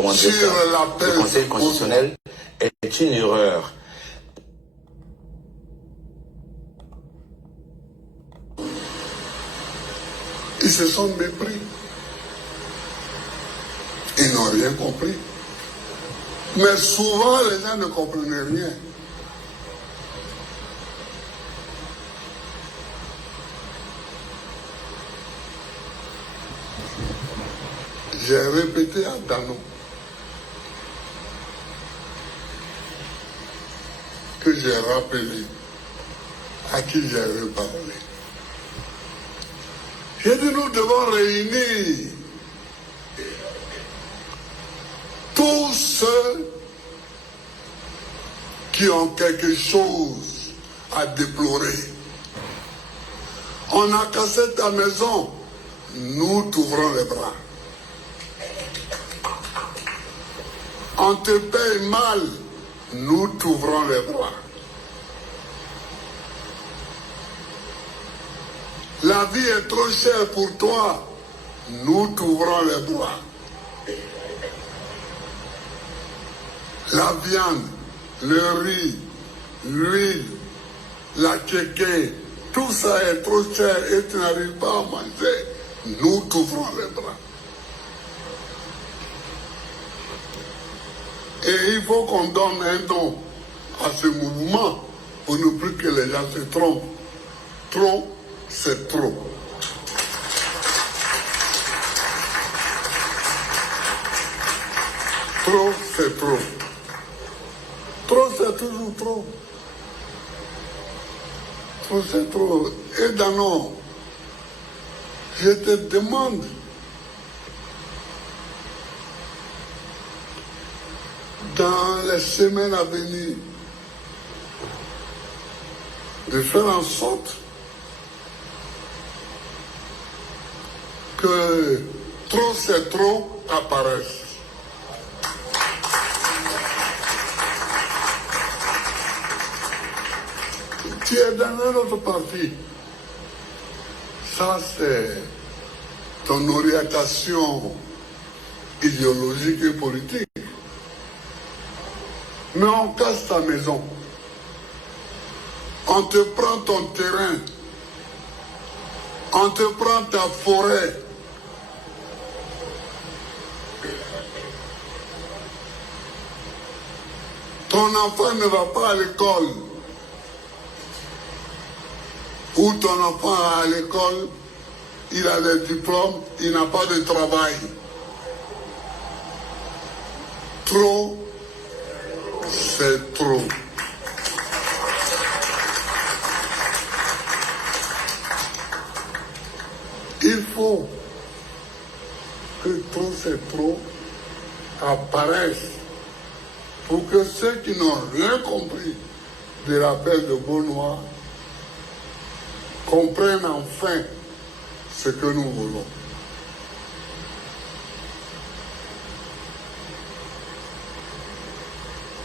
comment dire ça, le Conseil constitutionnel est une erreur. Ils se sont mépris. Ils n'ont rien compris. Mais souvent, les gens ne comprenaient rien. J'ai répété à Dano que j'ai rappelé à qui j'avais parlé. J'ai dit, nous devons réunir tous ceux qui ont quelque chose à déplorer. On a cassé ta maison, nous t'ouvrons les bras. On te paye mal, nous t'ouvrons les bras. La vie est trop chère pour toi, nous t'ouvrons les bras. La viande, le riz, l'huile, la kéké, tout ça est trop cher et tu n'arrives pas à manger, nous t'ouvrons les bras. Et il faut qu'on donne un don à ce mouvement pour ne plus que les gens se trompent. Trop, c'est trop. Trop, c'est trop. Trop, c'est toujours trop. Trop, c'est trop. Et Dano, je te demande dans les semaines à venir de faire en sorte que trop c'est trop apparaisse. Tu es dans un autre parti. Ça, c'est ton orientation idéologique et politique. Mais on casse ta maison. On te prend ton terrain. On te prend ta forêt. Ton enfant ne va pas à l'école. Ou ton enfant est à l'école, il a des diplômes, il n'a pas de travail. Trop, c'est trop. Il faut que trop, c'est trop apparaisse pour que ceux qui n'ont rien compris de l'appel de Beaunois comprennent enfin ce que nous voulons.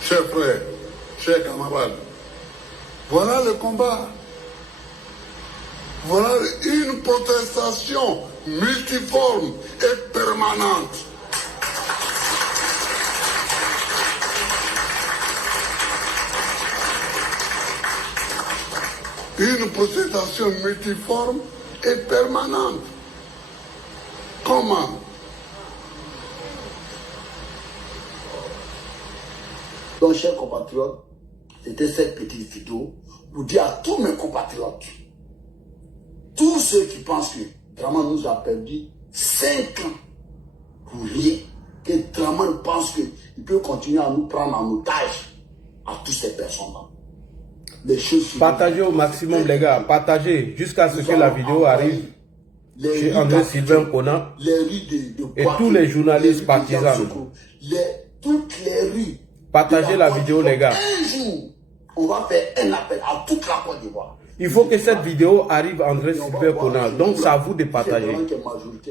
Chers frères, chers camarades, voilà le combat. Voilà une protestation multiforme et permanente. Une protestation multiforme et permanente. Comment? Donc, chers compatriotes, c'était cette petite vidéo pour dire à tous mes compatriotes, tous ceux qui pensent que Draman nous a perdu 5 ans pour rien, que Draman pense qu'il peut continuer à nous prendre en otage à toutes ces personnes-là. Partagez au maximum les gars, partagez jusqu'à ce que la vidéo arrive chez André Sylvain Kona et tous les journalistes partisans. Toutes les rues. Partagez la vidéo les gars. Un jour, on va faire un appel à toute la Côte d'Ivoire. Il faut que cette vidéo arrive à André Sylvain Kona. Donc c'est à vous de partager.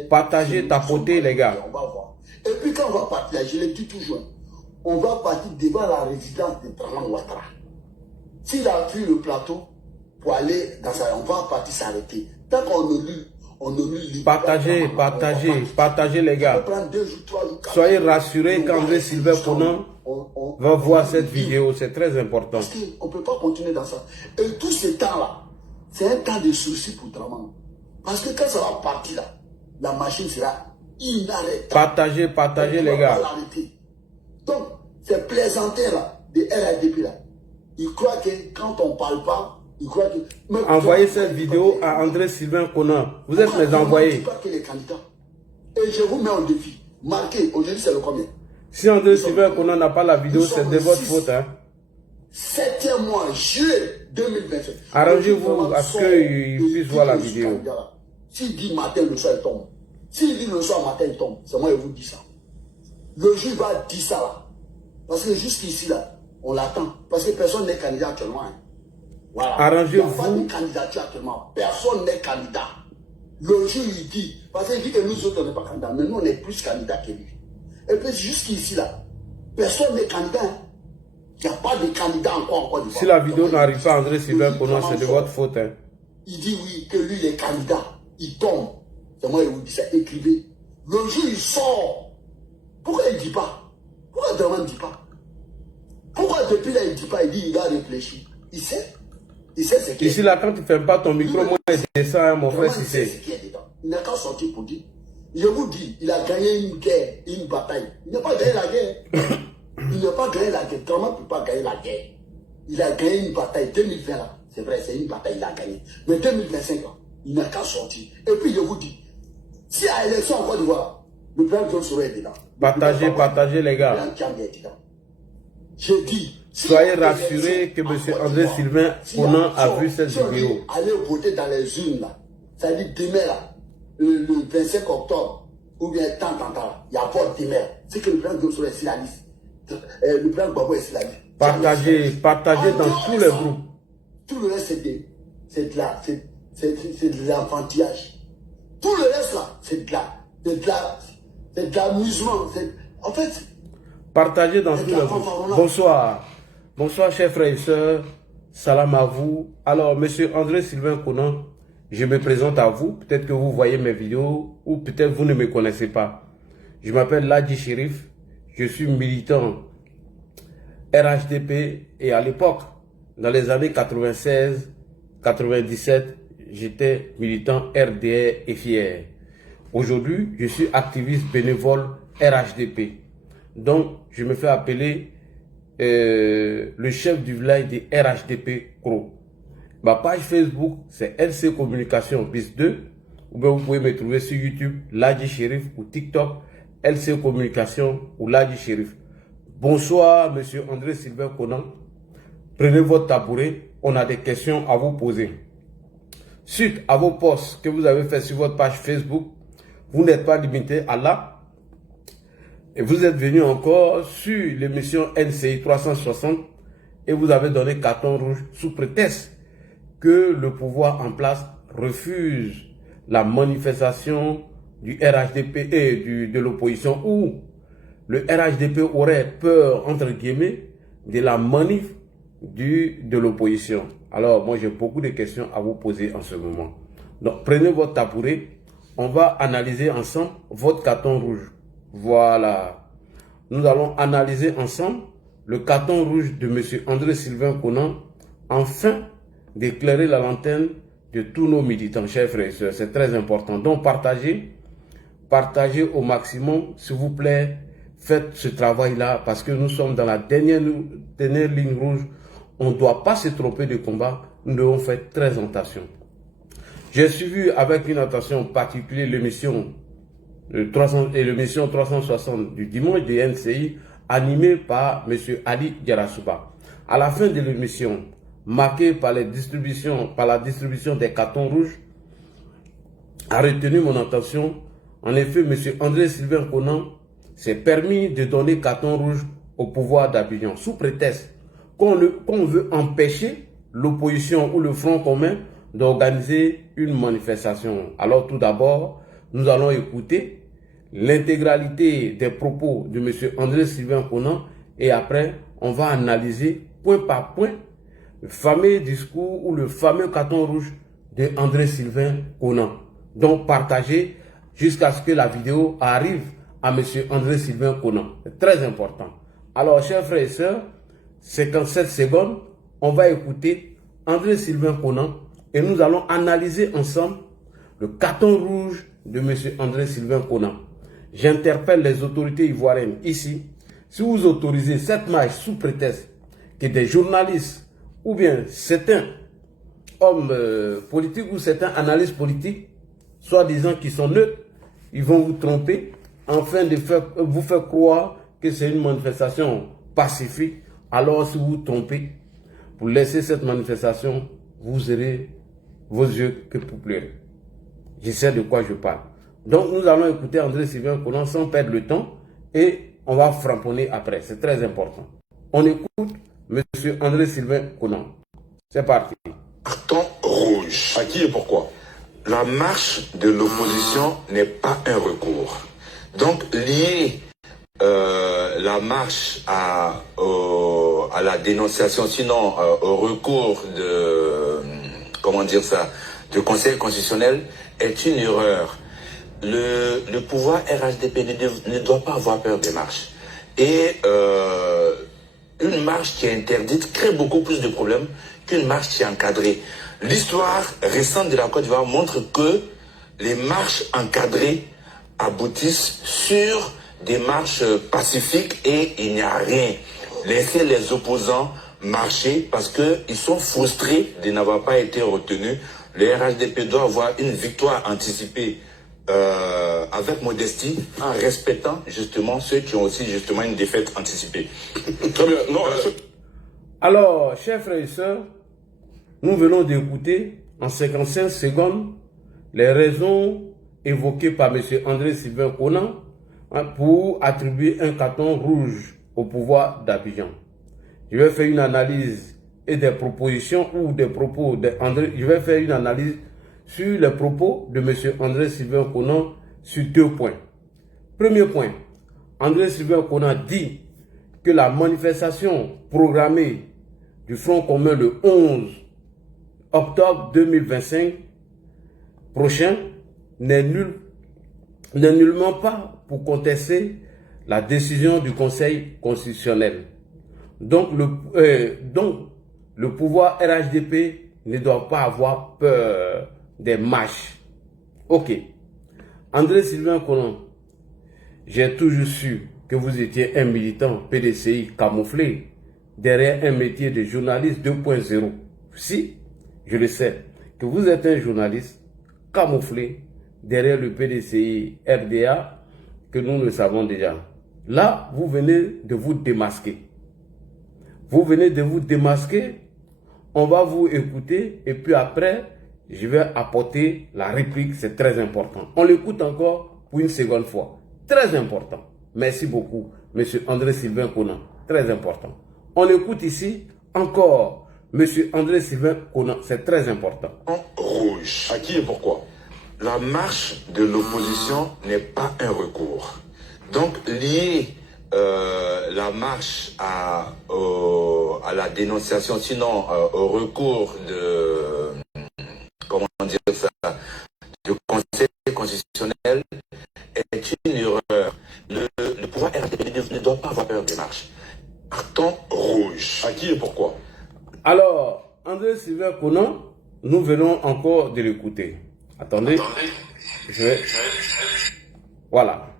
Partagez, tapotez les gars. On va voir. Et puis quand on va partir, je le dis toujours, on va partir devant la résidence de Draman Ouattara. S'il a pris le plateau pour aller dans sa... on va partir s'arrêter. Tant qu'on ne lui, on ne lui livre Partagez, pas. partagez, partagez les gars. Ça peut prendre 2 jours, 3 jours, 4 Soyez jours. rassurés qu'André Sylvain Conan va voir cette vidéo, c'est très important. Parce qu'on ne peut pas continuer dans ça. Et tout ce temps-là, c'est un temps de souci pour Draman. Parce que quand ça va partir là, la machine sera inarrêtable. Partagez, partagez les gars. Donc, ces plaisantins là, des RADP là, ils croient que quand on ne parle pas, ils croient que... Envoyez cette vidéo à André Sylvain Conan. Vous êtes mes envoyés. Pas que les candidats. Et je vous mets en défi. Marquez, aujourd'hui c'est le combien? Si André Sylvain Conan n'a pas la vidéo, c'est de votre faute. Hein. 7e mois, juillet 2027. Arrangez-vous à ce qu'il puisse voir la vidéo. S'il dit matin, le soir, il tombe. S'il dit le soir, matin, il tombe. C'est moi qui vous dis ça. Le juge va dire ça là. Parce que jusqu'ici là, on l'attend. Parce que personne n'est candidat actuellement. Hein. Voilà. Arrangez-vous. Il n'y a pas de candidature actuellement. Personne n'est candidat. Le juge il dit. Parce qu'il dit que nous autres, on n'est pas candidats. Mais nous, on est plus candidats que lui. Et puis jusqu'ici là, personne n'est candidat. Hein. Il n'y a pas de candidat encore. Si la vidéo n'arrive pas à André Sylvain Conan, c'est de votre faute. Hein. Il dit oui, que lui, il est candidat. Il tombe. C'est moi qui vous dis ça. Écrivez. Le juge, il sort. Pourquoi il ne dit pas? Pourquoi Draman ne dit pas? Pourquoi depuis là, il ne dit pas? Il dit, il a réfléchi. Il sait. Il sait ce qu'il y a. Ici, là, quand tu ne fermes pas ton micro, moi, c'est ça, hein, mon frère, si c'est. Il n'a qu'à sortir pour dire. Je vous dis, il a gagné une guerre, une bataille. Il n'a pas gagné la guerre. Il n'a pas gagné la guerre. Draman ne peut pas gagner la guerre. Il a gagné une bataille. 2020, là, c'est vrai, c'est une bataille, il a gagné. Mais 2025, là, il n'a qu'à sortir. Et puis, je vous dis, si à l'élection en Côte d'Ivoire, le plan John Soro est dedans. Partagez, partagez les gars. J'ai dit. Soyez rassurés que M. André Sylvain Conan a vu cette vidéo. Allez voter dans les urnes là. Ça dit demain là, le 25 octobre, ou bien tant, il y a pas demain. C'est que le plan John Soro est sur la liste. Le plan Gbagbo est sur la liste. Partagez, partagez dans tous les groupes. Tout le reste, c'est de l'enfantillage. Tout le reste là, c'est de l'amusement. En fait, partagez dans tous les groupes. Bonsoir. Bonsoir, chers frères et sœurs. Salam à vous. Alors, monsieur André Sylvain Conan, je me présente à vous. Peut-être que vous voyez mes vidéos ou peut-être vous ne me connaissez pas. Je m'appelle Ladji Chérif. Je suis militant RHDP et à l'époque, dans les années 96, 97, j'étais militant RDR et fier. Aujourd'hui, je suis activiste bénévole RHDP. Donc, je me fais appeler le chef du village de RHDP Cro. Ma page Facebook, c'est LC Communication bis 2. Ou bien vous pouvez me trouver sur YouTube, Ladji Chérif, ou TikTok, LC Communication ou Ladji Chérif. Bonsoir, monsieur André Sylvain Conan. Prenez votre tabouret, on a des questions à vous poser. Suite à vos posts que vous avez fait sur votre page Facebook, vous n'êtes pas limité à là. Et vous êtes venu encore sur l'émission NCI 360 et vous avez donné carton rouge sous prétexte que le pouvoir en place refuse la manifestation du RHDP et de l'opposition, où le RHDP aurait peur, entre guillemets, de la manif de l'opposition. Alors, moi, j'ai beaucoup de questions à vous poser en ce moment. Donc, prenez votre tabouret. On va analyser ensemble votre carton rouge. Voilà. Nous allons analyser ensemble le carton rouge de M. André Sylvain Conan, afin d'éclairer la lanterne de tous nos militants, chers frères et sœurs. C'est très important. Donc, partagez au maximum, s'il vous plaît. Faites ce travail-là parce que nous sommes dans la dernière ligne rouge. On ne doit pas se tromper de combat. Nous devons faire très attention. J'ai suivi avec une attention particulière l'émission 360 du dimanche de NCI, animée par M. Ali Diarasouba. À la fin de l'émission, marquée par la distribution des cartons rouges, a retenu mon attention. En effet, M. André Sylvain Conan s'est permis de donner carton rouge au pouvoir d'Abidjan, sous prétexte qu'on veut empêcher l'opposition ou le Front commun d'organiser une manifestation. Alors tout d'abord, nous allons écouter l'intégralité des propos de M. André Sylvain Conan et après, on va analyser point par point le fameux discours ou le fameux carton rouge de André Sylvain Conan. Donc partagez jusqu'à ce que la vidéo arrive à M. André Sylvain Conan. C'est très important. Alors, chers frères et sœurs, 57 secondes, on va écouter André Sylvain Conan et nous allons analyser ensemble le carton rouge de M. André Sylvain Conan. J'interpelle les autorités ivoiriennes ici. Si vous autorisez cette marche sous prétexte que des journalistes ou bien certains hommes politiques ou certains analystes politiques, soi-disant qui sont neutres, ils vont vous tromper afin de vous faire croire que c'est une manifestation pacifique. Alors si vous vous trompez, pour laisser cette manifestation, vous aurez vos yeux que pour pleurer. Je sais de quoi je parle. Donc nous allons écouter André Sylvain Conan sans perdre le temps et on va framponner après. C'est très important. On écoute M. André Sylvain Conan. C'est parti. Carton rouge. À qui et pourquoi? La marche de l'opposition n'est pas un recours. Donc lier la marche à la dénonciation, sinon au recours de, comment dire ça, du Conseil constitutionnel est une erreur. Le pouvoir RHDP ne doit pas avoir peur des marches. Et une marche qui est interdite crée beaucoup plus de problèmes qu'une marche qui est encadrée. L'histoire récente de la Côte d'Ivoire montre que les marches encadrées aboutissent sur des marches pacifiques et il n'y a rien. Laissez les opposants marcher parce qu'ils sont frustrés de n'avoir pas été retenus. Le RHDP doit avoir une victoire anticipée avec modestie, en respectant justement ceux qui ont aussi justement une défaite anticipée. Très bien. Non, Alors, chers frères et sœurs, nous venons d'écouter en 55 secondes les raisons évoquées par M. André Sylvain Conan pour attribuer un carton rouge au pouvoir d'Abidjan. Je vais faire une analyse et des propositions ou des propos d'André. Je vais faire une analyse sur les propos de M. André Sylvain Conan sur 2 points. Premier point, André Sylvain Conan dit que la manifestation programmée du Front commun le 11 octobre 2025 prochain n'est nullement pas pour contester la décision du Conseil constitutionnel. Donc le pouvoir RHDP ne doit pas avoir peur des marches. Ok. André Sylvain Conan, j'ai toujours su que vous étiez un militant PDCI camouflé derrière un métier de journaliste 2.0. Si, je le sais, que vous êtes un journaliste camouflé derrière le PDCI RDA que nous le savons déjà. Là, vous venez de vous démasquer. Vous venez de vous démasquer. On va vous écouter et puis après, je vais apporter la réplique. C'est très important. On l'écoute encore pour une seconde fois. Très important. Merci beaucoup, M. André Sylvain Conan. Très important. On écoute ici encore M. André Sylvain Conan. C'est très important. Rouge. À qui et pourquoi? La marche de l'opposition n'est pas un recours. Donc lier la marche à la dénonciation, sinon au recours de, comment dire ça, du Conseil constitutionnel est une erreur. Le pouvoir RDP ne doit pas avoir peur des marches. Carton rouge. À qui et pourquoi? Alors, André Sylvain Conan, nous venons encore de l'écouter. Attendez. Voilà.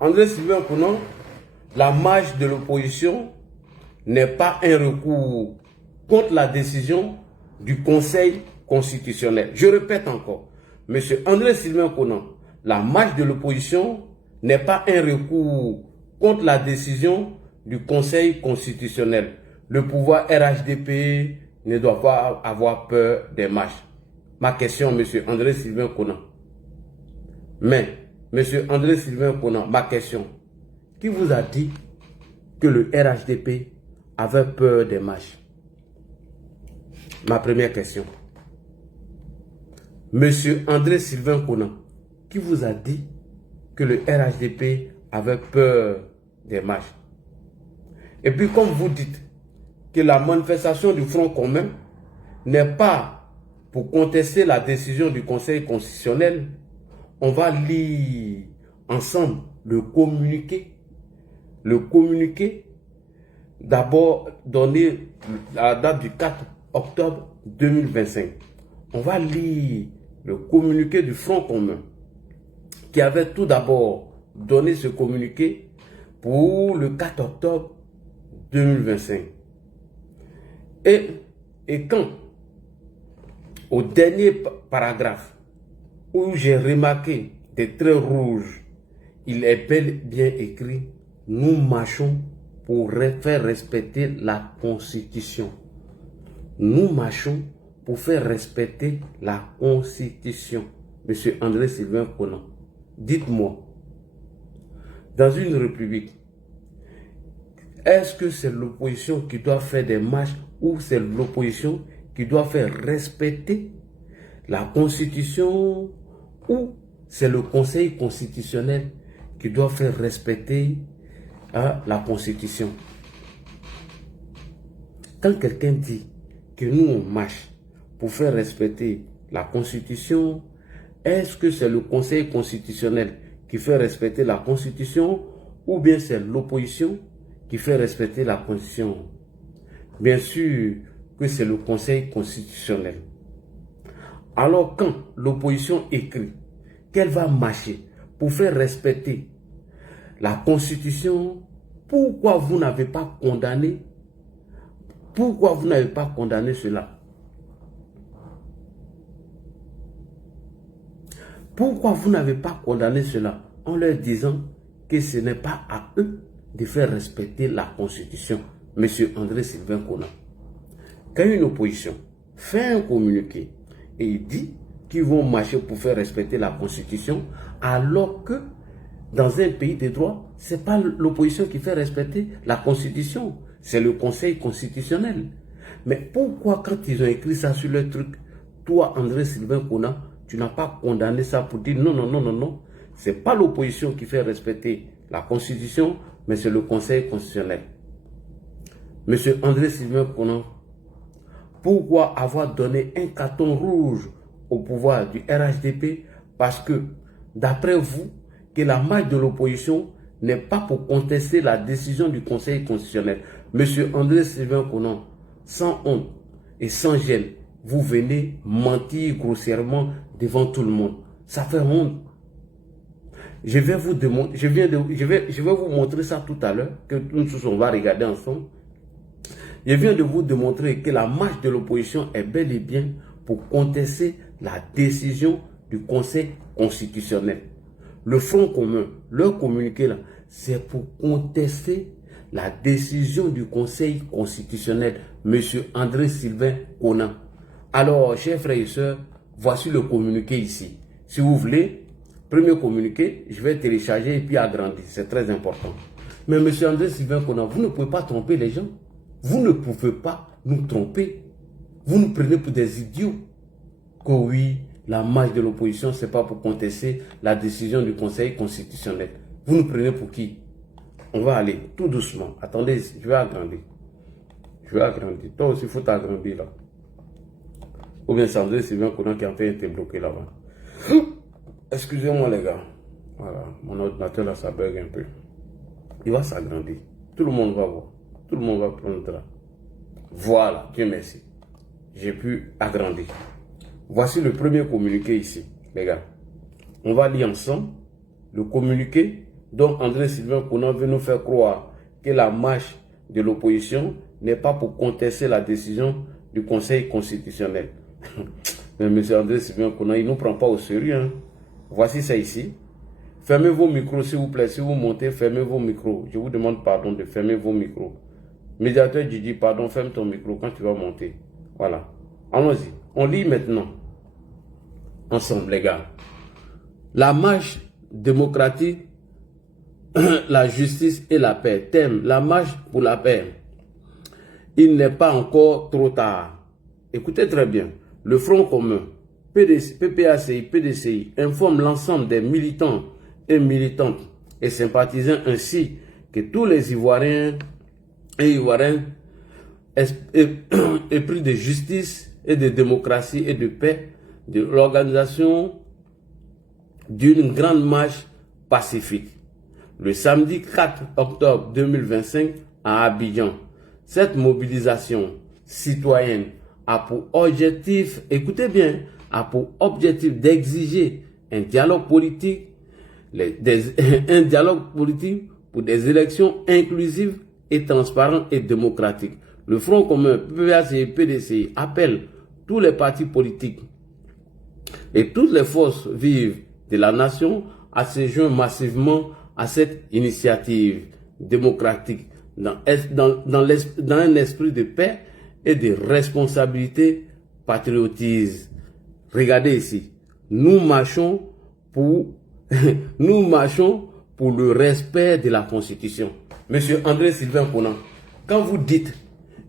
André Sylvain Conan, la marche de l'opposition n'est pas un recours contre la décision du Conseil constitutionnel. Je répète encore, M. André Sylvain Conan, la marche de l'opposition n'est pas un recours contre la décision du Conseil constitutionnel. Le pouvoir RHDP ne doit pas avoir peur des marches. Ma question, M. André Sylvain Conan. Mais, M. André Sylvain Conan, ma question. Qui vous a dit que le RHDP avait peur des marches? Ma première question. M. André Sylvain Conan, qui vous a dit que le RHDP avait peur des marches? Et puis, comme vous dites que la manifestation du Front commun n'est pas pour contester la décision du Conseil constitutionnel, on va lire ensemble le communiqué. Le communiqué, d'abord donné à la date du 4 octobre 2025. On va lire le communiqué du Front commun qui avait tout d'abord donné ce communiqué pour le 4 octobre 2025. Et quand, au dernier paragraphe, où j'ai remarqué des traits rouges, il est bel et bien écrit « Nous marchons pour faire respecter la Constitution ». Nous marchons pour faire respecter la Constitution. Monsieur André Sylvain Conan, dites-moi, dans une république, est-ce que c'est l'opposition qui doit faire des marches ou c'est l'opposition qui doit faire respecter la Constitution ou c'est le Conseil constitutionnel qui doit faire respecter la Constitution? Quand quelqu'un dit que nous on marche pour faire respecter la Constitution, est-ce que c'est le Conseil constitutionnel qui fait respecter la Constitution ou bien c'est l'opposition qui fait respecter la Constitution? Bien sûr que c'est le Conseil constitutionnel. Alors quand l'opposition écrit qu'elle va marcher pour faire respecter la Constitution, pourquoi vous n'avez pas condamné? Pourquoi vous n'avez pas condamné cela? Pourquoi vous n'avez pas condamné cela en leur disant que ce n'est pas à eux de faire respecter la Constitution? Monsieur André Sylvain Conan, quand une opposition fait un communiqué et il dit qu'ils vont marcher pour faire respecter la Constitution, alors que dans un pays de droit, ce n'est pas l'opposition qui fait respecter la Constitution, c'est le Conseil constitutionnel. Mais pourquoi quand ils ont écrit ça sur le truc, toi André Sylvain Conan, tu n'as pas condamné ça pour dire non, non, non, non, non, ce n'est pas l'opposition qui fait respecter la Constitution, mais c'est le Conseil constitutionnel. Monsieur André Sylvain Conan, pourquoi avoir donné un carton rouge au pouvoir du RHDP? Parce que, d'après vous, que la marche de l'opposition n'est pas pour contester la décision du Conseil constitutionnel. Monsieur André Sylvain Conan, sans honte et sans gêne, vous venez mentir grossièrement devant tout le monde. Ça fait honte. Je vais vous démontrer, je vais vous montrer ça tout à l'heure, que nous tous on va regarder ensemble. Je viens de vous démontrer que la marche de l'opposition est bel et bien pour contester la décision du Conseil constitutionnel. Le Front commun, leur communiqué là, c'est pour contester la décision du Conseil constitutionnel, Monsieur André Sylvain Conan. Alors, chers frères et sœurs, voici le communiqué ici. Si vous voulez, premier communiqué, je vais télécharger et puis agrandir. C'est très important. Mais Monsieur André Sylvain Conan, vous ne pouvez pas tromper les gens. Vous ne pouvez pas nous tromper. Vous nous prenez pour des idiots. Que oui, la marche de l'opposition, ce n'est pas pour contester la décision du Conseil constitutionnel. Vous nous prenez pour qui? On va aller tout doucement. Attendez, je vais agrandir. Je vais agrandir. Toi aussi, il faut t'agrandir là. Ou bien c'est André Sylvain Conan qui est en train d'être bloqué là-bas. Excusez-moi les gars. Voilà, mon ordinateur là, ça bug un peu. Il va s'agrandir. Tout le monde va voir. Tout le monde va prendre là. Voilà, Dieu merci. J'ai pu agrandir. Voici le premier communiqué ici, les gars. On va lire ensemble le communiqué dont André Sylvain Conan veut nous faire croire que la marche de l'opposition n'est pas pour contester la décision du Conseil constitutionnel. Mais M. André Sylvain Conan, il ne nous prend pas au sérieux. Hein. Voici ça ici. Fermez vos micros, s'il vous plaît. Si vous montez, fermez vos micros. Je vous demande pardon de fermer vos micros. Médiateur Didi, pardon, ferme ton micro quand tu vas monter. Voilà. Allons-y. On lit maintenant. Ensemble, les gars. La marche démocratique, la justice et la paix. Thème, la marche pour la paix. Il n'est pas encore trop tard. Écoutez très bien. Le Front commun, PPACI, PDCI, informe l'ensemble des militants et militantes et sympathisants ainsi que tous les Ivoiriens et Ivoiriens épris de justice et de démocratie et de paix de l'organisation d'une grande marche pacifique le samedi 4 octobre 2025 à Abidjan. Cette mobilisation citoyenne a pour objectif, écoutez bien, a pour objectif d'exiger un dialogue politique, un dialogue politique pour des élections inclusives et transparentes et démocratiques. Le Front commun, PPAC et PDCI appelle tous les partis politiques et toutes les forces vives de la nation à se joindre massivement à cette initiative démocratique dans un esprit de paix et de responsabilité patriotisme. Regardez ici, nous marchons pour le respect de la Constitution. Monsieur André Sylvain Conan, quand vous dites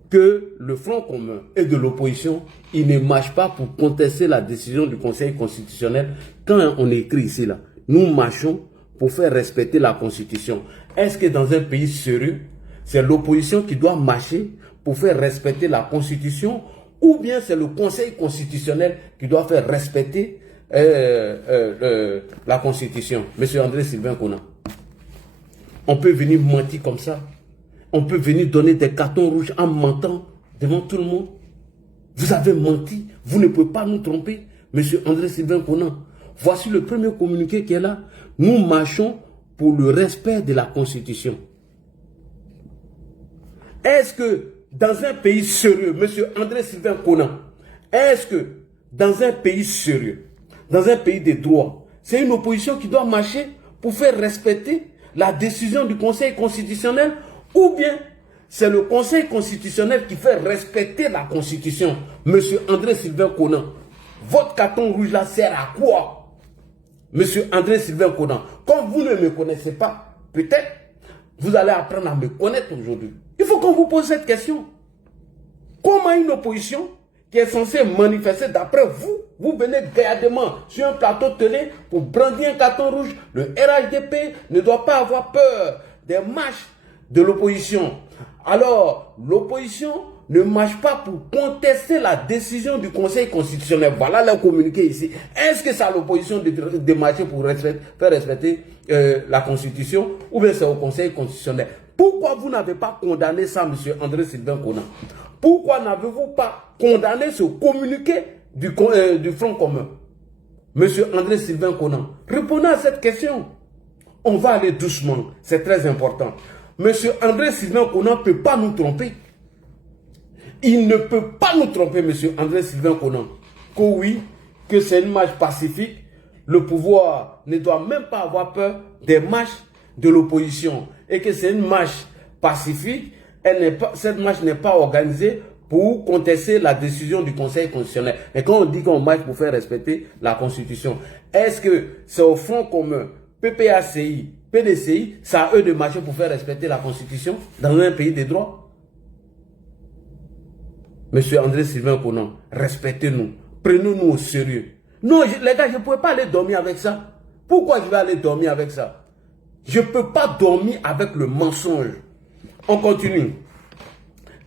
que le Front commun et de l'opposition, ils ne marchent pas pour contester la décision du Conseil constitutionnel, quand on écrit ici, là, nous marchons pour faire respecter la Constitution. Est-ce que dans un pays sérieux, c'est l'opposition qui doit marcher pour faire respecter la Constitution, ou bien c'est le Conseil constitutionnel qui doit faire respecter la Constitution? Monsieur André Sylvain Conan, on peut venir mentir comme ça. On peut venir donner des cartons rouges en mentant devant tout le monde. Vous avez menti, vous ne pouvez pas nous tromper. Monsieur André Sylvain Conan, voici le premier communiqué qui est là. Nous marchons pour le respect de la Constitution. Est-ce que dans un pays sérieux, monsieur André Sylvain Conan, est-ce que dans un pays sérieux, dans un pays de droit, c'est une opposition qui doit marcher pour faire respecter la décision du Conseil constitutionnel, ou bien c'est le Conseil constitutionnel qui fait respecter la Constitution? Monsieur André Sylvain Conan, votre carton rouge là sert à quoi? Monsieur André Sylvain Conan, comme vous ne me connaissez pas, peut-être vous allez apprendre à me connaître aujourd'hui. Il faut qu'on vous pose cette question. Comment une opposition qui est censée manifester d'après vous, vous venez gaillardement sur un plateau télé pour brandir un carton rouge? Le RHDP ne doit pas avoir peur des marches de l'opposition. Alors, l'opposition ne marche pas pour contester la décision du Conseil constitutionnel. Voilà le communiqué ici. Est-ce que c'est à l'opposition de marcher pour faire respecter la Constitution, ou bien c'est au Conseil constitutionnel? Pourquoi vous n'avez pas condamné ça, monsieur André Sylvain Conan? Pourquoi n'avez-vous pas condamné ce communiqué du Front commun? Monsieur André Sylvain Conan, répondez à cette question. On va aller doucement, c'est très important. Monsieur André Sylvain Conan ne peut pas nous tromper. Il ne peut pas nous tromper, monsieur André Sylvain Conan. Que oui, que c'est une marche pacifique. Le pouvoir ne doit même pas avoir peur des marches de l'opposition. Et que c'est une marche pacifique. Cette marche n'est pas organisée pour contester la décision du Conseil constitutionnel. Et quand on dit qu'on marche pour faire respecter la Constitution, est-ce que c'est au Front commun, PPACI, PDCI, c'est à eux de marcher pour faire respecter la Constitution dans un pays de droit? Monsieur André Sylvain Conan, respectez-nous, prenez-nous au sérieux. Non, les gars, je ne pouvais pas aller dormir avec ça. Pourquoi je vais aller dormir avec ça? Je ne peux pas dormir avec le mensonge. On continue.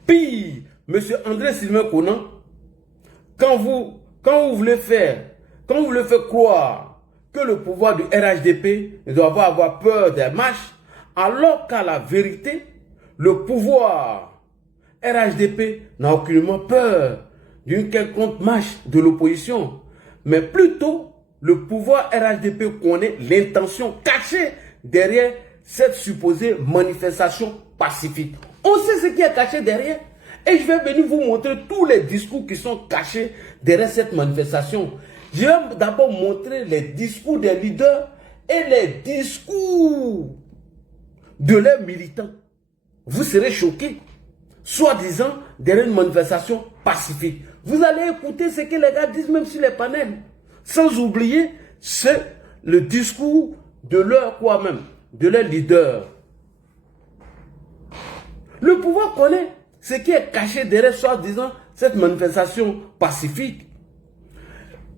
Puis, monsieur André Sylvain Conan, quand vous voulez faire croire que le pouvoir du RHDP ne doit pas avoir peur des marches, alors qu'à la vérité, le pouvoir RHDP n'a aucunement peur d'une quelconque marche de l'opposition, mais plutôt le pouvoir RHDP connaît l'intention cachée derrière cette supposée manifestation pacifique. On sait ce qui est caché derrière. Et je vais venir vous montrer tous les discours qui sont cachés derrière cette manifestation. Je vais d'abord montrer les discours des leaders et les discours de leurs militants. Vous serez choqués. Soi-disant, derrière une manifestation pacifique. Vous allez écouter ce que les gars disent même sur les panels. Sans oublier, c'est le discours de leur quoi même, de leurs leaders. Le pouvoir connaît ce qui est caché derrière, soi-disant, cette manifestation pacifique.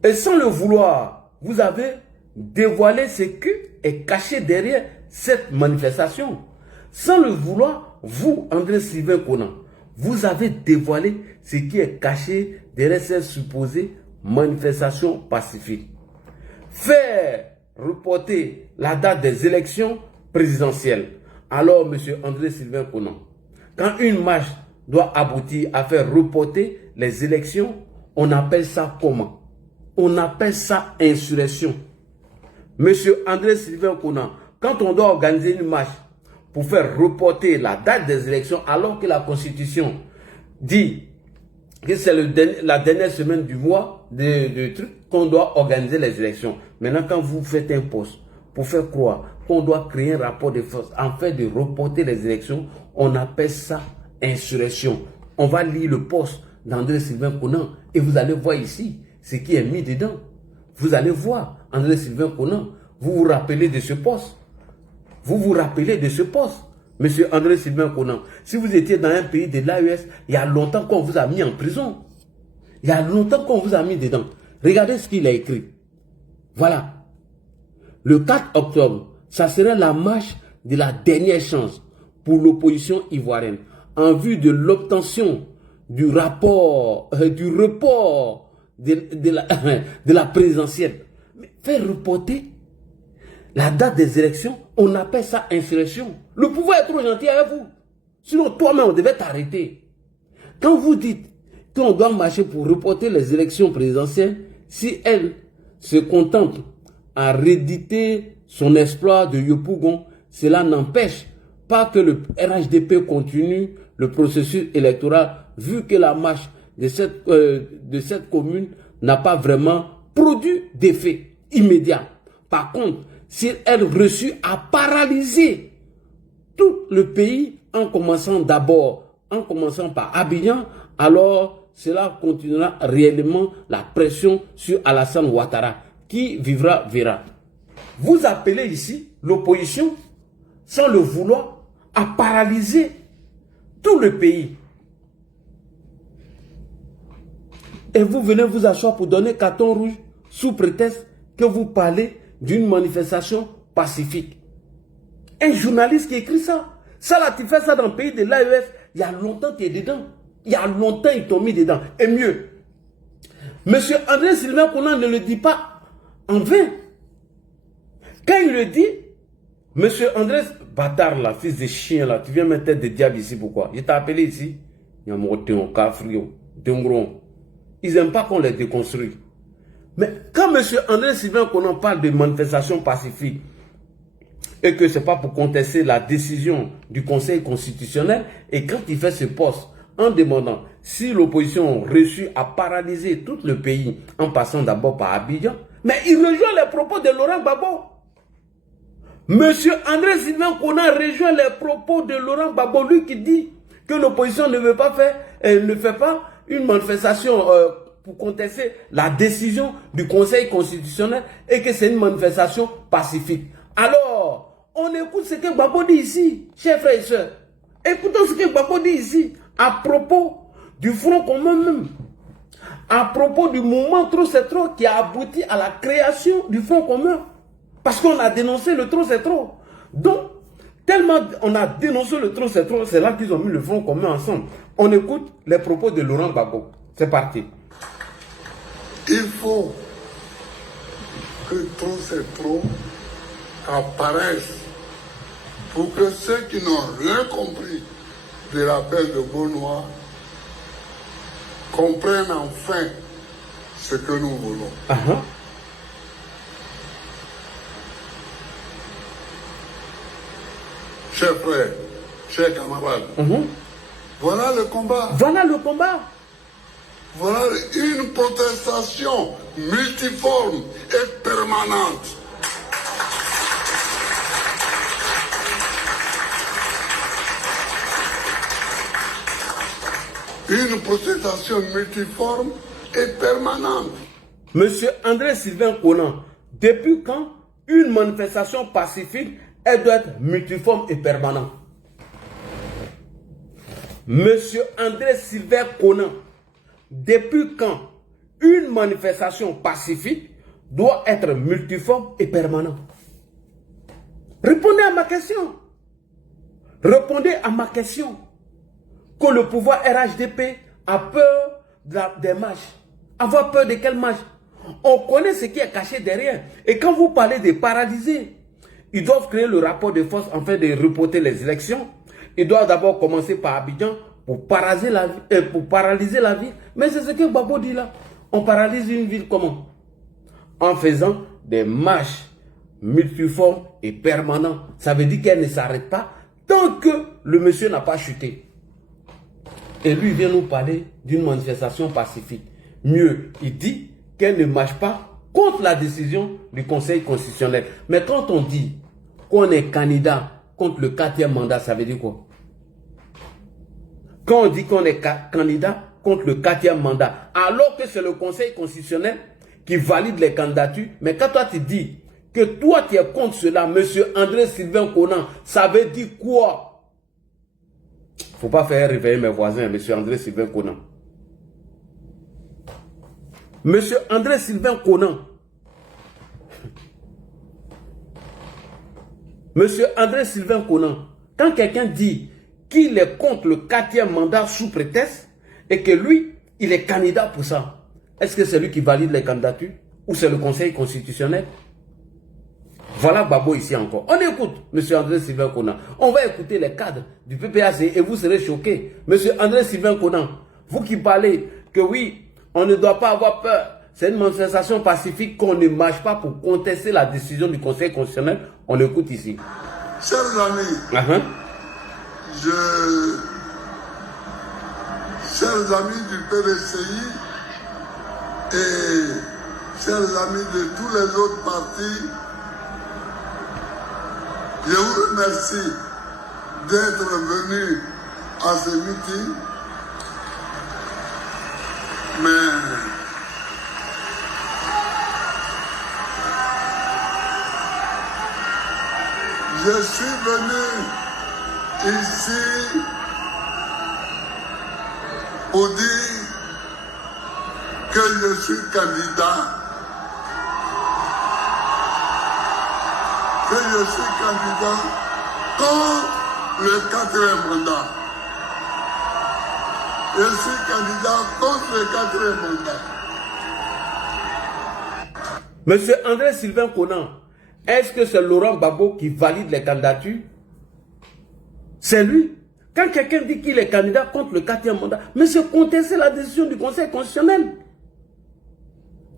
Et sans le vouloir, vous avez dévoilé ce qui est caché derrière cette manifestation. Sans le vouloir, vous, André Sylvain Conan, vous avez dévoilé ce qui est caché derrière cette supposée manifestation pacifique. Faire reporter la date des élections présidentielles. Alors, M. André Sylvain Conan, quand une marche doit aboutir à faire reporter les élections, on appelle ça comment? On appelle ça insurrection. M. André Sylvain Conan, quand on doit organiser une marche pour faire reporter la date des élections, alors que la Constitution dit que c'est la dernière semaine du mois de truc qu'on doit organiser les élections. Maintenant, quand vous faites un poste pour faire croire qu'on doit créer un rapport de force en fait de reporter les élections, on appelle ça insurrection. On va lire le poste d'André Sylvain Conan et vous allez voir ici ce qui est mis dedans. Vous allez voir André Sylvain Conan, vous vous rappelez de ce poste. Vous vous rappelez de ce poste, Monsieur André Sylvain Conan. Si vous étiez dans un pays de l'AES, il y a longtemps qu'on vous a mis en prison. Il y a longtemps qu'on vous a mis dedans. Regardez ce qu'il a écrit. Voilà. Le 4 octobre, ça serait la marche de la dernière chance pour l'opposition ivoirienne en vue de l'obtention du report de la présidentielle. Mais faire reporter la date des élections, on appelle ça insurrection. Le pouvoir est trop gentil avec vous. Sinon, toi-même, on devait t'arrêter. Quand vous dites qu'on doit marcher pour reporter les élections présidentielles, si elle se contente à rééditer son exploit de Yopougon, cela n'empêche pas que le RHDP continue le processus électoral, vu que la marche de cette commune n'a pas vraiment produit d'effet immédiat. Par contre, si elle réussit à paralyser tout le pays en commençant par Abidjan, alors cela continuera réellement la pression sur Alassane Ouattara. Qui vivra, verra. Vous appelez ici l'opposition, sans le vouloir, à paralyser tout le pays. Et vous venez vous asseoir pour donner carton rouge sous prétexte que vous parlez d'une manifestation pacifique. Un journaliste qui écrit ça. Ça là, tu fais ça dans le pays de l'AES, il y a longtemps tu es dedans. Il y a longtemps ils t'ont mis dedans. Et mieux, Monsieur André Sylvain Conan ne le dit pas en vain. Quand il le dit, Monsieur André, bâtard là, fils de chien là, tu viens mettre tête de diable ici, pourquoi? Il t'a appelé ici. Ils n'aiment pas qu'on les déconstruise. Mais quand M. André Sylvain Conan parle de manifestation pacifique et que ce n'est pas pour contester la décision du Conseil constitutionnel, et quand il fait ce poste en demandant si l'opposition réussit à paralyser tout le pays en passant d'abord par Abidjan, mais il rejoint les propos de Laurent Gbagbo. M. André Sylvain Conan rejoint les propos de Laurent Gbagbo, lui qui dit que l'opposition ne fait pas une manifestation pour contester la décision du Conseil constitutionnel et que c'est une manifestation pacifique. Alors, on écoute ce que Gbagbo dit ici, chers frères et sœurs. Écoutons ce que Gbagbo dit ici à propos du Front commun même. À propos du mouvement Trop c'est trop qui a abouti à la création du Front commun. Parce qu'on a dénoncé le Trop c'est trop. Donc, tellement on a dénoncé le Trop c'est trop, c'est là qu'ils ont mis le Front commun ensemble. On écoute les propos de Laurent Gbagbo. C'est parti. Il faut que Trop c'est trop apparaisse pour que ceux qui n'ont rien compris de l'appel de Beaunois comprennent enfin ce que nous voulons. Chers frères, chers camarades, voilà le combat. Voilà le combat. Voilà une protestation multiforme et permanente. Une protestation multiforme et permanente. Monsieur André Sylvain Conan, depuis quand une manifestation pacifique, elle doit être multiforme et permanente? Monsieur André Sylvain Conan, depuis quand une manifestation pacifique doit être multiforme et permanente? Répondez à ma question. Répondez à ma question. Que le pouvoir RHDP a peur des marches. Avoir peur de quelle marche? On connaît ce qui est caché derrière. Et quand vous parlez de paralyser, ils doivent créer le rapport de force afin de reporter les élections. Ils doivent d'abord commencer par Abidjan pour paralyser la ville. Mais c'est ce que Gbagbo dit là. On paralyse une ville comment? En faisant des marches multiformes et permanentes. Ça veut dire qu'elle ne s'arrête pas tant que le monsieur n'a pas chuté. Et lui vient nous parler d'une manifestation pacifique. Mieux, il dit qu'elle ne marche pas contre la décision du Conseil constitutionnel. Mais quand on dit qu'on est candidat contre le 4e mandat, ça veut dire quoi? Quand on dit qu'on est candidat contre le 4e mandat, alors que c'est le Conseil constitutionnel qui valide les candidatures, mais quand toi tu dis que toi tu es contre cela, monsieur André Sylvain Conan, ça veut dire quoi? Faut pas faire réveiller mes voisins, monsieur André Sylvain Conan. Monsieur André Sylvain Conan. Monsieur André Sylvain Conan, quand quelqu'un dit qu'il est contre le 4e mandat sous prétexte et que lui, il est candidat pour ça, est-ce que c'est lui qui valide les candidatures ou c'est le Conseil constitutionnel? Voilà Gbagbo ici encore. On écoute monsieur André Sylvain Conan. On va écouter les cadres du PPAC et vous serez choqués. Monsieur André Sylvain Conan, vous qui parlez que oui, on ne doit pas avoir peur. C'est une manifestation pacifique qu'on ne marche pas pour contester la décision du Conseil constitutionnel. On écoute ici. Chers amis, chers amis du PDCI et chers amis de tous les autres partis, je vous remercie d'être venus à ce meeting, mais je suis venu ici pour dire que je suis candidat. Que je suis candidat contre le 4e mandat. Je suis candidat contre le 4e mandat. Monsieur André Sylvain Conan, est-ce que c'est Laurent Gbagbo qui valide les candidatures? C'est lui. Quand quelqu'un dit qu'il est candidat contre le 4e mandat, mais c'est contester la décision du Conseil constitutionnel.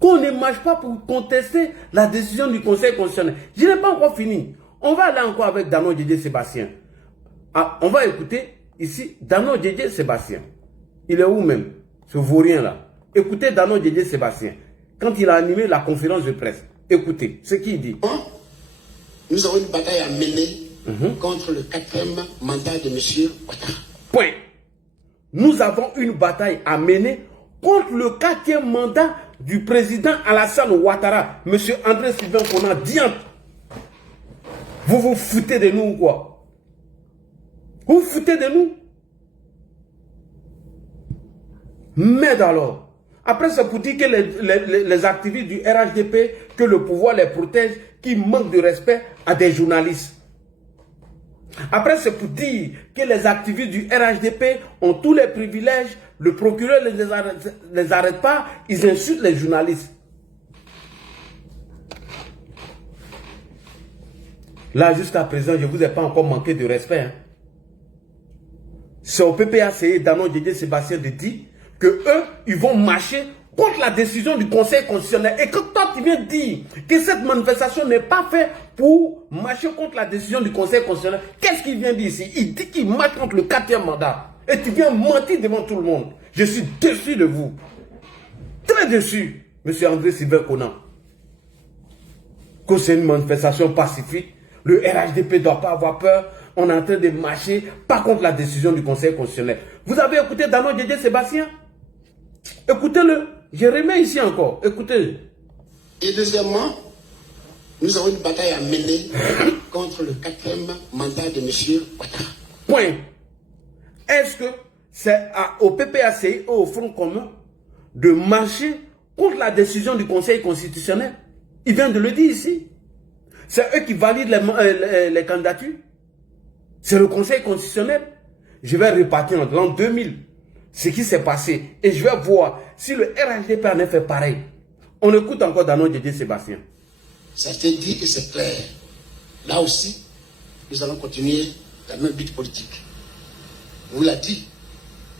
Qu'on ne marche pas pour contester la décision du Conseil constitutionnel. Je n'ai pas encore fini. On va aller encore avec Dano Djedje Sébastien. Ah, on va écouter ici Dano Djedje Sébastien. Il est où même? Ce vaurien là. Écoutez Dano Djedje Sébastien. Quand il a animé la conférence de presse. Écoutez ce qu'il dit. Nous avons une bataille à mener contre le 4e mandat de M. Ouattara. Point. Nous avons une bataille à mener contre le 4e mandat du président Alassane Ouattara. Monsieur André Sylvain Conan, diante. Vous vous foutez de nous ou quoi? Vous vous foutez de nous? Mais alors, après c'est pour dire que les activistes du RHDP, que le pouvoir les protège, qui manquent de respect à des journalistes. Après c'est pour dire que les activistes du RHDP ont tous les privilèges, le procureur ne les arrête pas, ils insultent les journalistes. Là, jusqu'à présent, je ne vous ai pas encore manqué de respect. Hein. C'est au PPAC, Dano Djedje Sébastien de dire que eux, ils vont marcher contre la décision du Conseil constitutionnel. Et quand toi, tu viens dire que cette manifestation n'est pas faite pour marcher contre la décision du Conseil constitutionnel, qu'est-ce qu'il vient dire ici? Il dit qu'il marche contre le 4e mandat. Et tu viens mentir devant tout le monde. Je suis déçu de vous. Très déçu, monsieur André Sylvain Conan. Que c'est une manifestation pacifique. Le RHDP ne doit pas avoir peur. On est en train de marcher, pas contre la décision du Conseil constitutionnel. Vous avez écouté Dano Djedje Sébastien? Écoutez-le. Je remets ici encore. Écoutez. Et deuxièmement, nous avons une bataille à mener contre le 4e mandat de M. Ouattara. Point. Est-ce que c'est au PPAC et au Front commun de marcher contre la décision du Conseil constitutionnel? Il vient de le dire ici. C'est eux qui valident les candidatures. C'est le Conseil constitutionnel. Je vais repartir en l'an 2000. Ce qui s'est passé. Et je vais voir si le RHDP en a fait pareil. On écoute encore Danon Didier Sébastien. Ça a été dit et c'est clair. Là aussi, nous allons continuer la même lutte politique. On vous l'a dit,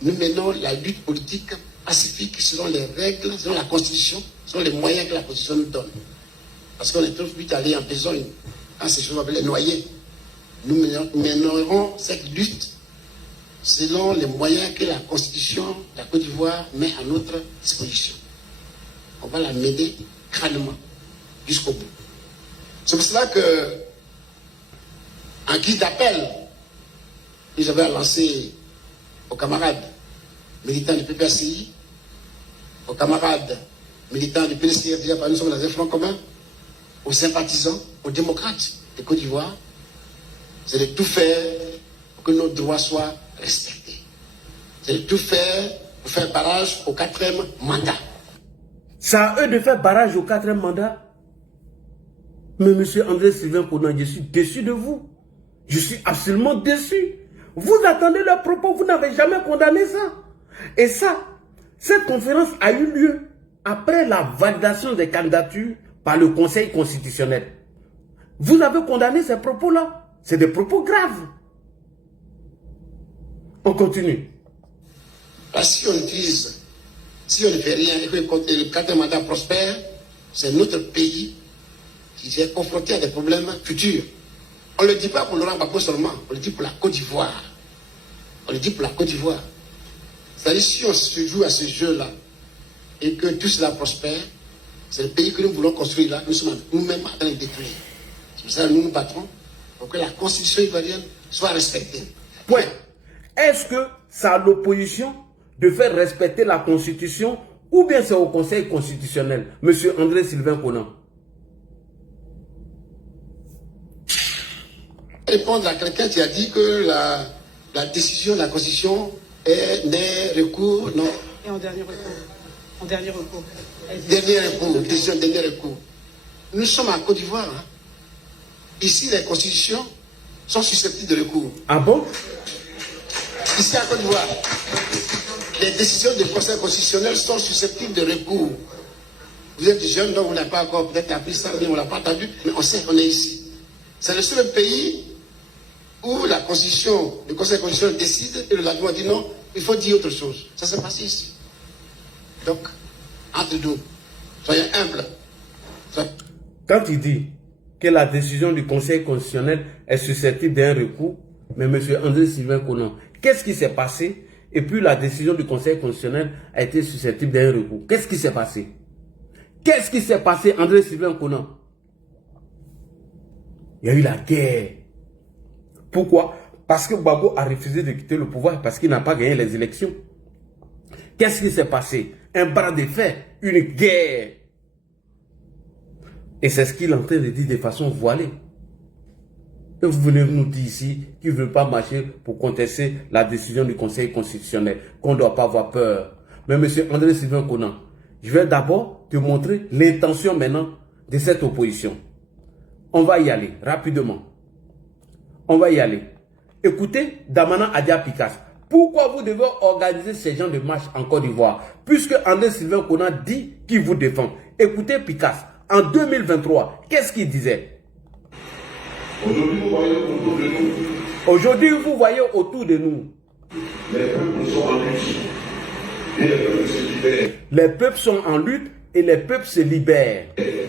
nous menons la lutte politique pacifique selon les règles, selon la Constitution, selon les moyens que la Constitution nous donne. Parce qu'on est trop vite allé en besogne quand ces choses appelées les noyer. Nous mènerons cette lutte selon les moyens que la Constitution de la Côte d'Ivoire met à notre disposition. On va la mener calmement jusqu'au bout. C'est pour cela que, en guise d'appel, j'avais lancé aux camarades militants du PPRCI, aux camarades militants du PDCR, déjà nous sommes dans un front commun, aux sympathisants, aux démocrates de Côte d'Ivoire, c'est de tout faire pour que nos droits soient respectés. C'est de tout faire pour faire barrage au 4e mandat. C'est à eux de faire barrage au 4e mandat. Mais M. André Sylvain Konan, je suis déçu de vous. Je suis absolument déçu. Vous attendez leurs propos, vous n'avez jamais condamné ça. Et ça, cette conférence a eu lieu après la validation des candidatures par le Conseil constitutionnel. Vous avez condamné ces propos-là. C'est des propos graves. On continue. Parce que si on utilise, si on ne fait rien et que le 4e mandat prospère, c'est notre pays qui est confronté à des problèmes futurs. On ne le dit pas pour Laurent Gbagbo seulement, on le dit pour la Côte d'Ivoire. On le dit pour la Côte d'Ivoire. C'est-à-dire si on se joue à ce jeu-là et que tout cela prospère, c'est le pays que nous voulons construire là, nous sommes nous-mêmes en train de détruire. C'est pour ça que nous nous battrons pour que la constitution ivoirienne soit respectée. Point. Est-ce que c'est à l'opposition de faire respecter la constitution ou bien c'est au Conseil constitutionnel, M. André Sylvain Konan? Répondre à quelqu'un qui a dit que la décision de la Constitution n'est recours, non. Et en dernier recours. En dernier recours. Dernier recours, décision dernier recours. Nous sommes en Côte d'Ivoire. Hein. Ici, les constitutions sont susceptibles de recours. Ah bon? Ici, en Côte d'Ivoire, les décisions du Conseil constitutionnel sont susceptibles de recours. Vous êtes jeune, donc vous n'avez pas encore peut-être appris ça, mais on ne l'a pas entendu, mais on sait qu'on est ici. C'est le seul pays où la Constitution, le Conseil constitutionnel décide et le lendemain dit non, il faut dire autre chose. Ça s'est passé ici. Donc, entre nous, soyez humbles. Quand il dit que la décision du Conseil constitutionnel est susceptible d'un recours, mais M. André Sylvain Konan, qu'est-ce qui s'est passé? Et puis la décision du Conseil constitutionnel a été susceptible d'un recours. Qu'est-ce qui s'est passé? Qu'est-ce qui s'est passé, André Sylvain Konan? Il y a eu la guerre. Pourquoi? Parce que Gbagbo a refusé de quitter le pouvoir parce qu'il n'a pas gagné les élections. Qu'est-ce qui s'est passé? Un bras de fer, une guerre. Et c'est ce qu'il est en train de dire de façon voilée. Et vous venez nous dire ici qu'il ne veut pas marcher pour contester la décision du Conseil constitutionnel, qu'on ne doit pas avoir peur. Mais M. André Sylvain Konan, je vais d'abord te montrer l'intention maintenant de cette opposition. On va y aller rapidement. On va y aller. Écoutez Damana Adia Picasse. Pourquoi vous devez organiser ces gens de marche en Côte d'Ivoire? Puisque André Sylvain Konan dit qu'il vous défend. Écoutez Picasse. En 2023, qu'est-ce qu'il disait? Aujourd'hui, vous voyez autour de nous. Aujourd'hui, vous voyez autour de nous. Les peuples sont en lutte. Et les peuples se libèrent. Les peuples sont en lutte et les peuples se libèrent. Des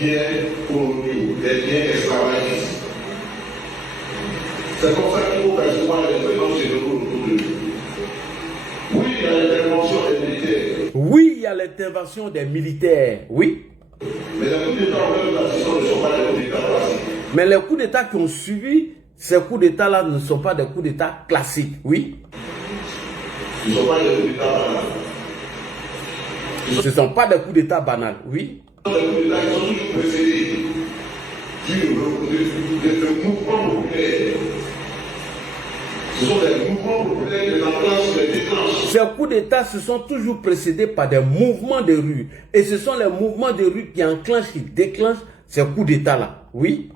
biens coloniaux, des biens esclavagistes. C'est comme ça qu'il faut percevoir les violences généraux autour de nous. Oui, il y a l'intervention des militaires. Oui, il y a l'intervention des militaires. Oui. Mais les coups d'État ne sont pas des coups d'État classiques. Mais les coups d'État qui ont suivi, ces coups d'État-là ne sont pas des coups d'État classiques. Oui. Ce ne sont pas des coups d'État banals. Ce ne sont pas des coups d'État banals. Oui. Les coups d'État sont toujours précédés de mouvements populaires. Ce sont des mouvements populaires qui enclenchent, les déclenchent. Ces coups d'État se sont toujours précédés par des mouvements de rue. Et ce sont les mouvements de rue qui enclenchent, qui déclenchent ces coups d'État-là. Oui.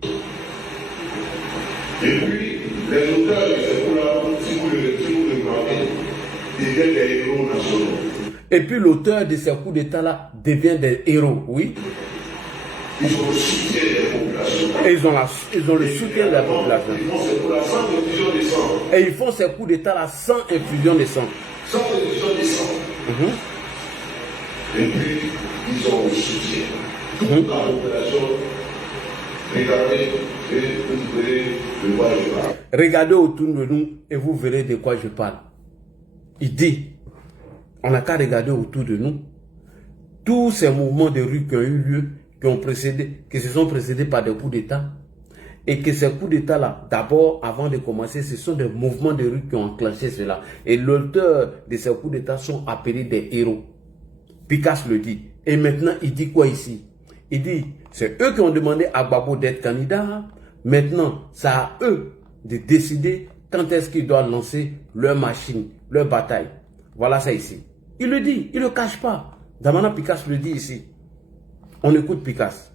Et puis, les auteurs de ces coups-là, si vous le regardez, deviennent des héros nationaux. Et puis l'auteur de ces coups d'État-là devient des héros, oui. Ils ont le soutien des populations. Et ils ont le soutien de la population. Ils font ces coups-là sans infusion de sang. Et ils font ces coups d'État-là sans infusion de sang. Sans infusion de sang. Et puis, ils ont le soutien. Toute la population, regardez et vous verrez de quoi je parle. Regardez autour de nous et vous verrez de quoi je parle. Il dit, on n'a qu'à regarder autour de nous tous ces mouvements de rue qui ont eu lieu, qui se sont précédés par des coups d'État, et que ces coups d'État-là, d'abord, avant de commencer, ce sont des mouvements de rue qui ont enclenché cela. Et l'auteur de ces coups d'État sont appelés des héros. Picasso le dit. Et maintenant, il dit quoi ici? Il dit, c'est eux qui ont demandé à Gbagbo d'être candidat. Maintenant, c'est à eux de décider quand est-ce qu'ils doivent lancer leur machine, leur bataille. Voilà ça ici. Il le dit, il ne le cache pas. Damana Picasso le dit ici. On écoute Picasso.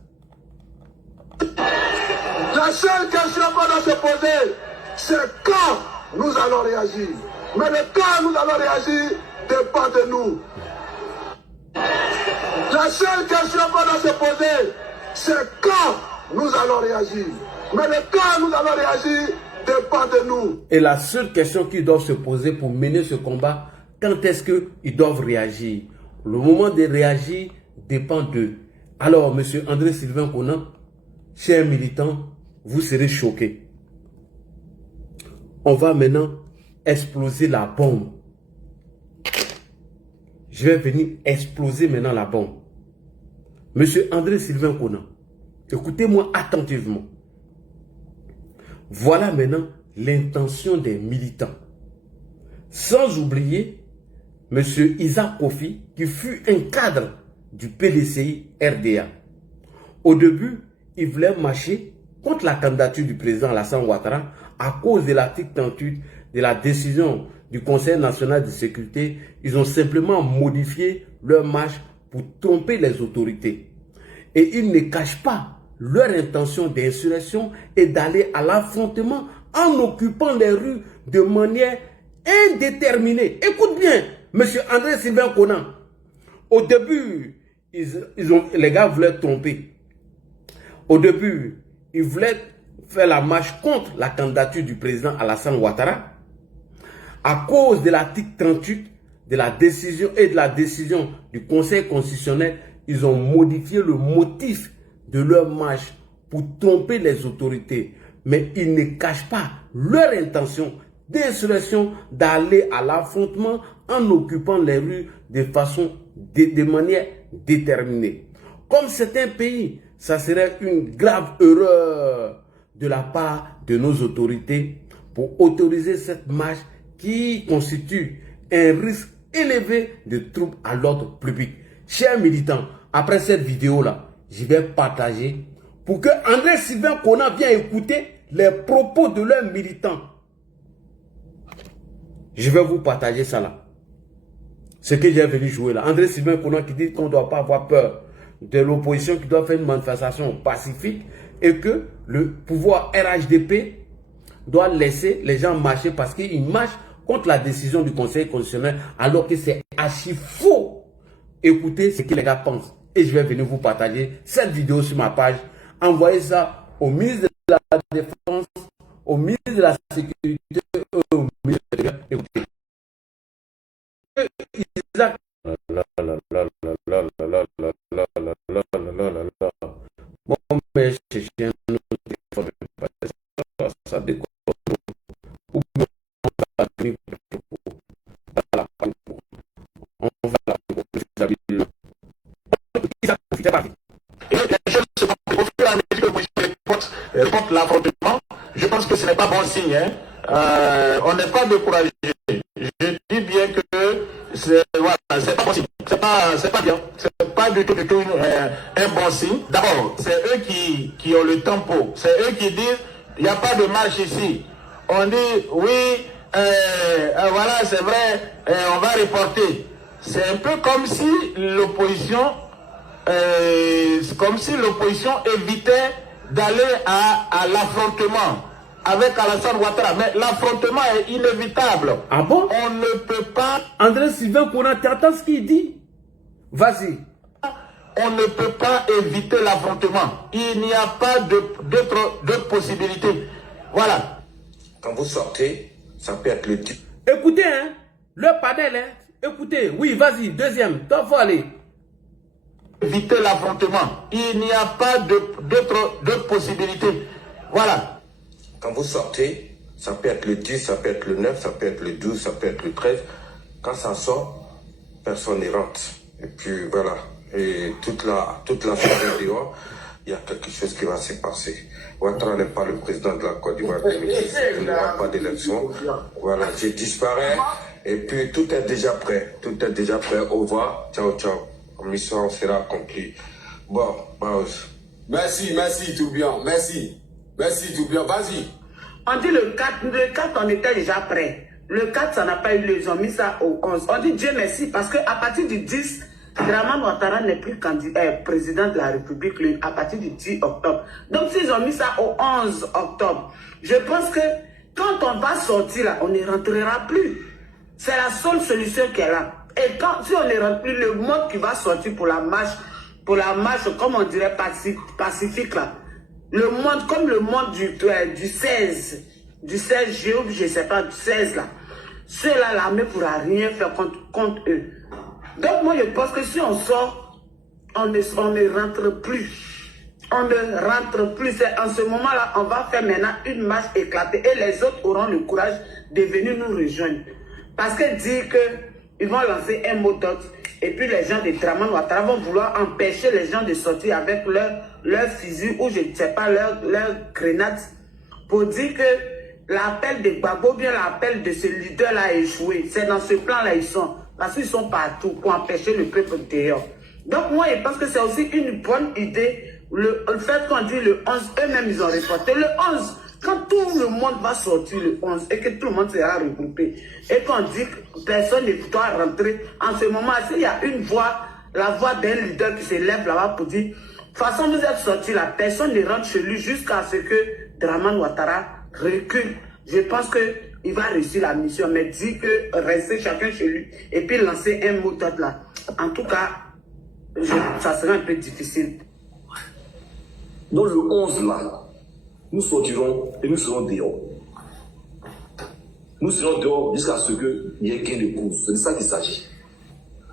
La seule question qu'on doit se poser, c'est quand nous allons réagir. Mais le quand nous allons réagir dépend de nous. La seule question qu'on doit se poser, c'est quand nous allons réagir. Mais le quand nous allons réagir dépend de nous. Et la seule question qu'ils doivent se poser pour mener ce combat, quand est-ce qu'ils doivent réagir? Le moment de réagir dépend d'eux. Alors, M. André Sylvain Konan, chers militants, vous serez choqués. On va maintenant exploser la bombe. Je vais venir exploser maintenant la bombe. Monsieur André Sylvain Konan, écoutez-moi attentivement. Voilà maintenant l'intention des militants. Sans oublier Monsieur Isaac Kofi, qui fut un cadre du PDCI RDA. Au début, il voulait marcher contre la candidature du président Alassane Ouattara à cause de l'article 38 de la décision du Conseil national de sécurité. Ils ont simplement modifié leur marche pour tromper les autorités. Et ils ne cachent pas leur intention d'insurrection et d'aller à l'affrontement en occupant les rues de manière indéterminée. Écoute bien, Monsieur André Sylvain Konan. Au début, les gars voulaient tromper. Au début, ils voulaient faire la marche contre la candidature du président Alassane Ouattara. À cause de l'article 38 de la décision et de la décision du Conseil constitutionnel, ils ont modifié le motif de leur marche pour tromper les autorités. Mais ils ne cachent pas leur intention d'insurrection d'aller à l'affrontement en occupant les rues de manière déterminée. Comme c'est un pays, ça serait une grave erreur de la part de nos autorités pour autoriser cette marche qui constitue un risque élevé de troubles à l'ordre public. Chers militants, après cette vidéo-là, je vais partager pour que André Sylvain Konan vienne écouter les propos de leurs militants. Je vais vous partager ça là. Ce que j'ai venu jouer là. André Sylvain Konan qui dit qu'on ne doit pas avoir peur de l'opposition, qui doit faire une manifestation pacifique et que le pouvoir RHDP doit laisser les gens marcher parce qu'ils marchent contre la décision du Conseil constitutionnel alors que c'est archi faux. Écoutez ce que les gars pensent et je vais venir vous partager cette vidéo sur ma page. Envoyez ça au ministre de la Défense, au ministre de la Sécurité, au ministre de la... Écoutez. Isaac. Bon, mais j'ai un autre téléphone. Ça déconne. On va contre l'affrontement, je pense que ce n'est pas bon signe. Hein. On n'est pas découragé. Je dis bien que c'est voilà, pas bon signe. C'est pas bien. C'est pas du tout un bon signe. D'abord, c'est eux qui ont le tempo. C'est eux qui disent il n'y a pas de marche ici. On dit oui, voilà, c'est vrai, on va reporter. C'est un peu comme si l'opposition évitait d'aller à l'affrontement. avec Alassane Ouattara. Mais l'affrontement est inévitable. Ah bon? On ne peut pas... André Sylvain Kouna, tu entends ce qu'il dit? Vas-y. On ne peut pas éviter l'affrontement. Il n'y a pas d'autre possibilité. Voilà. Quand vous sortez, ça peut être le titre. Écoutez, hein, le panel, hein, écoutez, oui, vas-y, deuxième, t'en faut aller. Éviter l'affrontement. Il n'y a pas d'autre possibilité. Voilà. Quand vous sortez, ça peut être le 10, ça peut être le 9, ça peut être le 12, ça peut être le 13. Quand ça sort, personne n'y rentre. Et puis voilà. Et toute la soirée dehors, il y a quelque chose qui va se passer. Ouattara n'est pas le président de la Côte d'Ivoire 2010. Il n'y aura pas d'élection. Voilà, je disparais. Et puis tout est déjà prêt. Tout est déjà prêt. Au revoir. Ciao, ciao. La mission sera accomplie. Bon, pause. Merci, merci, tout bien. Merci. Merci, tout bien. Vas-y. On dit le 4, on était déjà prêt. Le 4, ça n'a pas eu lieu. Ils ont mis ça au 11. On dit Dieu merci parce qu'à partir du 10, Dramane Ouattara n'est plus président de la République à partir du 10 octobre. Donc s'ils ont mis ça au 11 octobre, je pense que quand on va sortir là, on ne rentrera plus. C'est la seule solution qu'elle a. Et si on ne rentre plus, le monde qui va sortir pour la marche, comme on dirait pacifique là, le monde, comme le monde du 16 juillet, je ne sais pas, du 16 là, ceux-là, l'armée ne pourra rien faire contre eux. Donc moi je pense que si on sort, on ne rentre plus. On ne rentre plus. En ce moment-là, on va faire maintenant une marche éclatée et les autres auront le courage de venir nous rejoindre. Parce que dire qu'ils vont lancer un mot d'ordre et puis les gens de Dramane Ouattara vont vouloir empêcher les gens de sortir avec leur fusil ou je ne sais pas, leur grenade pour dire que l'appel de Gbagbo, bien l'appel de ce leader-là a échoué. C'est dans ce plan-là ils sont. Parce qu'ils sont partout pour empêcher le peuple dehors. Donc moi, je pense que c'est aussi une bonne idée. Le fait qu'on dit le 11, eux-mêmes, ils ont reporté. Le 11, quand tout le monde va sortir le 11 et que tout le monde sera regroupé, et qu'on dit que personne ne doit rentrer, en ce moment, s'il y a une voix, la voix d'un leader qui se lève là-bas pour dire, de toute façon, vous êtes sortis là, personne ne rentre chez lui jusqu'à ce que Dramane Ouattara recule. Je pense qu'il va réussir la mission, mais dit que rester chacun chez lui et puis lancer un mot d'ordre là. En tout cas, ça sera un peu difficile. Dans le 11 là, nous sortirons et nous serons dehors. Nous serons dehors jusqu'à ce qu'il y ait gain de cause. C'est de ça qu'il s'agit.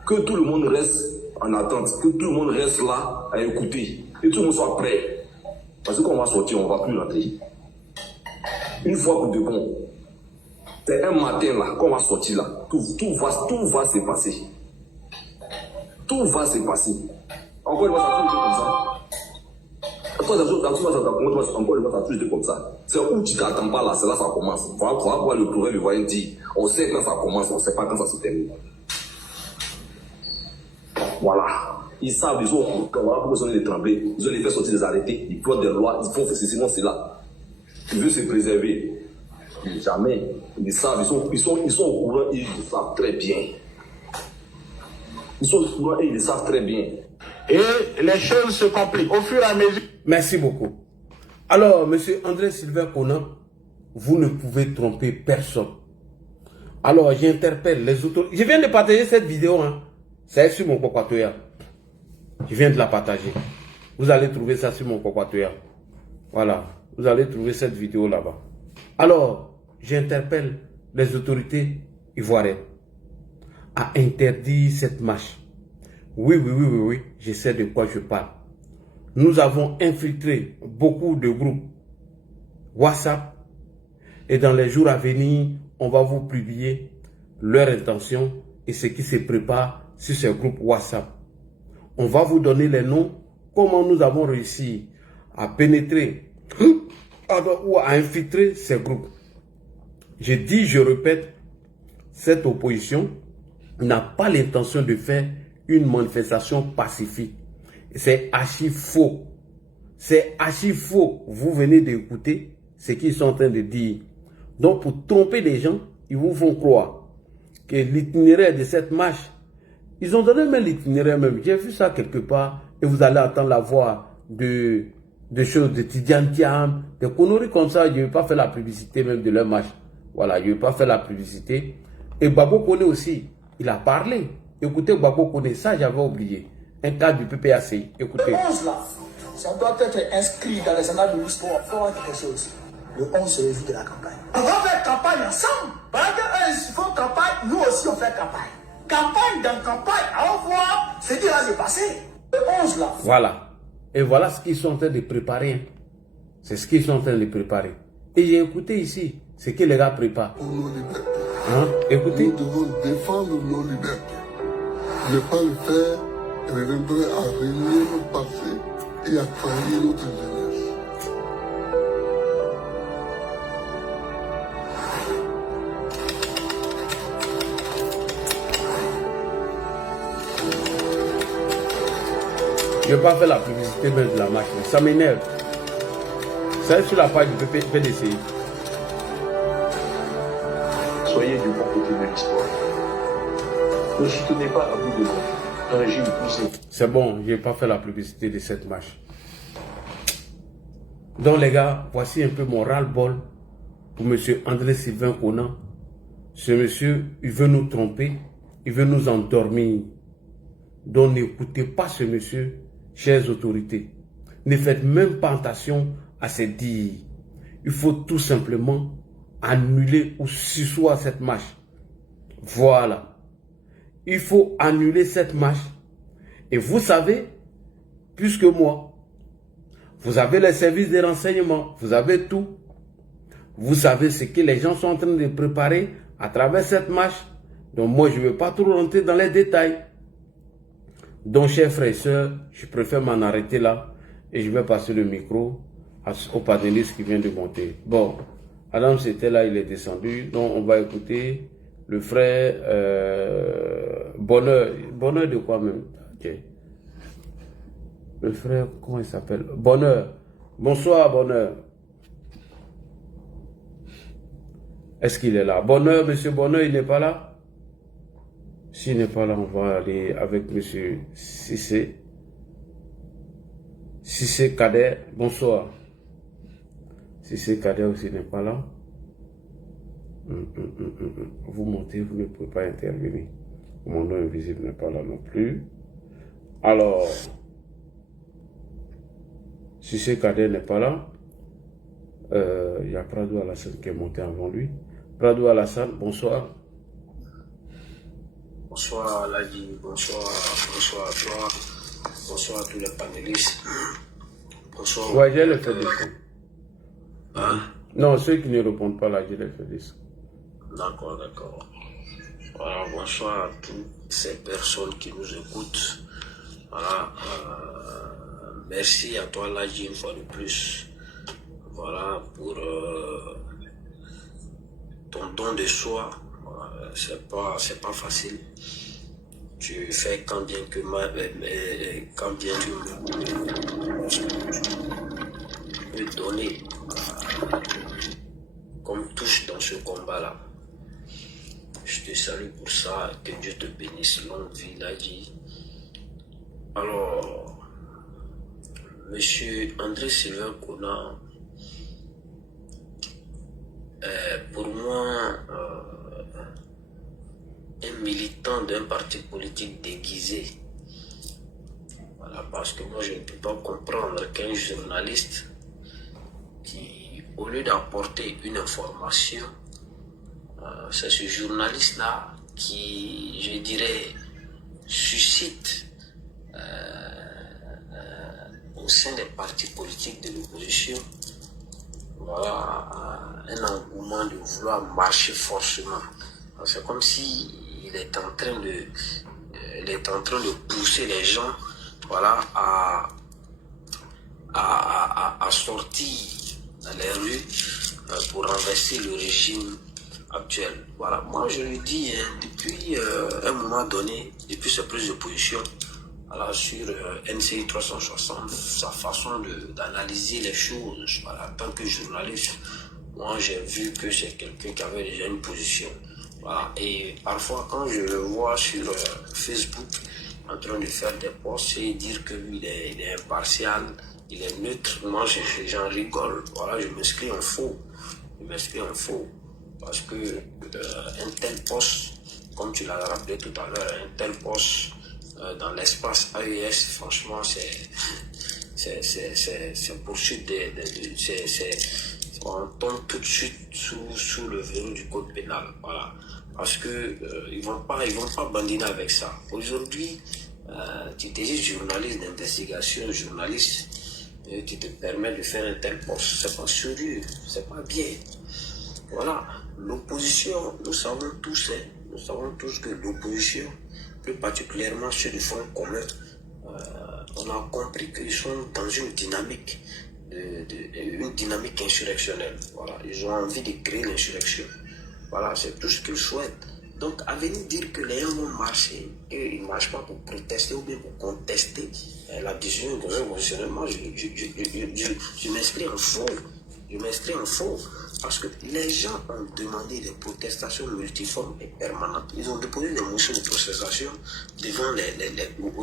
Que tout le monde reste en attente, que tout le monde reste là à écouter et tout le monde soit prêt. Parce que quand on va sortir, on ne va plus rentrer. Une fois pour de bon, c'est un matin là, quand on va sortir là, tout va se passer. Tout va se passer. Encore une fois, ça a toujours été comme ça. Encore une fois, ça a toujours été comme ça. C'est où tu t'attends pas là, c'est là que ça commence. Il faut avoir le courage de voir et dire, on sait quand ça commence, on ne sait pas quand ça se termine. Voilà. Ils savent, ils ont, voilà pourquoi ils ont les trembler, ils ont les faire sortir des arrêtés, ils plottent des lois, ils font ceci, sinon c'est là. Ils veulent se préserver. Jamais. Ils savent, ils sont au courant, ils le savent très bien. Ils sont au courant et ils le savent très bien. Et les choses se compliquent au fur et à mesure. Merci beaucoup. Alors, monsieur André Sylvain Kouna, vous ne pouvez tromper personne. Alors, j'interpelle les autorités. Je viens de partager cette vidéo, hein. C'est sur mon Kokwatoya. Je viens de la partager. Vous allez trouver ça sur mon Kokwatoya. Voilà. Vous allez trouver cette vidéo là-bas. Alors, j'interpelle les autorités ivoiriennes à interdire cette marche. Oui, je sais de quoi je parle. Nous avons infiltré beaucoup de groupes WhatsApp et dans les jours à venir, on va vous publier leurs intentions et ce qui se prépare sur ces groupes WhatsApp. On va vous donner les noms, comment nous avons réussi à pénétrer ou à infiltrer ces groupes. Je dis, je répète, cette opposition n'a pas l'intention de faire une manifestation pacifique. C'est archi faux. C'est archi faux. Vous venez d'écouter ce qu'ils sont en train de dire. Donc, pour tromper les gens, ils vous font croire que l'itinéraire de cette marche, ils ont donné même l'itinéraire même. J'ai vu ça quelque part et vous allez entendre la voix de des choses de Tidiane, des conneries comme ça. Je ne vais pas faire la publicité même de leur match. Voilà, je ne vais pas faire la publicité. Et Babo Koné aussi, il a parlé. Écoutez, Babo Koné, ça j'avais oublié. Un cas du PPACI. Écoutez. Le 11 là, ça doit être inscrit dans les annales de l'histoire. Il faut avoir quelque chose. Le 11 c'est le jour de la campagne. On va faire campagne ensemble. Pendant qu'eux ils font campagne, nous aussi on fait campagne. Campagne dans campagne, on va voir ce qui va se passer. Le 11 là. Voilà. Et voilà ce qu'ils sont en train de préparer. C'est ce qu'ils sont en train de préparer. Et j'ai écouté ici ce que les gars préparent. Pour nos libertés. Hein? Écoutez. Nous devons défendre nos libertés. Ne pas le faire reviendrait à régner notre passé et à trahir notre jeunesse. Je ne vais pas faire la publicité même de la marche, mais ça m'énerve. Ça est sur la page du PDCI. Soyez du bon côté de l'histoire. Ne soutenez pas à bout de bras un régime poussé. C'est bon, je ne vais pas faire la publicité de cette marche. Donc les gars, voici un peu mon ras-le-bol pour M. André Sylvain Konan. Ce monsieur, il veut nous tromper, il veut nous endormir. Donc n'écoutez pas ce monsieur, chères autorités. Ne faites même pas attention à ces dires. Il faut tout simplement annuler ou sussoir cette marche. Voilà. Il faut annuler cette marche. Et vous savez, plus que moi, vous avez les services de renseignement, vous avez tout. Vous savez ce que les gens sont en train de préparer à travers cette marche. Donc moi, je ne vais pas trop rentrer dans les détails. Donc, chers frères et sœurs, je préfère m'en arrêter là. Et je vais passer le micro au panéliste qui vient de monter. Bon, Adam, c'était là, il est descendu. Donc, on va écouter le frère Bonheur. Bonheur de quoi même? Okay. Le frère, comment il s'appelle? Bonheur. Bonsoir, Bonheur. Est-ce qu'il est là? Bonheur, monsieur Bonheur, il n'est pas là? S'il n'est pas là, on va aller avec monsieur Cissé. Cissé Kader, bonsoir. Cissé Kader aussi n'est pas là. Vous montez, vous ne pouvez pas intervenir. Mon nom invisible n'est pas là non plus. Alors, Cissé Kader n'est pas là. Il y a Pradou Alassane qui est monté avant lui. Pradou Alassane, bonsoir. Bonsoir Ladi, bonsoir à toi, bonsoir à tous les panélistes. Bonsoir. Ouais, j'ai le fait des sons. Hein? Non, ceux qui ne répondent pas là, j'ai le fait des sons. D'accord. Voilà, bonsoir à toutes ces personnes qui nous écoutent. Voilà, merci à toi Ladi une fois de plus. Voilà, pour ton don de soi. C'est pas facile. Tu fais quand bien que mal, quand bien tu peux donner comme touche dans ce combat-là. Je te salue pour ça, que Dieu te bénisse, longue vie, Ladi. Alors, monsieur André Sylvain Konan, pour moi, un militant d'un parti politique déguisé. Voilà, parce que moi je ne peux pas comprendre qu'un journaliste qui, au lieu d'apporter une information, c'est ce journaliste-là qui, je dirais, suscite au sein des partis politiques de l'opposition, voilà, un engouement de vouloir marcher forcément. C'est comme si il est en train de pousser les gens, voilà, à sortir dans les rues pour renverser le régime actuel. Voilà, moi je le dis, depuis un moment donné, depuis sa prise de position, voilà, sur NCI 360, sa façon d'analyser les choses, voilà, en tant que journaliste, moi j'ai vu que c'est quelqu'un qui avait déjà une position. Voilà. Et parfois quand je le vois sur Facebook en train de faire des posts et dire que lui il est impartial, il est neutre. Moi, j'en rigole. Voilà, je m'inscris en faux. Je m'inscris en faux. Parce que un tel poste, comme tu l'as rappelé tout à l'heure, un tel poste dans l'espace AES, franchement, c'est poursuite on tombe tout de suite sous le verrou du code pénal. Voilà. Parce que ils vont pas bandiner avec ça. Aujourd'hui, tu t'es juste journaliste d'investigation, journaliste, et tu te permets de faire un tel poste. C'est pas sérieux, c'est pas bien. Voilà. L'opposition, nous savons tous que l'opposition, plus particulièrement ceux du Front commun, on a compris qu'ils sont dans une dynamique insurrectionnelle. Voilà. Ils ont envie de créer l'insurrection. Voilà, c'est tout ce qu'ils souhaitent. Donc, à venir dire que les gens vont marcher, qu'ils ne marchent pas pour protester ou bien pour contester la décision du Conseil constitutionnel, moi, je m'inscris en faux. Je m'inscris en faux. Parce que les gens ont demandé des protestations multiformes et permanentes. Ils ont déposé des motions de protestation devant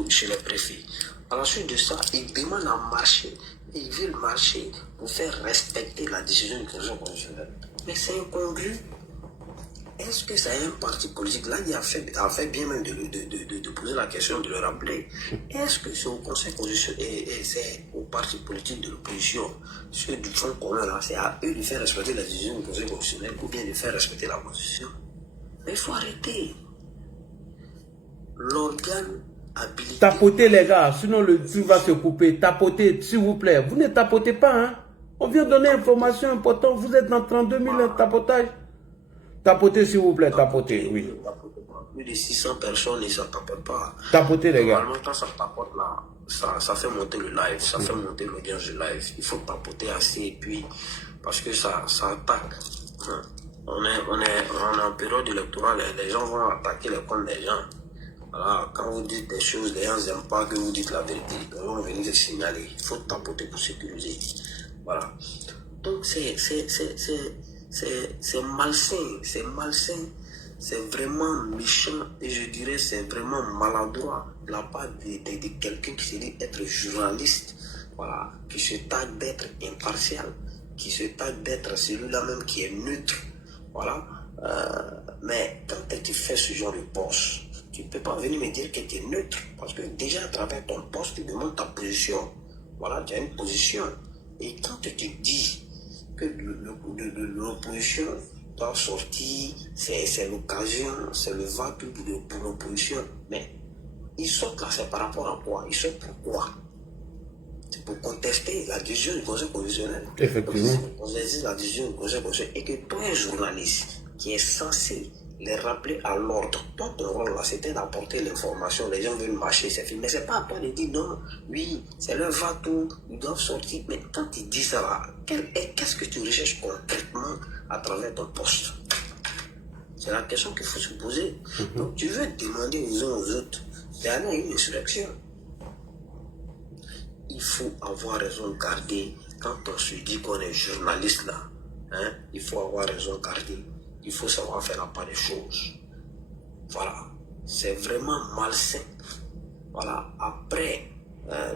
chez les préfets. À la suite de ça, ils demandent à marcher. Ils veulent marcher pour faire respecter la décision du Conseil constitutionnel. Mais c'est incongru. Est-ce que ça est un parti politique? Là, il a fait bien même de poser la question, de le rappeler. Est-ce que c'est au Conseil constitutionnel et c'est au parti politique de l'opposition, ceux du Front commun là, c'est à eux de faire respecter la décision du Conseil constitutionnel ou bien de faire respecter la Constitution? Mais il faut arrêter. L'organe habilité... Tapotez les gars, sinon le truc va se couper. Tapotez, s'il vous plaît. Vous ne tapotez pas, hein. On vient donner information importante. Vous êtes dans 32 000 tapotage. Tapotez, s'il vous plaît, tapotez, oui. Plus de 600 personnes et ça ne tapote pas. Tapotez, les gars. Normalement, quand ça tapote là, ça fait monter le live, ça fait monter l'audience du live. Il faut tapoter assez et puis, parce que ça attaque. On est en période électorale, les gens vont attaquer les comptes des gens. Voilà, quand vous dites des choses, les gens n'aiment pas que vous dites la vérité. Ils vont venir se signaler. Il faut tapoter pour sécuriser. Voilà. Donc, c'est malsain, c'est vraiment méchant et je dirais c'est vraiment maladroit de la part de quelqu'un qui se dit être journaliste, voilà, qui se targue d'être impartial, qui se targue d'être celui-là même qui est neutre, voilà. Mais quand tu fais ce genre de poste, tu ne peux pas venir me dire que tu es neutre, parce que déjà à travers ton poste, tu demandes ta position, voilà, tu as une position, et quand tu te dis que l'opposition doit sortir, c'est l'occasion, c'est le va-tout pour l'opposition. Mais ils sortent là, c'est par rapport à quoi? Ils sortent pourquoi? C'est pour contester la décision du Conseil constitutionnel. Effectivement. C'est pour contester la décision du Conseil constitutionnel. Et que toi, un journaliste qui est censé les rappeler à l'ordre, toi, ton rôle là, c'était d'apporter l'information. Les gens veulent marcher, c'est fait. Mais c'est pas à toi de dire non, oui, c'est leur va-tout, ils doivent sortir. Mais quand tu dis ça là, qu'est-ce que tu recherches concrètement à travers ton poste? C'est la question qu'il faut se poser. Donc tu veux demander aux uns aux autres d'aller à une insurrection. Il faut avoir raison de garder quand on se dit qu'on est journaliste là. Hein, il faut avoir raison de garder. Il faut savoir faire la part des choses. Voilà. C'est vraiment malsain. Voilà. Après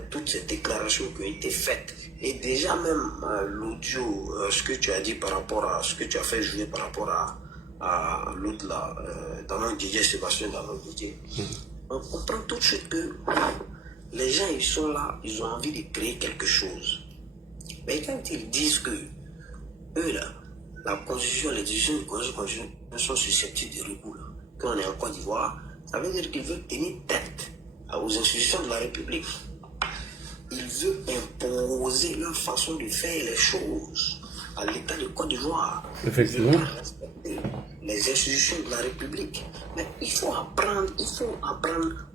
toutes ces déclarations qui ont été faites, et déjà même l'audio, ce que tu as dit par rapport à ce que tu as fait jouer par rapport à l'autre là, dans notre DJ Sébastien, dans notre DJ, on comprend tout de suite que les gens ils sont là, ils ont envie de créer quelque chose. Mais quand ils disent que eux là, la constitution, les décisions du Conseil constitutionnel sont susceptibles de recours, qu'on est en Côte d'Ivoire, ça veut dire qu'ils veulent tenir tête aux institutions de la République. Ils veulent imposer leur façon de faire les choses à l'État de Côte d'Ivoire. Effectivement. Ils veulent respecter les institutions de la République. Mais il faut apprendre,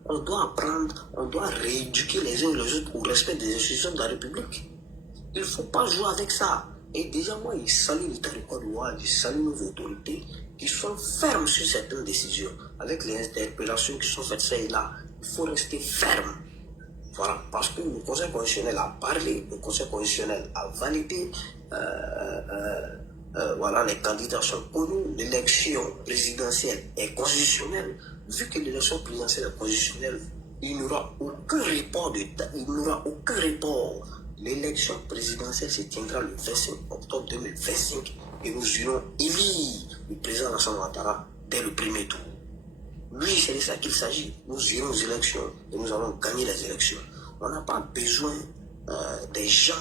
on doit apprendre, on doit rééduquer les uns et les autres au respect des institutions de la République. Il ne faut pas jouer avec ça. Et déjà, moi, je salue l'État de Côte d'Ivoire, je salue nos autorités qui sont fermes sur certaines décisions. Avec les interpellations qui sont faites ça et là, il faut rester ferme. Voilà, parce que le Conseil constitutionnel a parlé, le Conseil constitutionnel a validé, voilà, les candidats sont connus, l'élection présidentielle est constitutionnelle. Vu que l'élection présidentielle est constitutionnelle, il n'y aura aucun report l'élection présidentielle se tiendra le 25 octobre 2025 et nous irons élire le président Alassane Ouattara dès le premier tour. Lui, c'est de ça qu'il s'agit. Nous irons aux élections et nous allons gagner les élections. On n'a pas besoin des gens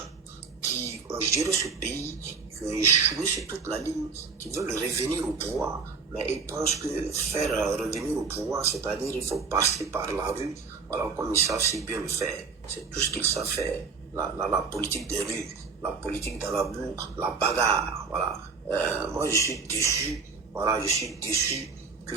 qui ont géré ce pays, qui ont échoué sur toute la ligne, qui veulent revenir au pouvoir. Mais ils pensent que faire revenir au pouvoir, c'est-à-dire qu'il faut passer par la rue, voilà, comme ils savent si bien le faire. C'est tout ce qu'ils savent faire. La politique des rues, la politique dans la boue, la bagarre, voilà. Moi, je suis déçu, voilà, je suis déçu que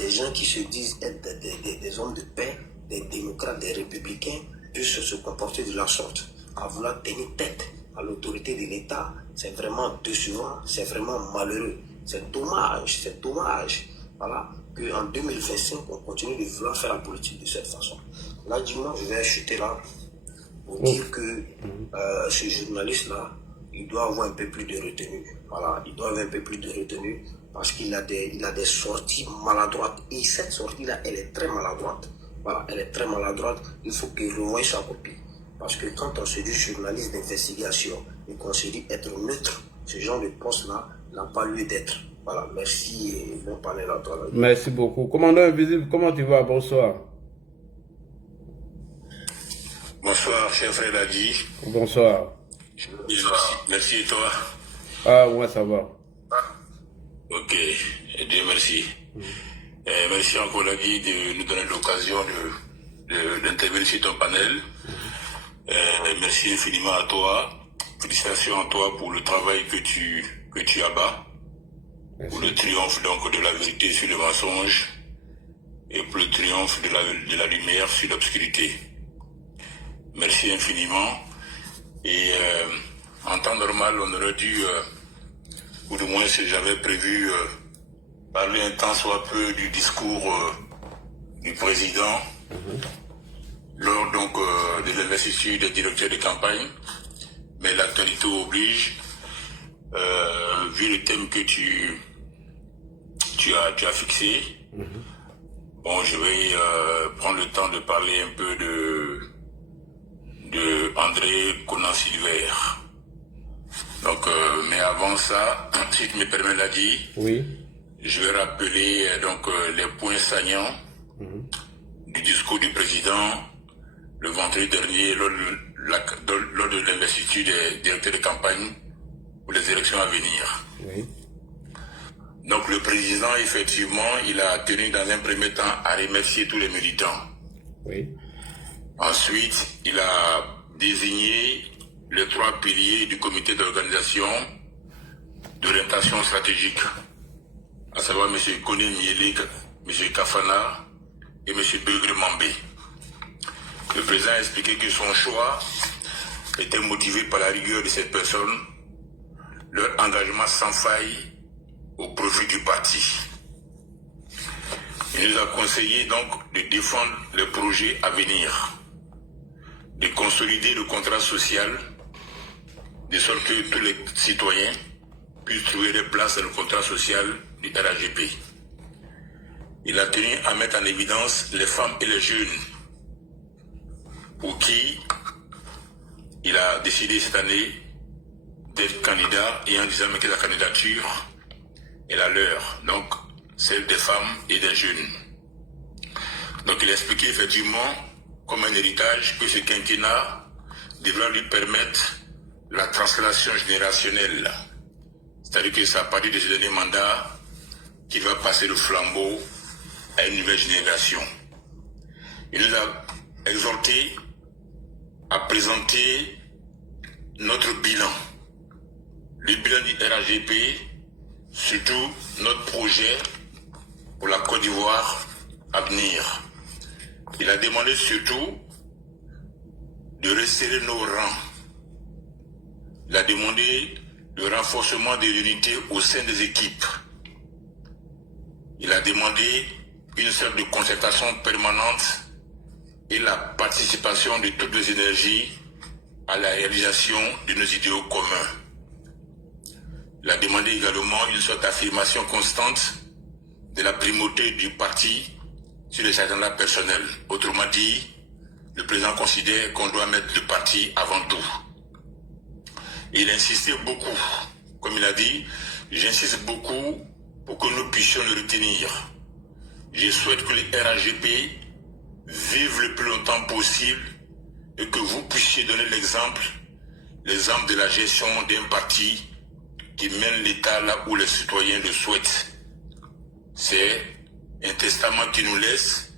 les gens qui se disent être des hommes de paix, des démocrates, des républicains, puissent se comporter de la sorte, à vouloir tenir tête à l'autorité de l'État. C'est vraiment décevant, c'est vraiment malheureux. C'est dommage, voilà, qu'en 2025, on continue de vouloir faire la politique de cette façon. Là, dimanche, je vais chuter là pour dire que ce journaliste-là, il doit avoir un peu plus de retenue. Voilà, il doit avoir un peu plus de retenue parce qu'il a des sorties maladroites. Et cette sortie-là, elle est très maladroite. Voilà, elle est très maladroite. Il faut qu'il revoie sa copie. Parce que quand on se dit journaliste d'investigation et qu'on se dit être neutre, ce genre de poste-là n'a pas lieu d'être. Voilà, merci et bon panel à toi. Merci beaucoup. Commandant Invisible, comment tu vas? Bonsoir. Bonsoir, cher frère Ladi. Bonsoir. Merci et toi? Ah, moi ça va. Ok, Dieu merci. Merci encore Ladi de nous donner l'occasion d'intervenir sur ton panel. Merci infiniment à toi. Félicitations à toi pour le travail que tu abats. Pour le triomphe donc de la vérité sur le mensonge et pour le triomphe de la lumière sur l'obscurité. Merci infiniment. Et en temps normal, on aurait dû, ou du moins si j'avais prévu, parler un temps soit peu du discours du président lors donc de l'investiture des directeurs de campagne. Mais l'actualité oblige, vu le thème que tu as fixé, bon, je vais prendre le temps de parler un peu de André Konan-Silver. Donc, mais avant ça, si tu me permets de dire, oui, je vais rappeler donc les points saignants du discours du président le vendredi dernier lors de l'investiture des directeurs de campagne pour les élections à venir. Oui. Donc le président, effectivement, il a tenu dans un premier temps à remercier tous les militants. Oui. Ensuite, il a désigné les 3 piliers du comité d'organisation d'orientation stratégique, à savoir M. Kone Mielik, M. Kafana et M. Beugre Mambé. Le président a expliqué que son choix était motivé par la rigueur de ces personnes, leur engagement sans faille au profit du parti. Il nous a conseillé donc de défendre les projets à venir, de consolider le contrat social, de sorte que tous les citoyens puissent trouver des places dans le contrat social du RAGP. Il a tenu à mettre en évidence les femmes et les jeunes pour qui il a décidé cette année d'être candidat et en disant que la candidature est la leur, donc celle des femmes et des jeunes. Donc il a expliqué effectivement comme un héritage que ce quinquennat devra lui permettre la transformation générationnelle. C'est-à-dire que c'est à partir de ce dernier mandat qu'il va passer le flambeau à une nouvelle génération. Il nous a exhorté à présenter notre bilan, le bilan du RAGP, surtout notre projet pour la Côte d'Ivoire à venir. Il a demandé surtout de resserrer nos rangs. Il a demandé le renforcement de l'unité au sein des équipes. Il a demandé une sorte de concertation permanente et la participation de toutes les énergies à la réalisation de nos idéaux communs. Il a demandé également une sorte d'affirmation constante de la primauté du parti sur les agendas personnels. Autrement dit, le président considère qu'on doit mettre le parti avant tout. Et il insistait beaucoup, comme il a dit, j'insiste beaucoup pour que nous puissions le retenir. Je souhaite que les RAGP vivent le plus longtemps possible et que vous puissiez donner l'exemple de la gestion d'un parti qui mène l'État là où les citoyens le souhaitent. C'est un testament qui nous laisse,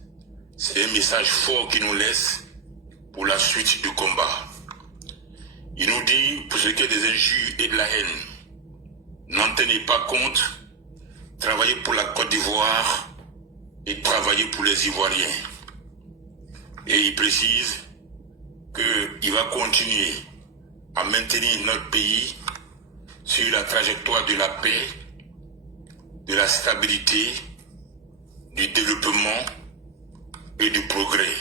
c'est un message fort qui nous laisse pour la suite du combat. Il nous dit, pour ce qui est des injures et de la haine, n'en tenez pas compte, travaillez pour la Côte d'Ivoire et travaillez pour les Ivoiriens. Et il précise qu'il va continuer à maintenir notre pays sur la trajectoire de la paix, de la stabilité, du développement et du progrès.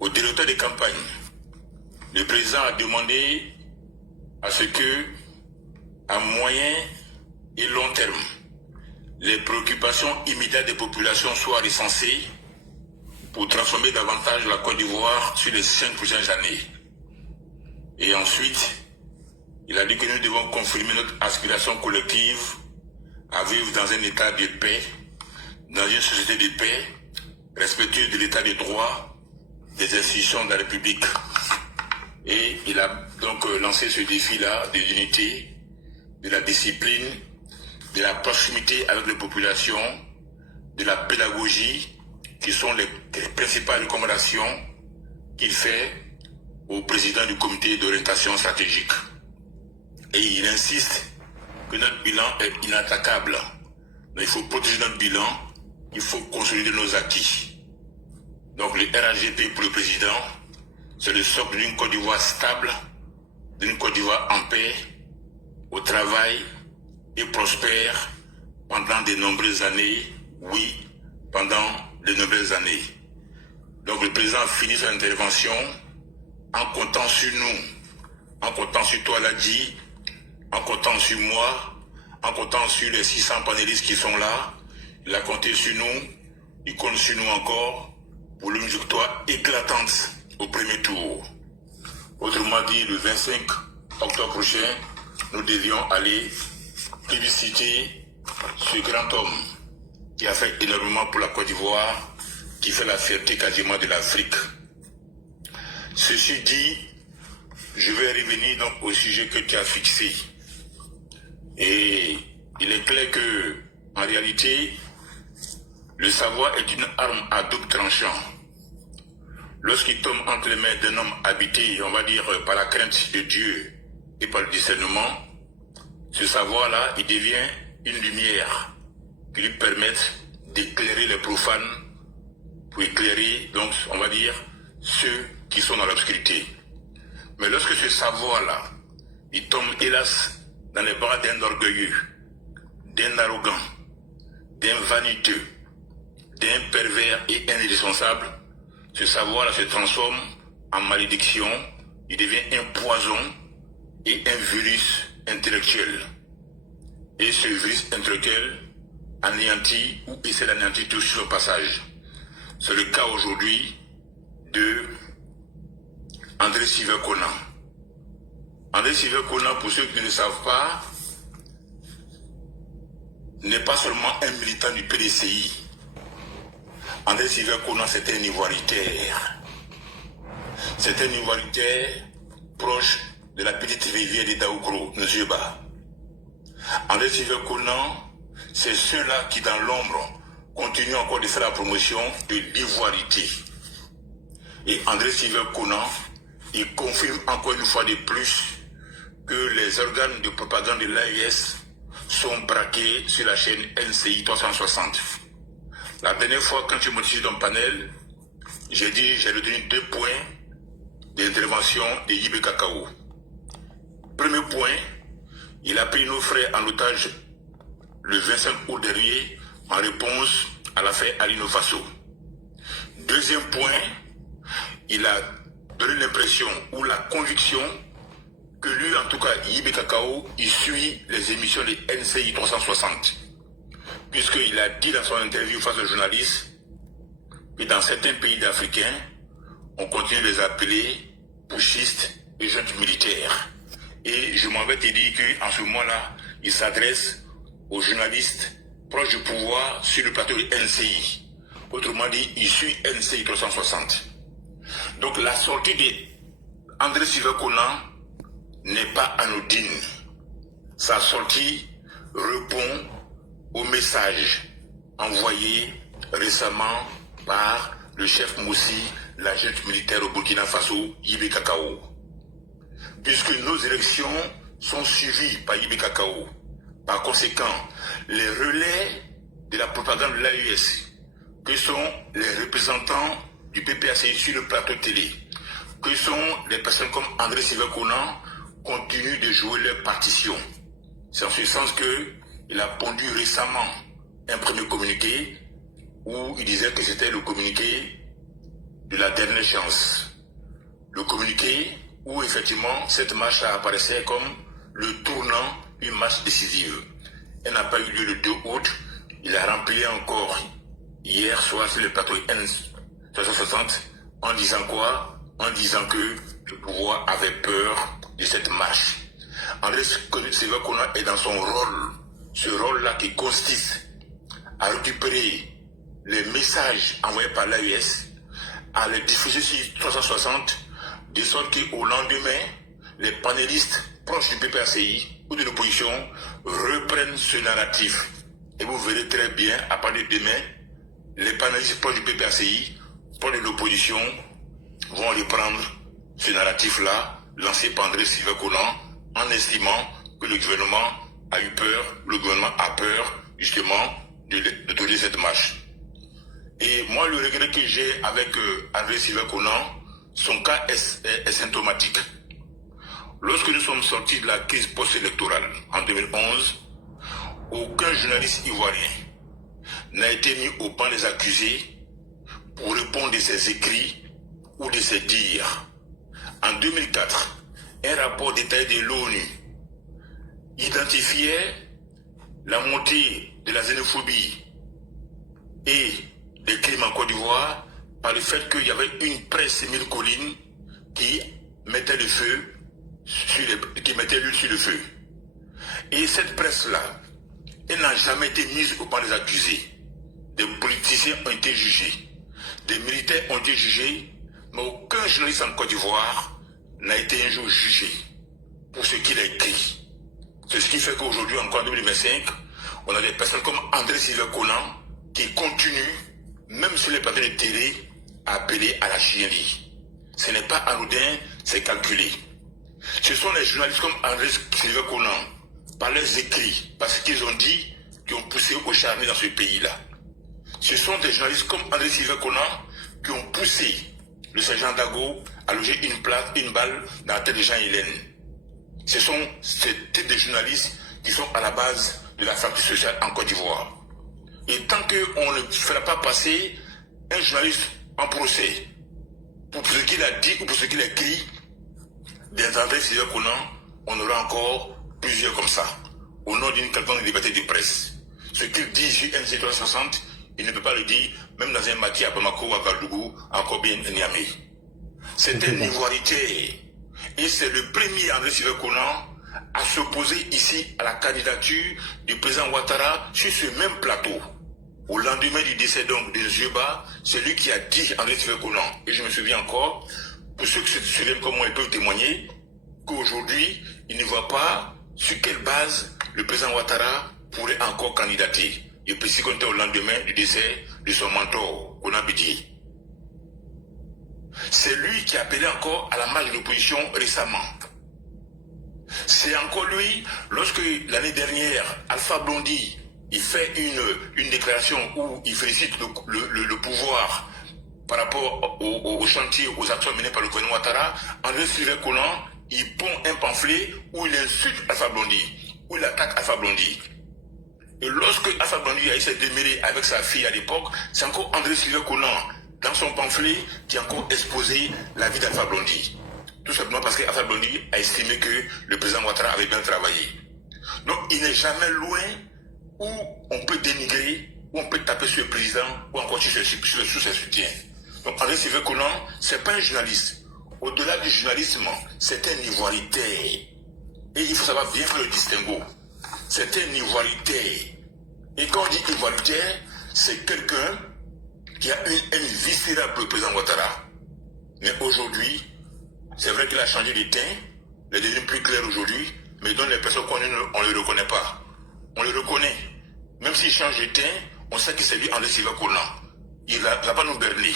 Au directeur des campagnes, le président a demandé à ce que, à moyen et long terme, les préoccupations immédiates des populations soient recensées pour transformer davantage la Côte d'Ivoire sur les 5 prochaines années. Et ensuite, il a dit que nous devons confirmer notre aspiration collective à vivre dans un état de paix, dans une société de paix, respectueuse de l'état de droit, des institutions de la République. Et il a donc lancé ce défi-là de l'unité, de la discipline, de la proximité avec les populations, de la pédagogie, qui sont les principales recommandations qu'il fait au président du comité d'orientation stratégique. Et il insiste que notre bilan est inattaquable. Mais il faut protéger notre bilan, il faut consolider nos acquis. Donc le RAGP pour le président, c'est le socle d'une Côte d'Ivoire stable, d'une Côte d'Ivoire en paix, au travail et prospère pendant de nombreuses années, oui, pendant de nombreuses années. Donc le président finit son intervention en comptant sur nous, en comptant sur toi, Ladji, en comptant sur moi, en comptant sur les 600 panélistes qui sont là. Il a compté sur nous, il compte sur nous encore pour une victoire éclatante au premier tour. Autrement dit, le 25 octobre prochain, nous devions aller plébisciter ce grand homme qui a fait énormément pour la Côte d'Ivoire, qui fait la fierté quasiment de l'Afrique. Ceci dit, je vais revenir donc au sujet que tu as fixé. Et il est clair que, en réalité, le savoir est une arme à double tranchant. Lorsqu'il tombe entre les mains d'un homme habité, on va dire, par la crainte de Dieu et par le discernement, ce savoir-là, il devient une lumière qui lui permette d'éclairer les profanes pour éclairer, donc, on va dire, ceux qui sont dans l'obscurité. Mais lorsque ce savoir-là, il tombe, hélas, dans les bras d'un orgueilleux, d'un arrogant, d'un vaniteux, d'un pervers et un irresponsable, ce savoir-là se transforme en malédiction, il devient un poison et un virus intellectuel. Et ce virus intellectuel anéantit ou essaie d'anéantir tout sur le passage. C'est le cas aujourd'hui de André Sylvain Conan. André Sylvain Conan, pour ceux qui ne le savent pas, n'est pas seulement un militant du PDCI. André Sylvain Conan, c'est un Ivoiritaire. C'est un Ivoiritaire proche de la petite rivière de Daougro, Nzeba. André Sylvain Conan, c'est ceux-là qui, dans l'ombre, continuent encore de faire la promotion de l'ivoirité. Et André Sylvain Conan, il confirme encore une fois de plus que les organes de propagande de l'AES sont braqués sur la chaîne NCI 360. La dernière fois, quand tu m'as dit dans le panel, j'ai retenu 2 points d'intervention de Yibé Kakao. Premier point, il a pris nos frères en otage le 25 août dernier en réponse à l'affaire Alino Faso. Deuxième point, il a donné l'impression ou la conviction que lui, en tout cas, Yibé Kakao, il suit les émissions de NCI 360. Puisqu'il a dit dans son interview face aux journalistes que dans certains pays africains, on continue de les appeler pushistes junte militaire. Et je m'en vais te dire qu'en ce moment-là, il s'adresse aux journalistes proches du pouvoir sur le plateau de NCI. Autrement dit, issu NCI 360. Donc la sortie d'André Sylvain Conan n'est pas anodine. Sa sortie répond au message envoyé récemment par le chef Moussi, la junte militaire au Burkina Faso, Yibé Kakao. Puisque nos élections sont suivies par Yibé Kakao. Par conséquent, les relais de la propagande de l'AES, que sont les représentants du PPACI sur le plateau télé, que sont les personnes comme André Sylvain Conan, continuent de jouer leur partition. C'est en ce sens qu'il a pondu récemment un premier communiqué où il disait que c'était le communiqué de la dernière chance. Le communiqué où effectivement cette marche apparaissait comme le tournant d'une marche décisive. Elle n'a pas eu lieu le 2 août, il a rempli encore hier soir sur le plateau N360 en disant quoi? En disant que le pouvoir avait peur de cette marche. André Sylvain Conan est dans son rôle, ce rôle-là qui consiste à récupérer les messages envoyés par l'AES, à les diffuser sur 360, de sorte qu'au lendemain, les panélistes proches du PPACI ou de l'opposition reprennent ce narratif. Et vous verrez très bien, à partir de demain, les panélistes proches du PPACI, proches de l'opposition, vont reprendre ce narratif-là, lancé par André Sylvain Conan, en estimant que le gouvernement a eu peur, le gouvernement a peur, justement, de donner cette marche. Et moi, le regret que j'ai avec André Sylvain Conan, son cas est symptomatique. Lorsque nous sommes sortis de la crise post-électorale en 2011, aucun journaliste ivoirien n'a été mis au banc des accusés pour répondre de ses écrits ou de ses dires. En 2004, un rapport détaillé de l'ONU identifiait la montée de la xénophobie et des crimes en Côte d'Ivoire par le fait qu'il y avait une presse mille collines qui mettait le feu qui mettait l'huile sur le feu. Et cette presse-là, elle n'a jamais été mise au banc des accusés. Des politiciens ont été jugés, des militaires ont été jugés, mais aucun journaliste en Côte d'Ivoire n'a été un jour jugé pour ce qu'il a écrit. C'est ce qui fait qu'aujourd'hui, encore en 2025, on a des personnes comme André Sylvain Conan qui continuent, même sur les plateaux de télé, à appeler à la chiennerie. Ce n'est pas anodin, c'est calculé. Ce sont les journalistes comme André Sylvain Conan, par leurs écrits, parce qu'ils ont dit, qui ont poussé au charnier dans ce pays-là. Ce sont des journalistes comme André Sylvain Conan qui ont poussé le sergent Dago à loger une balle dans la tête de Jean Hélène. Ce sont ces types de journalistes qui sont à la base de la fracture sociale en Côte d'Ivoire. Et tant qu'on ne fera pas passer un journaliste en procès pour ce qu'il a dit ou pour ce qu'il a écrit, des André Sylvain Conan, on aura encore plusieurs comme ça, au nom d'une quelconque liberté de presse. Ce qu'il dit sur NC 360, il ne peut pas le dire, même dans un maquis à Bamako ou à Gadougou, encore bien à Niamey. C'est un ivoirité. Et c'est le premier André Sylvain Conan à s'opposer ici à la candidature du président Ouattara sur ce même plateau. Au lendemain du décès donc de Zioba, c'est lui qui a dit André Sylvain Conan. Et je me souviens encore, pour ceux qui se souviennent comme moi, ils peuvent témoigner, qu'aujourd'hui, il ne voit pas sur quelle base le président Ouattara pourrait encore candidater. Et puis si on était au lendemain du décès de son mentor, Konan Bédié. C'est lui qui a appelé encore à la marche de l'opposition récemment. C'est encore lui, lorsque l'année dernière, Alpha Blondy, il fait une déclaration où il félicite le pouvoir par rapport au chantier, aux actions menées par le gouvernement Ouattara. André Sylvain Conan, il pond un pamphlet où il insulte Alpha Blondy, où il attaque Alpha Blondy. Et lorsque Alpha Blondy a essayé de démêler avec sa fille à l'époque, c'est encore André Sylvain Conan, dans son pamphlet, qui a encore exposé la vie d'Alpha Blondy. Tout simplement parce qu'Alpha Blondy a estimé que le président Ouattara avait bien travaillé. Donc il n'est jamais loin où on peut dénigrer, où on peut taper sur le président, ou encore sur ses soutiens. Donc André Sylvain Conan, c'est pas un journaliste. au-delà du journalisme, c'est un ivoirité. Et il faut savoir bien faire le distinguo. C'est un ivoirité. Et quand on dit ivoirité, c'est quelqu'un qui a une haine viscérale pour le président Ouattara. Mais aujourd'hui, c'est vrai qu'il a changé de teint, il est devenu plus clair aujourd'hui, mais dans les personnes qu'on on ne le reconnaît pas. On le reconnaît. Même s'il change de teint, on sait que c'est lui André Silva Conan. Il ne va pas nous berner.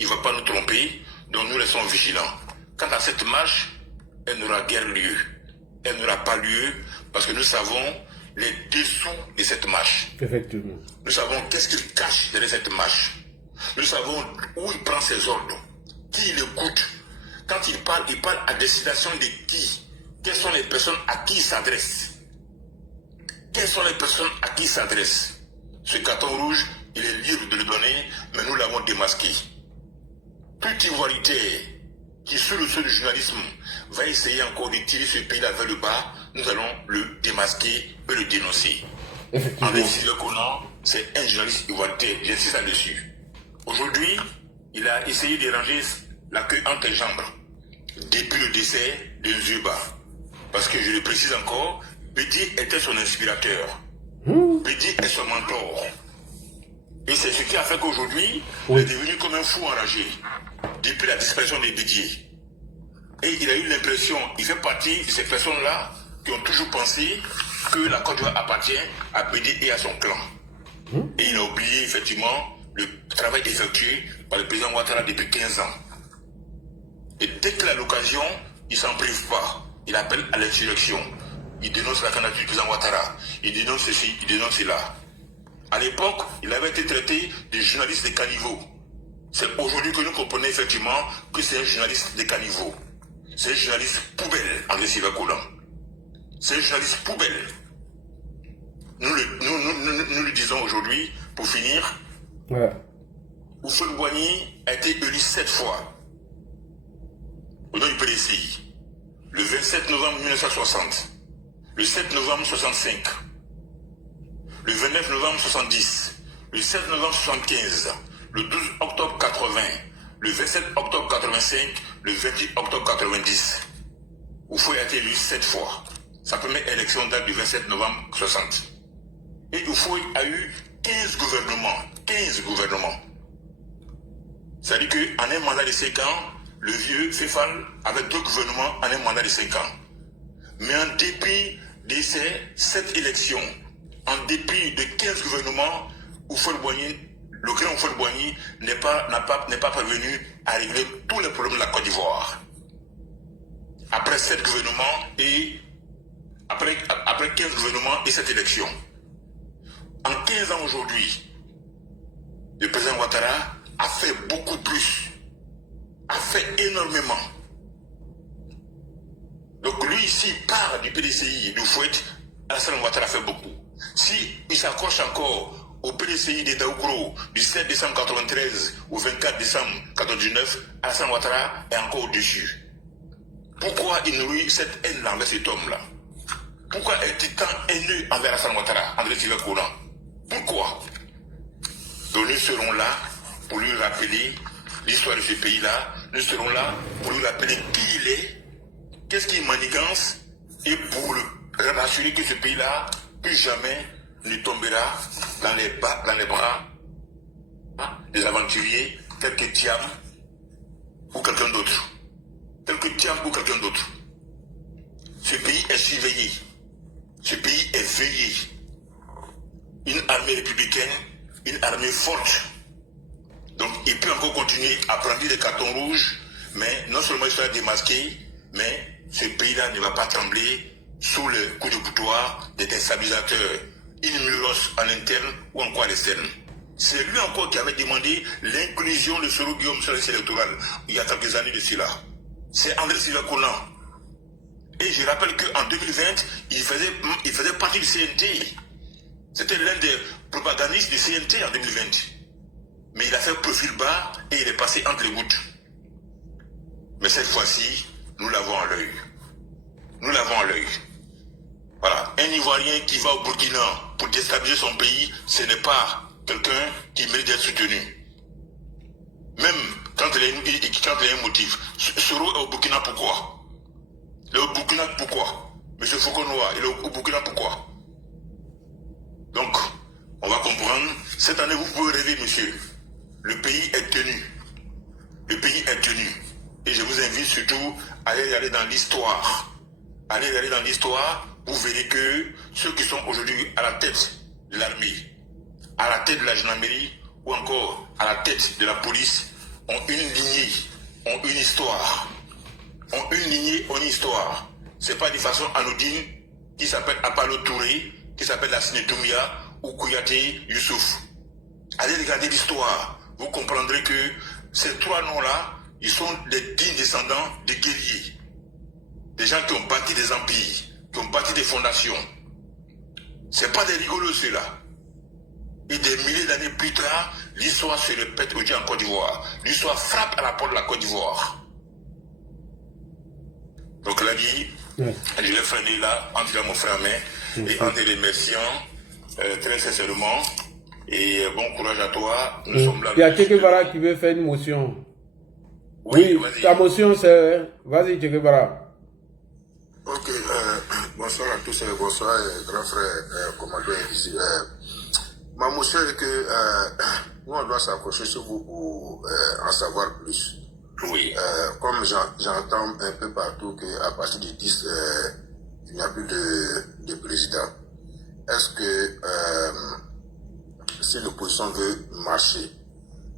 Il ne va pas nous tromper, donc nous restons vigilants. Quant à cette marche, elle n'aura guère lieu. Elle n'aura pas lieu parce que nous savons les dessous de cette marche. Effectivement. Nous savons qu'est-ce qu'il cache derrière cette marche. Nous savons où il prend ses ordres, qui il écoute. Quand il parle à destination de qui? Quelles sont les personnes à qui il s'adresse? Quelles sont les personnes à qui il s'adresse? Ce carton rouge, il est libre de le donner, mais nous l'avons démasqué. Toute ivoirité qui, sous le sceau du journalisme, va essayer encore de tirer ce pays-là vers le bas, nous allons le démasquer et le dénoncer. André Silva Conan, c'est un journaliste ivoirité, j'insiste là-dessus. Aujourd'hui, il a essayé de ranger la queue entre les jambes depuis le décès de Nzuba. Parce que je le précise encore, Bédi était son inspirateur. Bédi est son mentor. Et c'est ce qui a fait qu'aujourd'hui, il est devenu comme un fou enragé. Depuis la disparition de Bédi. Et il a eu l'impression, il fait partie de ces personnes-là qui ont toujours pensé que la Côte d'Ivoire appartient à Bédi et à son clan. Et il a oublié effectivement le travail effectué par le président Ouattara depuis 15 ans. Et dès qu'il a l'occasion, il ne s'en prive pas. Il appelle à l'insurrection. Il dénonce la candidature du président Ouattara. Il dénonce ceci, il dénonce cela. À l'époque, il avait été traité de journaliste de caniveau. C'est aujourd'hui que nous comprenons effectivement que c'est un journaliste de caniveau. C'est un journaliste poubelle, André Silva Conan. C'est un journaliste poubelle. Nous le disons aujourd'hui, pour finir. Ouais. Houphouët-Boigny a été élu 7 fois au nom du PDCI. Le 27 novembre 1960, le 7 novembre 65, le 29 novembre 70, le 7 novembre 75, le 12 octobre 80, le 27 octobre 85, le 28 octobre 90. Houphouët a été élu 7 fois. Sa première élection date du 27 novembre 60. Et Houphouët a eu 15 gouvernements. 15 gouvernements. C'est-à-dire qu'en un mandat de 5 ans, le vieux Féfal avait 2 gouvernements en un mandat de 5 ans. Mais en dépit de ces 7 élections, en dépit de 15 gouvernements, le grand Houphouët-Boigny n'est pas parvenu à régler tous les problèmes de la Côte d'Ivoire. Après 7 gouvernements et après 15 gouvernements et 7 élections. En 15 ans aujourd'hui, le président Ouattara a fait beaucoup plus, a fait énormément. Donc lui, s'il part du PDCI de Houphouët, Alassane Ouattara a fait beaucoup. S'il s'accroche encore au PDCI de Daoukro du 7 décembre 1993 au 24 décembre 1999, Alassane Ouattara est encore au-dessus. Pourquoi il nourrit cette haine-là envers cet homme-là? Pourquoi est-il tant haineux envers Alassane Ouattara, André Silva Conan? Pourquoi? Donc nous serons là pour lui rappeler l'histoire de ce pays-là. Nous serons là pour lui rappeler qui il est, qu'est-ce qu'il manigance, et pour le rassurer que ce pays-là, plus jamais, ne tombera dans les bras des aventuriers tels que Thiam ou quelqu'un d'autre. Ce pays est surveillé. Ce pays est veillé. Une armée républicaine, une armée forte. Donc il peut encore continuer à prendre des cartons rouges, mais non seulement il sera démasqué, mais ce pays-là ne va pas trembler sous le coup de boutoir des déstabilisateurs, innuméros en interne ou encore à l'externe. C'est lui encore qui avait demandé l'inclusion de Soro Guillaume sur la liste électorale il y a quelques années de cela. C'est André Silva Conan. Et je rappelle qu'en 2020, il faisait partie du CNT. C'était l'un des propagandistes du CNT en 2020. Mais il a fait profil bas et il est passé entre les gouttes. Mais cette fois-ci, nous l'avons à l'œil. Nous l'avons à l'œil. Voilà. Un Ivoirien qui va au Burkina pour déstabiliser son pays, ce n'est pas quelqu'un qui mérite d'être soutenu. Même quand il y a un motif. Soro est au Burkina, pourquoi? Il est au Burkina, pourquoi? Monsieur Foucault-Noir, il est au Burkina, pourquoi? Donc, on va comprendre. Cette année, vous pouvez rêver, monsieur. Le pays est tenu. Le pays est tenu. Et je vous invite surtout à aller dans l'histoire. Allez dans l'histoire, vous verrez que ceux qui sont aujourd'hui à la tête de l'armée, à la tête de la gendarmerie ou encore à la tête de la police ont une lignée, ont une histoire. Ont une lignée, ont une histoire. C'est pas de façon anodine qui s'appelle Apalo Touré, qui s'appelle Lassine Doumbia ou Kouyaté Youssouf. Allez regarder l'histoire. Vous comprendrez que ces trois noms-là, ils sont des dignes descendants de guerriers. Des gens qui ont bâti des empires, qui ont bâti des fondations. C'est pas des rigolos ceux-là. Et des milliers d'années plus tard, l'histoire se répète aujourd'hui en Côte d'Ivoire. L'histoire frappe à la porte de la Côte d'Ivoire. Donc là, je l'ai freiné là, en disant mon frère main, et en te remerciant très sincèrement. Et bon courage à toi. Nous sommes là. Il y a Che Guevara qui veut faire une motion. Oui, ta motion c'est... Vas-y, Che Guevara. Ok, bonsoir à tous, bonsoir grand frère, commandant ici. Ma motion est que nous on doit s'accrocher sur vous pour en savoir plus. Oui. Comme j'entends un peu partout qu'à partir du 10, il n'y a plus de président. Est-ce que si l'opposition veut marcher,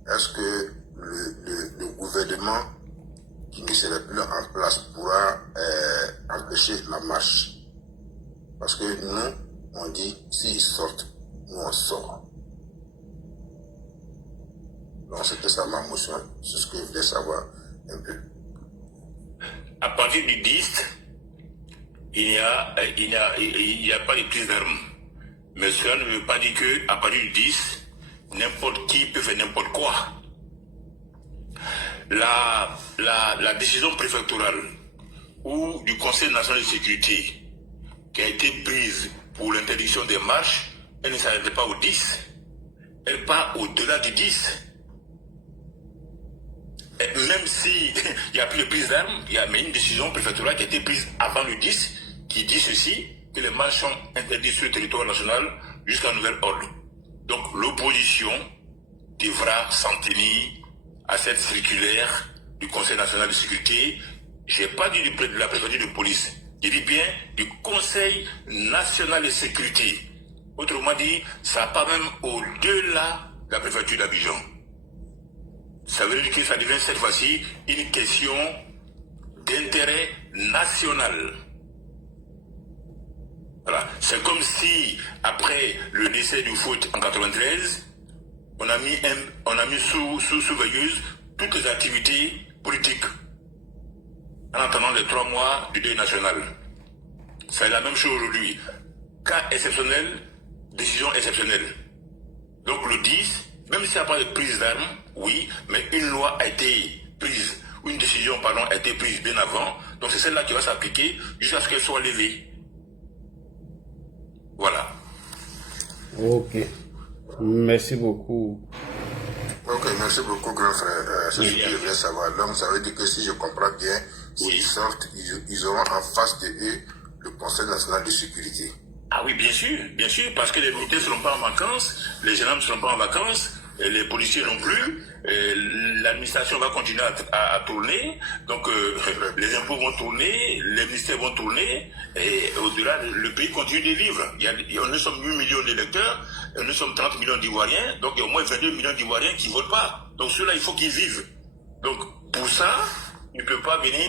est-ce que le gouvernement qui ne serait plus en place pourra empêcher la marche? Parce que nous, on dit, s'ils sortent, nous on sort. Donc c'était ça ma motion, c'est ce que je voulais savoir un peu. À partir du 10, il n'y a pas de prise d'armes. Mais cela ne veut pas dire qu'à partir du 10, n'importe qui peut faire n'importe quoi. La décision préfectorale ou du Conseil national de sécurité qui a été prise pour l'interdiction des marches, elle ne s'arrête pas au 10. Elle part au-delà du 10. Et même s'il n'y a plus de prise d'armes, il y a une décision préfectorale qui a été prise avant le 10 qui dit ceci, que les marches sont interdites sur le territoire national jusqu'à nouvel ordre. Donc l'opposition devra s'en tenir à cette circulaire du Conseil national de sécurité. Je n'ai pas dit de la préfecture de police, je dis bien du Conseil national de sécurité. Autrement dit, ça part même au-delà de la préfecture d'Abidjan. Ça veut dire que ça devient cette fois-ci une question d'intérêt national. Voilà. C'est comme si, après le décès du foot en 93, on a mis sous veilleuse toutes les activités politiques en attendant les 3 mois du deuil national. C'est la même chose aujourd'hui. Cas exceptionnel, décision exceptionnelle. Donc le 10, même s'il n'y a pas de prise d'armes, oui, mais une loi a été prise, ou une décision, pardon, a été prise bien avant. Donc c'est celle-là qui va s'appliquer jusqu'à ce qu'elle soit levée. Voilà. Ok. Merci beaucoup. Ok, merci beaucoup, grand frère. C'est ce que je voulais savoir. Donc, ça veut dire que si je comprends bien, s'ils sortent, ils auront en face de eux le Conseil national de sécurité. Ah oui, bien sûr, parce que les militaires ne seront pas en vacances, les gendarmes ne seront pas en vacances, les policiers non plus, l'administration va continuer à tourner, donc les impôts vont tourner, les ministères vont tourner, et au-delà, le pays continue de vivre. Nous sommes 8 millions d'électeurs, nous sommes 30 millions d'Ivoiriens, donc il y a au moins 22 millions d'Ivoiriens qui ne votent pas. Donc ceux-là, il faut qu'ils vivent. Donc pour ça, ils ne peuvent pas venir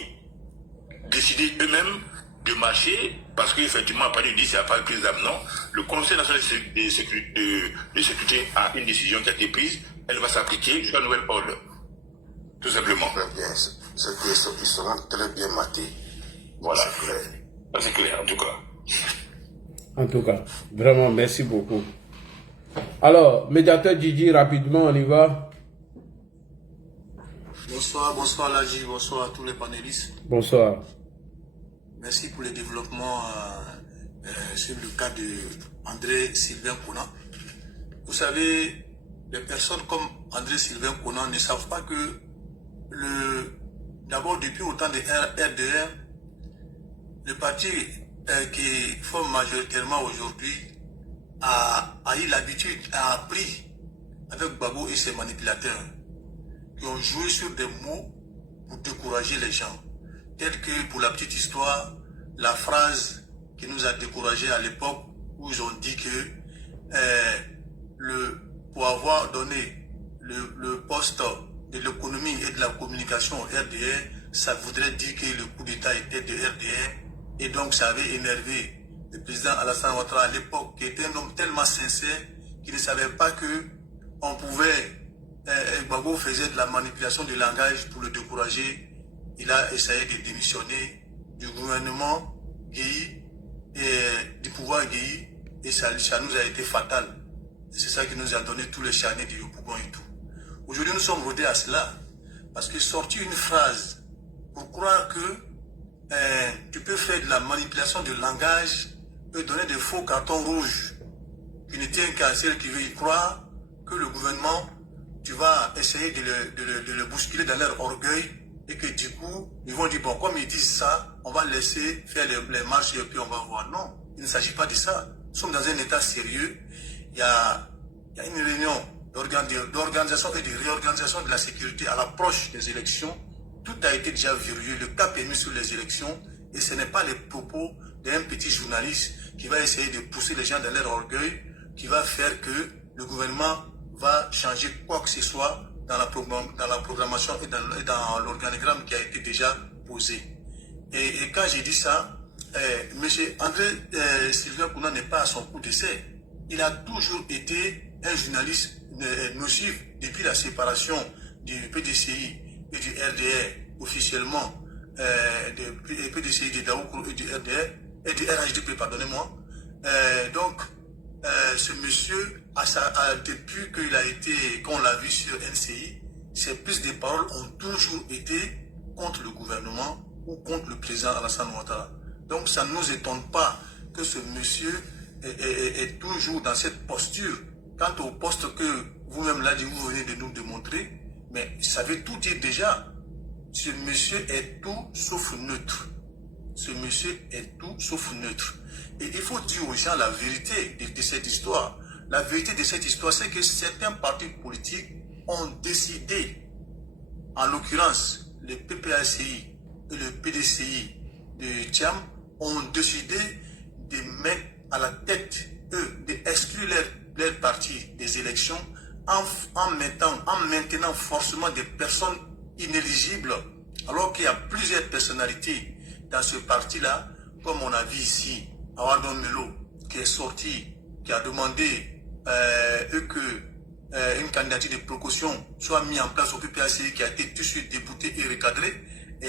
décider eux-mêmes de marcher, parce qu'effectivement, à partir du 10, il n'y a pas de prise d'armes, non. Le Conseil national de sécurité a une décision qui a été prise, elle va s'appliquer jusqu'à nouvel ordre. Tout simplement. Très bien. Ils seront très bien matés. Voilà. C'est clair, en tout cas. En tout cas, vraiment, merci beaucoup. Alors, médiateur Djidji, rapidement, on y va. Bonsoir Laji, bonsoir à tous les panélistes. Bonsoir. Merci pour le développement sur le cas de André Sylvain Konan. Vous savez, les personnes comme André Sylvain Konan ne savent pas que d'abord, depuis autant de RDR, le parti qui forme majoritairement aujourd'hui a eu l'habitude, a appris avec Gbagbo et ses manipulateurs qui ont joué sur des mots pour décourager les gens. Tel que, pour la petite histoire, la phrase qui nous a découragés à l'époque où ils ont dit que pour avoir donné le poste de l'économie et de la communication au RDR, ça voudrait dire que le coup d'État était de RDR et donc ça avait énervé le président Alassane Ouattara à l'époque, qui était un homme tellement sincère qu'il ne savait pas que on pouvait, Gbagbo faisait de la manipulation du langage pour le décourager. Il a essayé de démissionner du gouvernement Gueye et du pouvoir Gueye et ça nous a été fatal. C'est ça qui nous a donné tous les charnets du Yopougon et tout. Aujourd'hui, nous sommes rodés à cela parce que sortir une phrase pour croire que tu peux faire de la manipulation du langage et donner des faux cartons rouges qui ne tiennent qu'à celle qui veut y croire que le gouvernement, tu vas essayer de le bousculer dans leur orgueil et que du coup, ils vont dire, bon, comme ils disent ça, on va laisser faire les marches et puis on va voir. Non, il ne s'agit pas de ça. Nous sommes dans un état sérieux. Il y a une réunion d'organisation et de réorganisation de la sécurité à l'approche des élections. Tout a été déjà verrouillé, le cap est mis sur les élections et ce n'est pas les propos d'un petit journaliste qui va essayer de pousser les gens dans leur orgueil qui va faire que le gouvernement va changer quoi que ce soit dans la programmation et dans l'organigramme qui a été déjà posé. Et quand j'ai dit ça, M. André Sylvain Kouna n'est pas à son coup d'essai. Il a toujours été un journaliste nocif depuis la séparation du PDCI et du RDR officiellement, du PDCI de Daoukro et du RDR, et du RHDP, pardonnez-moi. Donc, ce monsieur, depuis qu'il a été, qu'on l'a vu sur NCI, ses prises de parole ont toujours été contre le gouvernement ou contre le président Alassane Ouattara. Donc, ça ne nous étonne pas que ce monsieur est toujours dans cette posture. Quant au poste que vous-même là, vous venez de nous démontrer, mais ça veut tout dire déjà. Ce monsieur est tout sauf neutre. Ce monsieur est tout sauf neutre. Et il faut dire aux gens la vérité de cette histoire. La vérité de cette histoire, c'est que certains partis politiques ont décidé, en l'occurrence le PPACI et le PDCI de Thiam, ont décidé de mettre à la tête, d'exclure leur parti des élections en maintenant forcément des personnes inéligibles, alors qu'il y a plusieurs personnalités dans ce parti-là, comme on a vu ici, Awadon Melo, qui est sorti, qui a demandé que une candidature de précaution soit mise en place au PPACI, qui a été tout de suite débouté et recadré, et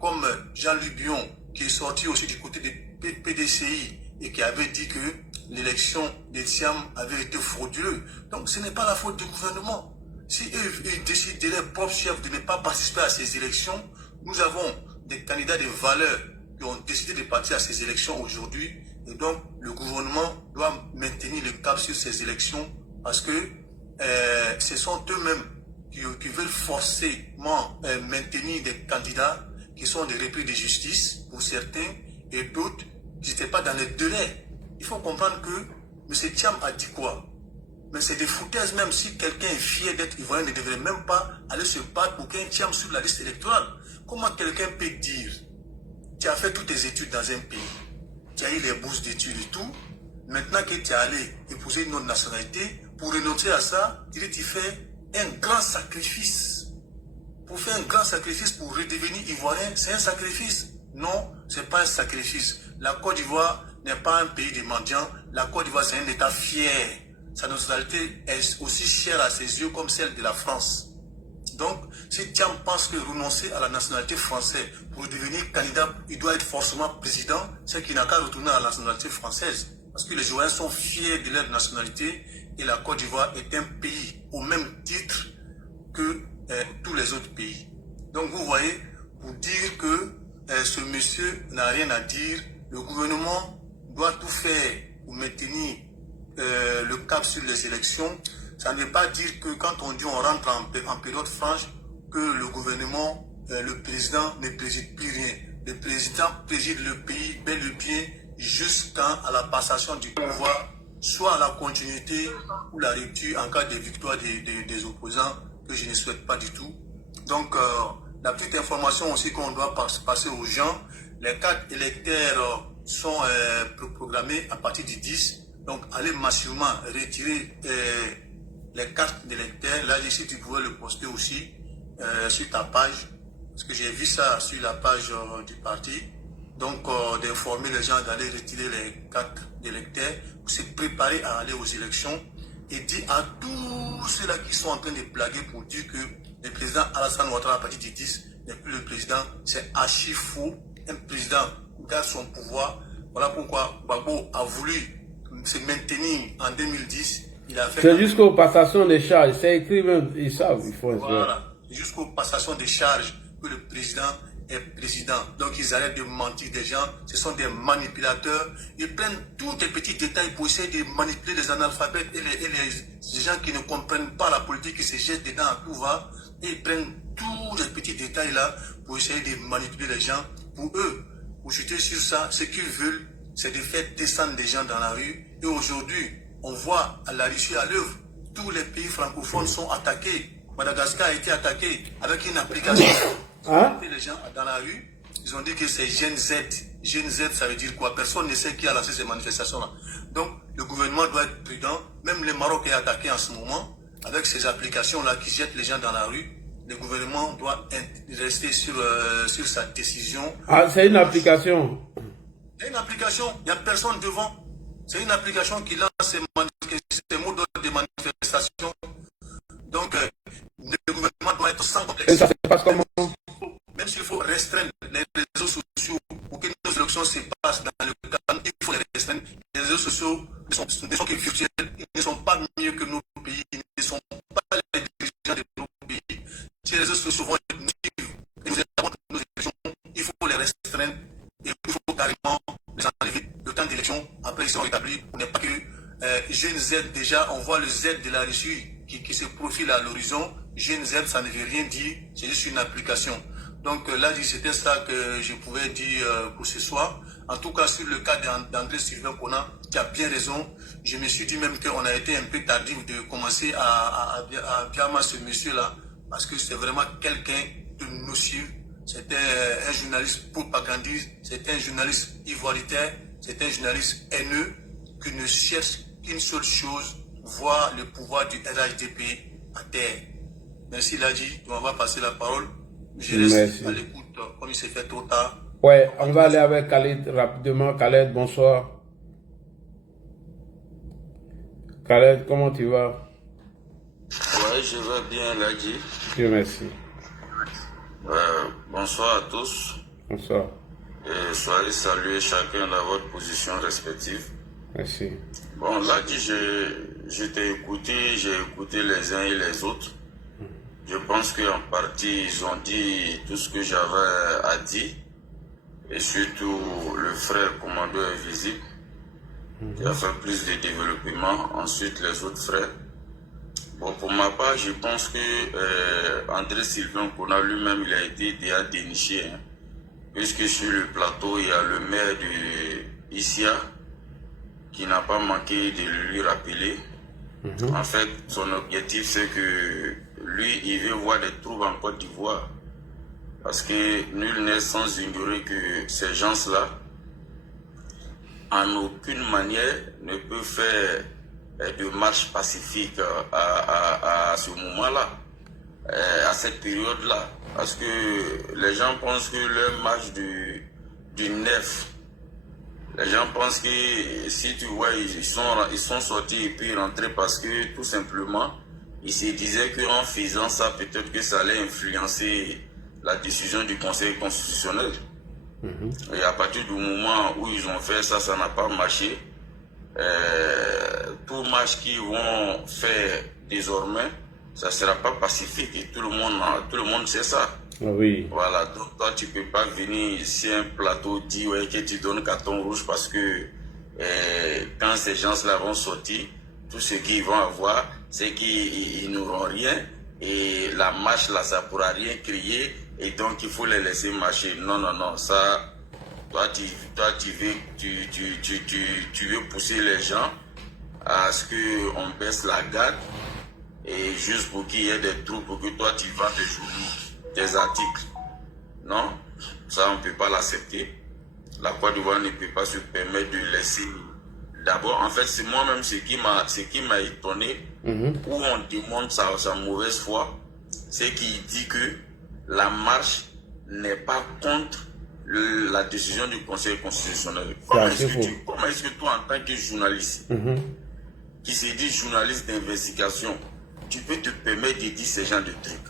comme Jean-Luc Bion, qui est sorti aussi du côté du PDCI et qui avait dit que l'élection des Thiam avait été frauduleuse. Donc ce n'est pas la faute du gouvernement. Si eux ils décident de leur propre chef de ne pas participer à ces élections, nous avons des candidats de valeur qui ont décidé de partir à ces élections aujourd'hui. Et donc le gouvernement doit maintenir le cap sur ces élections parce que ce sont eux-mêmes qui veulent forcément maintenir des candidats qui sont des repris de justice pour certains et d'autres qui n'étaient pas dans les délais. Il faut comprendre que M. Thiam a dit quoi? Mais c'est des foutaises même. Si quelqu'un est fier d'être ivoirien, ne devrait même pas aller se battre pour qu'un Thiam sur la liste électorale. Comment quelqu'un peut dire, tu as fait toutes tes études dans un pays, tu as eu les bourses d'études et tout, maintenant que tu es allé épouser une autre nationalité, pour renoncer à ça, tu fais un grand sacrifice. Pour faire un grand sacrifice pour redevenir ivoirien, c'est un sacrifice. Non, ce n'est pas un sacrifice. La Côte d'Ivoire n'est pas un pays de mendiants. La Côte d'Ivoire, c'est un État fier. Sa nationalité est aussi chère à ses yeux comme celle de la France. Donc, si Thiam pense que renoncer à la nationalité française pour devenir candidat, il doit être forcément président, c'est qu'il n'a qu'à retourner à la nationalité française. Parce que les Ivoiriens sont fiers de leur nationalité et la Côte d'Ivoire est un pays au même titre que tous les autres pays. Donc, vous voyez, pour dire que ce monsieur n'a rien à dire, le gouvernement doit tout faire pour maintenir le cap sur les élections. Ça ne veut pas dire que quand on dit on rentre en période franche, que le gouvernement, le président ne préside plus rien. Le président préside le pays bel et bien jusqu'à la passation du pouvoir, soit à la continuité ou la rupture en cas de victoire des opposants, que je ne souhaite pas du tout. Donc, la petite information aussi qu'on doit passer aux gens, les cartes électeurs sont programmées à partir du 10. Donc, allez massivement retirer les cartes d'électeurs. Là, si tu pouvais le poster aussi sur ta page, parce que j'ai vu ça sur la page du parti. Donc, d'informer les gens d'aller retirer les cartes d'électeurs pour se préparer à aller aux élections. Et dire à tous ceux-là qui sont en train de blaguer pour dire que le président Alassane Ouattara, à partir du 10, n'est plus le président, c'est archi faux. Un président garde son pouvoir. Voilà pourquoi Gbagbo a voulu se maintenir en 2010. C'est jusqu'aux passations des charges. C'est écrit même, ils savent, il faut. Voilà, jusqu'aux passations des charges que le président est président. Donc ils arrêtent de mentir des gens. Ce sont des manipulateurs. Ils prennent tous les petits détails pour essayer de manipuler les analphabètes et les gens qui ne comprennent pas la politique, qui se jettent dedans à tout va. Et ils prennent tous les petits détails là pour essayer de manipuler les gens. Pour eux, pour jeter sur ça, ce qu'ils veulent, c'est de faire descendre des gens dans la rue. Et aujourd'hui, on voit à la Russie à l'œuvre, tous les pays francophones sont attaqués. Madagascar a été attaqué avec une application. Les gens dans la rue, ils ont dit que c'est Gen Z. Gen Z, ça veut dire quoi? Personne ne sait qui a lancé ces manifestations-là. Donc, le gouvernement doit être prudent. Même le Maroc est attaqué en ce moment, avec ces applications-là qui jettent les gens dans la rue. Le gouvernement doit rester sur sa décision. Ah, c'est une application. C'est une application, il n'y a personne devant. C'est une application qui lance ces mots de manifestation. Donc, le gouvernement doit être sans complexe. Et ça se passe comment? Même s'il faut restreindre les réseaux sociaux pour que nos élections se passent dans le cadre, il faut les restreindre. Les réseaux sociaux ne sont que virtuels, ils ne sont pas mieux que nos pays, ils ne sont pas les dirigeants de nos pays. Si les réseaux sociaux vont être nocifs et nous avons nos élections, il faut les restreindre et il faut carrément les enlever. Le temps d'élection, après ils sont rétablis. On n'est pas que Gen Z, déjà, on voit le Z de la Russie qui se profile à l'horizon. Gen Z, ça ne veut rien dire, c'est juste une application. Donc là, c'était ça que je pouvais dire pour ce soir. En tout cas, sur le cas d'André Sylvain Kona, qui a bien raison. Je me suis dit même qu'on a été un peu tardif de commencer à blâmer ce monsieur-là, parce que c'est vraiment quelqu'un de nocif. C'était un journaliste propagandiste, c'était un journaliste ivoiritaire, c'était un journaliste haineux qui ne cherche qu'une seule chose, voir le pouvoir du RHDP à terre. Merci Ladji, on va passer la parole. Je reste à l'écoute, comme il s'est fait trop tard. Ouais, on va aller avec Khaled rapidement. Khaled, bonsoir. Khaled, comment tu vas? Ouais, je vais bien, Ladji. Dieu merci. Bonsoir à tous. Bonsoir. Et soyez salués chacun dans votre position respective. Merci. Bon, Ladji, je t'ai écouté, j'ai écouté les uns et les autres. Je pense qu'en partie, ils ont dit tout ce que j'avais à dire. Et surtout, le frère commando invisible, qui a fait plus de développement. Ensuite, les autres frères. Bon, pour ma part, je pense que André Sylvain Kona lui-même, il a été déjà déniché. Hein, puisque sur le plateau, il y a le maire de Issia, qui n'a pas manqué de lui rappeler. En fait, son objectif, c'est que lui, il veut voir des troubles en Côte d'Ivoire. Parce que nul n'est sans ignorer que ces gens-là, en aucune manière, ne peuvent faire de marche pacifique à ce moment-là, à cette période-là. Parce que les gens pensent que leur marche du 9, les gens pensent que si tu vois, ils sont sortis et puis rentrés parce que tout simplement, ils se disaient qu'en faisant ça, peut-être que ça allait influencer la décision du Conseil constitutionnel. Et à partir du moment où ils ont fait ça, ça n'a pas marché. Tout marche qu'ils vont faire désormais, ça ne sera pas pacifique et tout le monde sait ça. Oui. Voilà, donc toi tu ne peux pas venir sur un plateau dire ouais, que tu donnes carton rouge parce que quand ces gens-là vont sortir, tout ce qu'ils vont avoir, c'est qu'ils n'auront rien et la marche là, ça ne pourra rien créer et donc il faut les laisser marcher. Non, non, non, ça, toi tu veux pousser les gens à ce qu'on baisse la garde et juste pour qu'il y ait des trous pour que toi tu vends tes journaux, tes articles. Non, ça on ne peut pas l'accepter. La Côte d'Ivoire ne peut pas se permettre de laisser. D'abord, en fait, c'est moi-même ce qui m'a étonné, où on démontre sa mauvaise foi, c'est qu'il dit que la marche n'est pas contre la décision du Conseil constitutionnel. Comment est-ce que toi, en tant que journaliste, qui se dit journaliste d'investigation, tu peux te permettre de dire ce genre de trucs?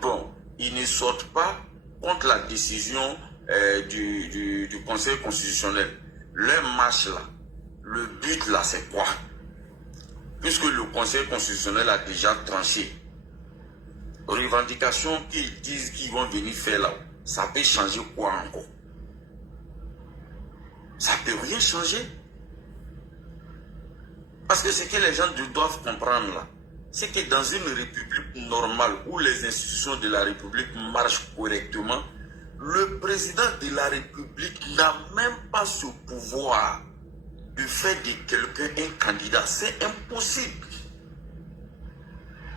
Bon, ils ne sortent pas contre la décision du Conseil constitutionnel. Leur marche là, le but là, c'est quoi? Puisque le Conseil constitutionnel a déjà tranché. Revendications qu'ils disent qu'ils vont venir faire là, ça peut changer quoi encore? Ça peut rien changer. Parce que ce que les gens doivent comprendre là, c'est que dans une république normale où les institutions de la République marchent correctement, le président de la République n'a même pas ce pouvoir de faire de quelqu'un un candidat. C'est impossible.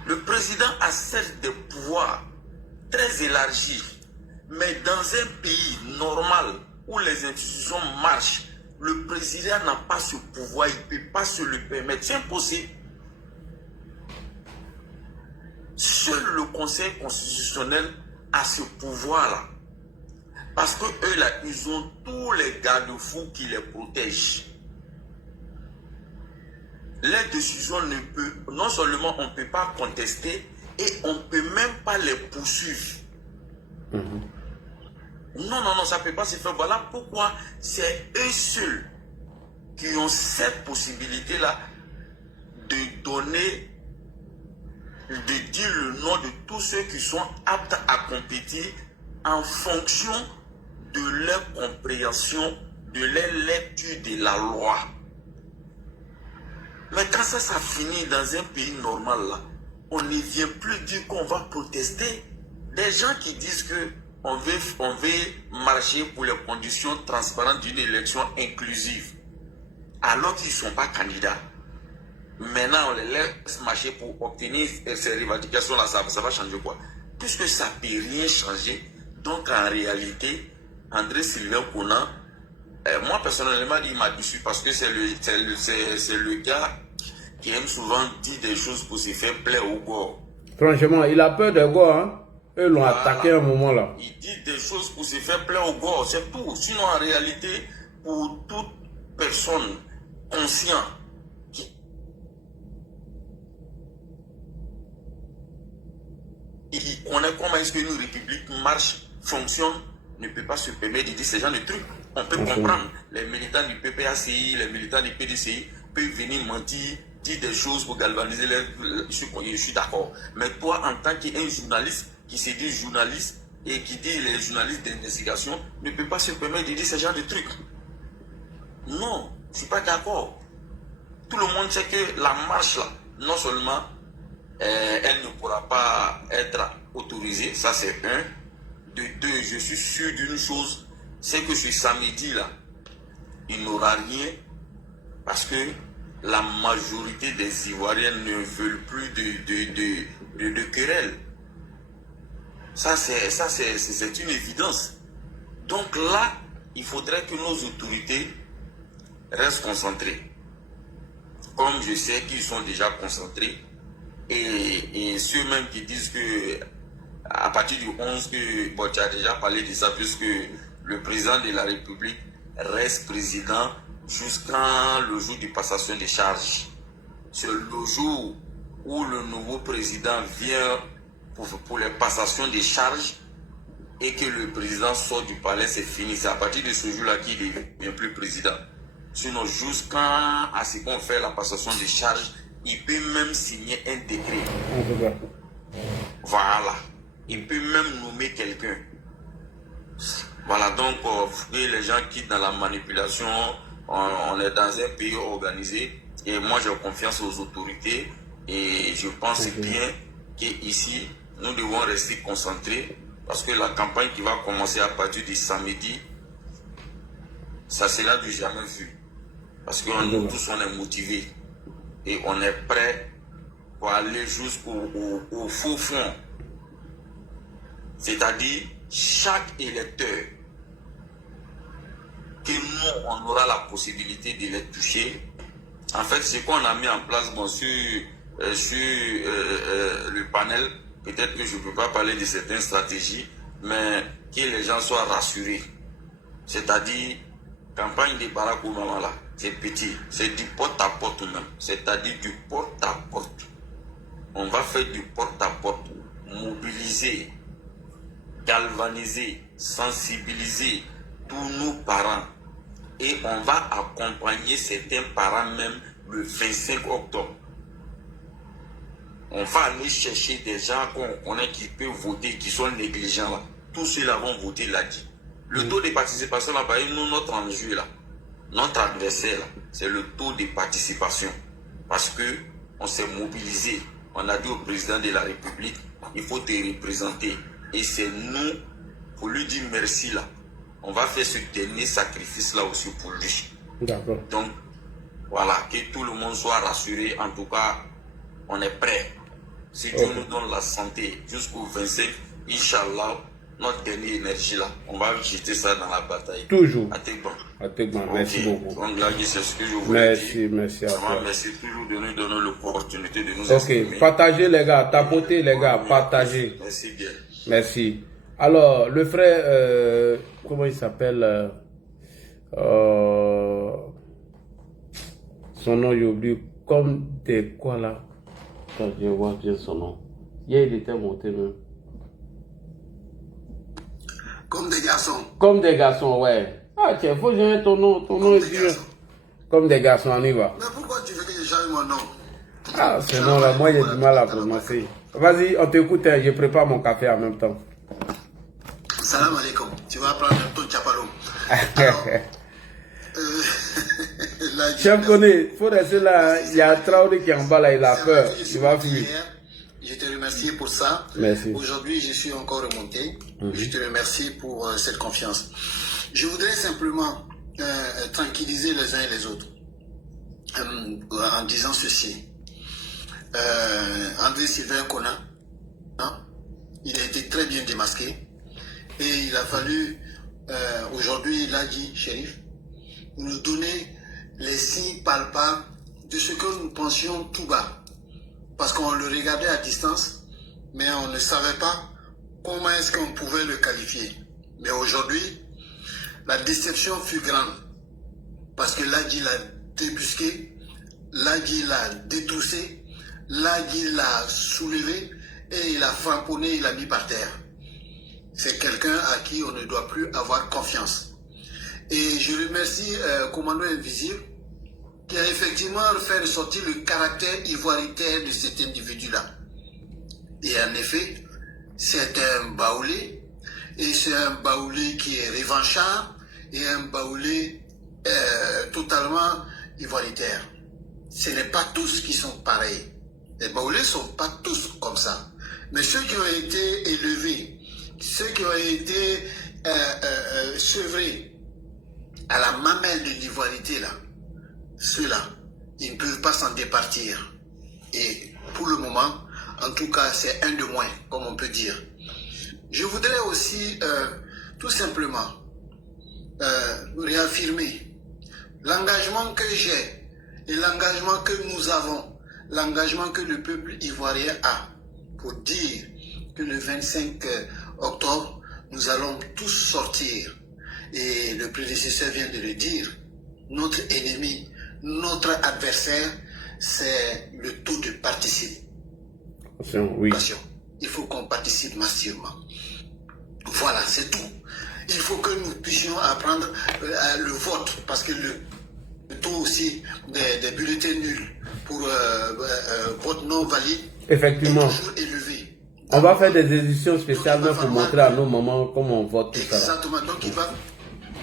Le président a certes des pouvoirs très élargis, mais dans un pays normal où les institutions marchent, le président n'a pas ce pouvoir, il ne peut pas se le permettre. C'est impossible. Seul le Conseil constitutionnel a ce pouvoir-là. Parce que eux là, ils ont tous les garde-fous qui les protègent. Les décisions non seulement on ne peut pas contester, et on ne peut même pas les poursuivre. Non, non, non, ça ne peut pas se faire. Voilà pourquoi c'est eux seuls qui ont cette possibilité-là de donner, de dire le nom de tous ceux qui sont aptes à compétir en fonction de leur compréhension, de leur lecture de la loi. Mais quand ça finit dans un pays normal, là, on ne vient plus dire qu'on va protester. Des gens qui disent que on veut marcher pour les conditions transparentes d'une élection inclusive, alors qu'ils ne sont pas candidats. Maintenant, on les laisse marcher pour obtenir ces revendications-là, ça va changer quoi? Puisque ça ne peut rien changer. Donc, en réalité, André Sylvain Conan, moi, personnellement, il m'a déçu parce que c'est le gars qui aime souvent dire des choses pour se faire plaire au gore. Franchement, il a peur des gore, hein? Eux l'ont attaqué à un moment là. Il dit des choses pour se faire plaire au gore, c'est tout. Sinon, en réalité, pour toute personne consciente, qui connaît comment est-ce qu'une république marche, fonctionne, ne peut pas se permettre de dire ce genre de trucs. On peut comprendre. Les militants du PPACI, les militants du PDCI peuvent venir mentir, dire des choses pour galvaniser je suis d'accord. Mais toi, en tant qu'un journaliste qui se dit journaliste et qui dit les journalistes d'investigation, ne peut pas se permettre de dire ce genre de trucs. Non, je ne suis pas d'accord. Tout le monde sait que la marche là, non seulement elle ne pourra pas être autorisée, ça c'est un. De deux, je suis sûr d'une chose, c'est que ce samedi là, il n'aura rien parce que la majorité des Ivoiriens ne veulent plus de querelles. Ça c'est une évidence. Donc là, il faudrait que nos autorités restent concentrées. Comme je sais qu'ils sont déjà concentrés. Et ceux-mêmes qui disent que à partir du 11, bon, tu as déjà parlé de ça, puisque le président de la République reste président jusqu'à le jour de passation des charges. C'est le jour où le nouveau président vient pour les passations des charges et que le président sort du palais, c'est fini. C'est à partir de ce jour-là qu'il ne devient plus président. Sinon, jusqu'à ce qu'on fait la passation des charges, il peut même signer un décret. Voilà. Il peut même nommer quelqu'un. Voilà, donc les gens quittent dans la manipulation. On est dans un pays organisé. Et moi, j'ai confiance aux autorités. Et je pense bien qu'ici, nous devons rester concentrés parce que la campagne qui va commencer à partir du samedi, ça sera du jamais vu. Parce que nous tous, on est motivés et on est prêts pour aller jusqu'au faux fond. C'est-à-dire, chaque électeur que nous, on aura la possibilité de les toucher. En fait, ce qu'on a mis en place bon, sur le panel, peut-être que je ne peux pas parler de certaines stratégies, mais que les gens soient rassurés. C'est-à-dire, campagne de Barack Obama là, c'est petit, c'est du porte-à-porte même, c'est-à-dire du porte-à-porte. On va faire du porte-à-porte, mobiliser, galvaniser, sensibiliser tous nos parents. Et on va accompagner certains parents même le 25 octobre. On va aller chercher des gens qu'on connaît qui peuvent voter, qui sont négligents là. Tous ceux-là vont voter là-dessus. Le taux de participation là, nous, notre enjeu là, notre adversaire là, c'est le taux de participation. Parce que on s'est mobilisé. On a dit au président de la République, il faut te représenter. Et c'est nous, pour lui dire merci là. On va faire ce dernier sacrifice là aussi pour lui. D'accord. Donc, voilà, que tout le monde soit rassuré. En tout cas, on est prêt. Si Dieu nous donne la santé jusqu'au 25, Inch'Allah, notre dernière énergie là, on va jeter ça dans la bataille. Toujours. À tes bancs. À tes bancs. Merci beaucoup. Donc là, c'est ce que je voulais dire. Merci à toi. Merci toujours de nous donner l'opportunité de nous exprimer. Ok, partagez les gars, tapotez les gars, partagez. Merci bien. Merci. Alors, le frère, comment il s'appelle son nom, j'ai oublié. Comme des quoi là? Quand je vois bien son nom. Hier, il était monté même. Comme des garçons. Comme des garçons, ouais. Ah, tiens, faut que j'aille ton nom est dur. Comme des garçons, on y va. Mais pourquoi tu veux que j'aille mon nom? Ah, ce nom-là, moi, j'ai du mal à prononcer. Vas-y, on t'écoute, hein, je prépare mon café en même temps. Salam alaikum. Tu vas prendre un ton chapalo. Chef Koné, il faut rester là. Il y a un Traoré qui est en bas là, il a peur. Il va fuir. Je te remercie pour ça. Merci. Aujourd'hui, je suis encore remonté. Je te remercie pour cette confiance. Je voudrais simplement tranquilliser les uns et les autres en disant ceci. André Sylvain Kona, hein, il a été très bien démasqué et il a fallu, aujourd'hui, il a dit, Chérif, nous donner les signes palpables de ce que nous pensions tout bas. Parce qu'on le regardait à distance, mais on ne savait pas comment est-ce qu'on pouvait le qualifier. Mais aujourd'hui, la déception fut grande. Parce que Ladji l'a débusqué, Ladji l'a détroussé, Ladji l'a soulevé et il a framponné, il l'a mis par terre. C'est quelqu'un à qui on ne doit plus avoir confiance. Et je remercie Commando Invisible qui a effectivement fait ressortir le caractère ivoiritaire de cet individu-là. Et en effet, c'est un baoulé, et c'est un baoulé qui est revanchard, et un baoulé totalement ivoiritaire. Ce n'est pas tous qui sont pareils. Les baoulés ne sont pas tous comme ça. Mais ceux qui ont été élevés, ceux qui ont été sevrés à la mamelle de l'ivoirité, là, ceux-là, ils ne peuvent pas s'en départir. Et pour le moment, en tout cas, c'est un de moins, comme on peut dire. Je voudrais aussi, tout simplement, réaffirmer l'engagement que j'ai et l'engagement que nous avons, l'engagement que le peuple ivoirien a, pour dire que le 25 octobre, nous allons tous sortir. Et le prédécesseur vient de le dire, notre ennemi, notre adversaire, c'est le taux de participation. Oui. Il faut qu'on participe massivement. Voilà, c'est tout. Il faut que nous puissions apprendre le vote, parce que le taux aussi des bulletins nuls pour vote non valide effectivement est toujours élevé. On va faire des éditions spéciales pour montrer à nos mamans comment on vote tout ça. Exactement. Donc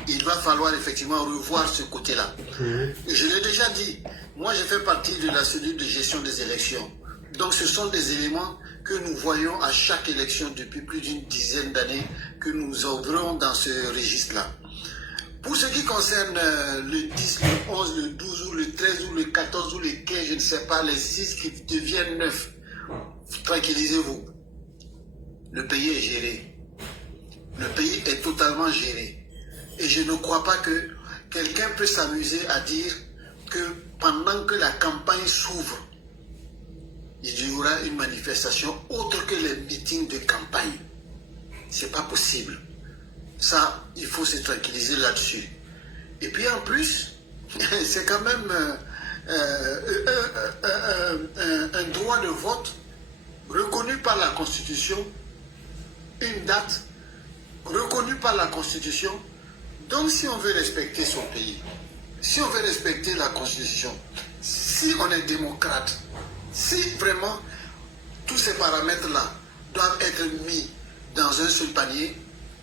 il va falloir effectivement revoir ce côté-là. Je l'ai déjà dit, moi je fais partie de la cellule de gestion des élections. Donc ce sont des éléments que nous voyons à chaque élection depuis plus d'une dizaine d'années que nous œuvrons dans ce registre-là. Pour ce qui concerne le 10, le 11, le 12 ou le 13 ou le 14 ou le 15, je ne sais pas, les 6 qui deviennent 9, tranquillisez-vous. Le pays est géré. Le pays est totalement géré. Et je ne crois pas que quelqu'un peut s'amuser à dire que pendant que la campagne s'ouvre, il y aura une manifestation autre que les meetings de campagne. C'est pas possible. Ça, il faut se tranquilliser là-dessus. Et puis en plus, c'est quand même un droit de vote reconnu par la Constitution, une date reconnue par la Constitution. Donc si on veut respecter son pays, si on veut respecter la Constitution, si on est démocrate, si vraiment tous ces paramètres-là doivent être mis dans un seul panier,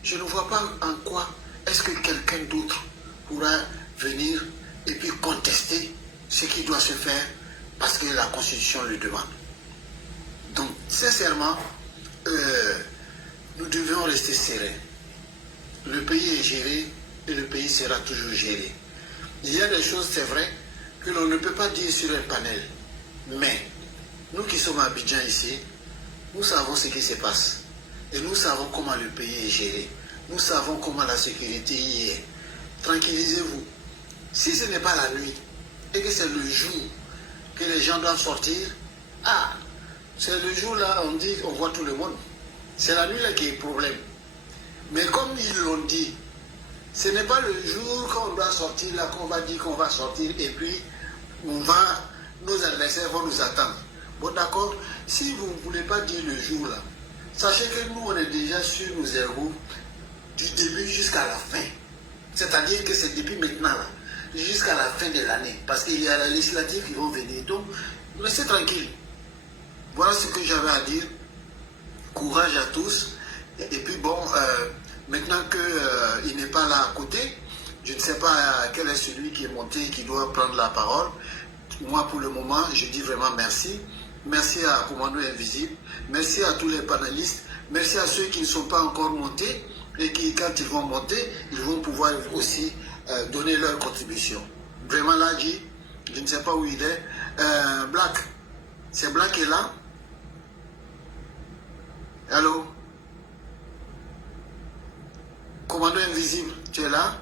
je ne vois pas en quoi est-ce que quelqu'un d'autre pourra venir et puis contester ce qui doit se faire parce que la Constitution le demande. Donc, sincèrement, nous devons rester sereins. Le pays est géré et le pays sera toujours géré. Il y a des choses, c'est vrai, que l'on ne peut pas dire sur un panel. Mais, nous qui sommes à Abidjan ici, nous savons ce qui se passe. Et nous savons comment le pays est géré. Nous savons comment la sécurité y est. Tranquillisez-vous. Si ce n'est pas la nuit et que c'est le jour que les gens doivent sortir, c'est le jour là, on dit, on voit tout le monde. C'est la nuit là qui est le problème. Mais comme ils l'ont dit, ce n'est pas le jour qu'on doit sortir là, qu'on va dire qu'on va sortir et puis nos adversaires vont nous attendre. Bon d'accord, si vous ne voulez pas dire le jour là, sachez que nous on est déjà sur nos ergots du début jusqu'à la fin. C'est-à-dire que c'est depuis maintenant là, jusqu'à la fin de l'année. Parce qu'il y a la législative qui vont venir. Donc, restez tranquille. Voilà ce que j'avais à dire. Courage à tous. Et puis bon, maintenant qu'il n'est pas là à côté, je ne sais pas quel est celui qui est monté et qui doit prendre la parole. Moi, pour le moment, je dis vraiment merci. Merci à Commando Invisible. Merci à tous les panélistes. Merci à ceux qui ne sont pas encore montés et qui, quand ils vont monter, ils vont pouvoir aussi donner leur contribution. Vraiment là, je ne sais pas où il est. Black, c'est Black qui est là? Allô? Commando Invisible, tu es là?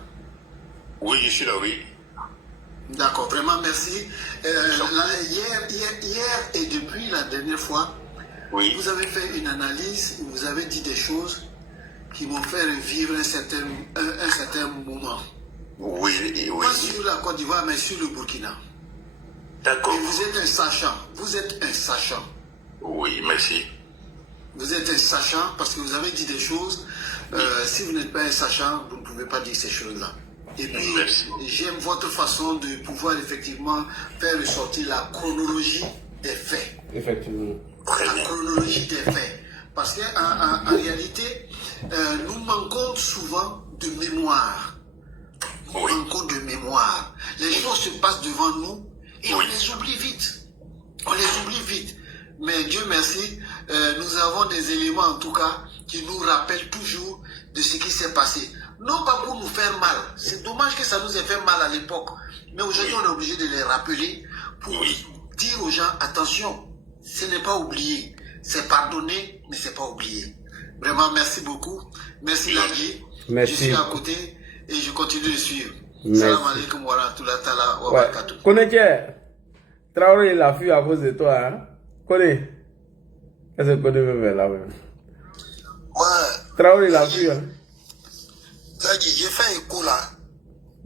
Oui, je suis là, oui. D'accord, vraiment merci. Hier et depuis la dernière fois, oui, vous avez fait une analyse, vous avez dit des choses qui m'ont fait revivre un certain moment. Oui, oui. Pas sur la Côte d'Ivoire, mais sur le Burkina. D'accord. Et vous êtes un sachant. Vous êtes un sachant. Oui, merci. Vous êtes un sachant parce que vous avez dit des choses. Si vous n'êtes pas un sachant, vous ne pouvez pas dire ces choses-là. Et puis, j'aime votre façon de pouvoir effectivement faire ressortir la chronologie des faits. Effectivement. La chronologie des faits. Parce qu'en réalité, nous manquons souvent de mémoire. Nous manquons de mémoire. Les choses se passent devant nous et on les oublie vite. On les oublie vite. Mais Dieu merci, nous avons des éléments en tout cas qui nous rappellent toujours de ce qui s'est passé. Non pas pour nous faire mal. C'est dommage que ça nous ait fait mal à l'époque. Mais aujourd'hui, on est obligé de les rappeler pour dire aux gens, attention, ce n'est pas oublié. C'est pardonné, mais c'est pas oublié. Vraiment, merci beaucoup. Merci Lagui. Merci. Je suis à côté et je continue de suivre. Merci. Salam alaikum wa rahmatullahi ta'ala wa barakatuh. Connais-tu Traoré, il a fui à cause de toi, hein? Connais? Est-ce que Connais me fait là même? Ouais. Traoré, il a fui, hein? J'ai fait un coup là.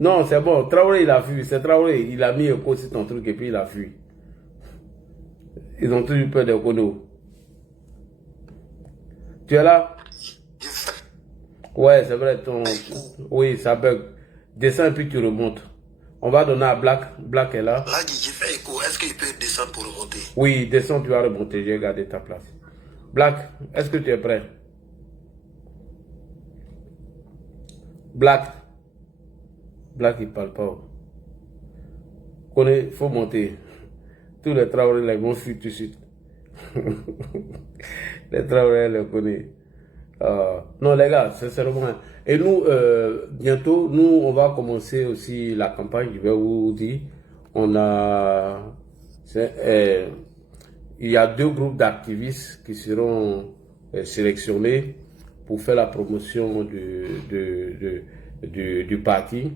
Non, c'est bon. Traoré, il a fui. C'est Traoré, il a mis un coup sur ton truc et puis il a fui. Ils ont toujours peur de Kono. Tu es là? Ouais, c'est vrai. Oui, ça bug. Descends et puis tu remontes. On va donner à Black. Black est là. Là, j'ai fait écho. Est-ce qu'il peut descendre pour remonter? Oui, descends, tu vas remonter. J'ai gardé ta place. Black, est-ce que tu es prêt? Black. Black, il parle pas. Il faut monter. Tous les Traoré, ils vont fuir tout de suite. Les travailleurs le connaissent. Non, les gars, sincèrement. Et nous, bientôt, nous, on va commencer aussi la campagne. Je vais vous dire, on a... il y a 2 groupes d'activistes qui seront sélectionnés pour faire la promotion du parti.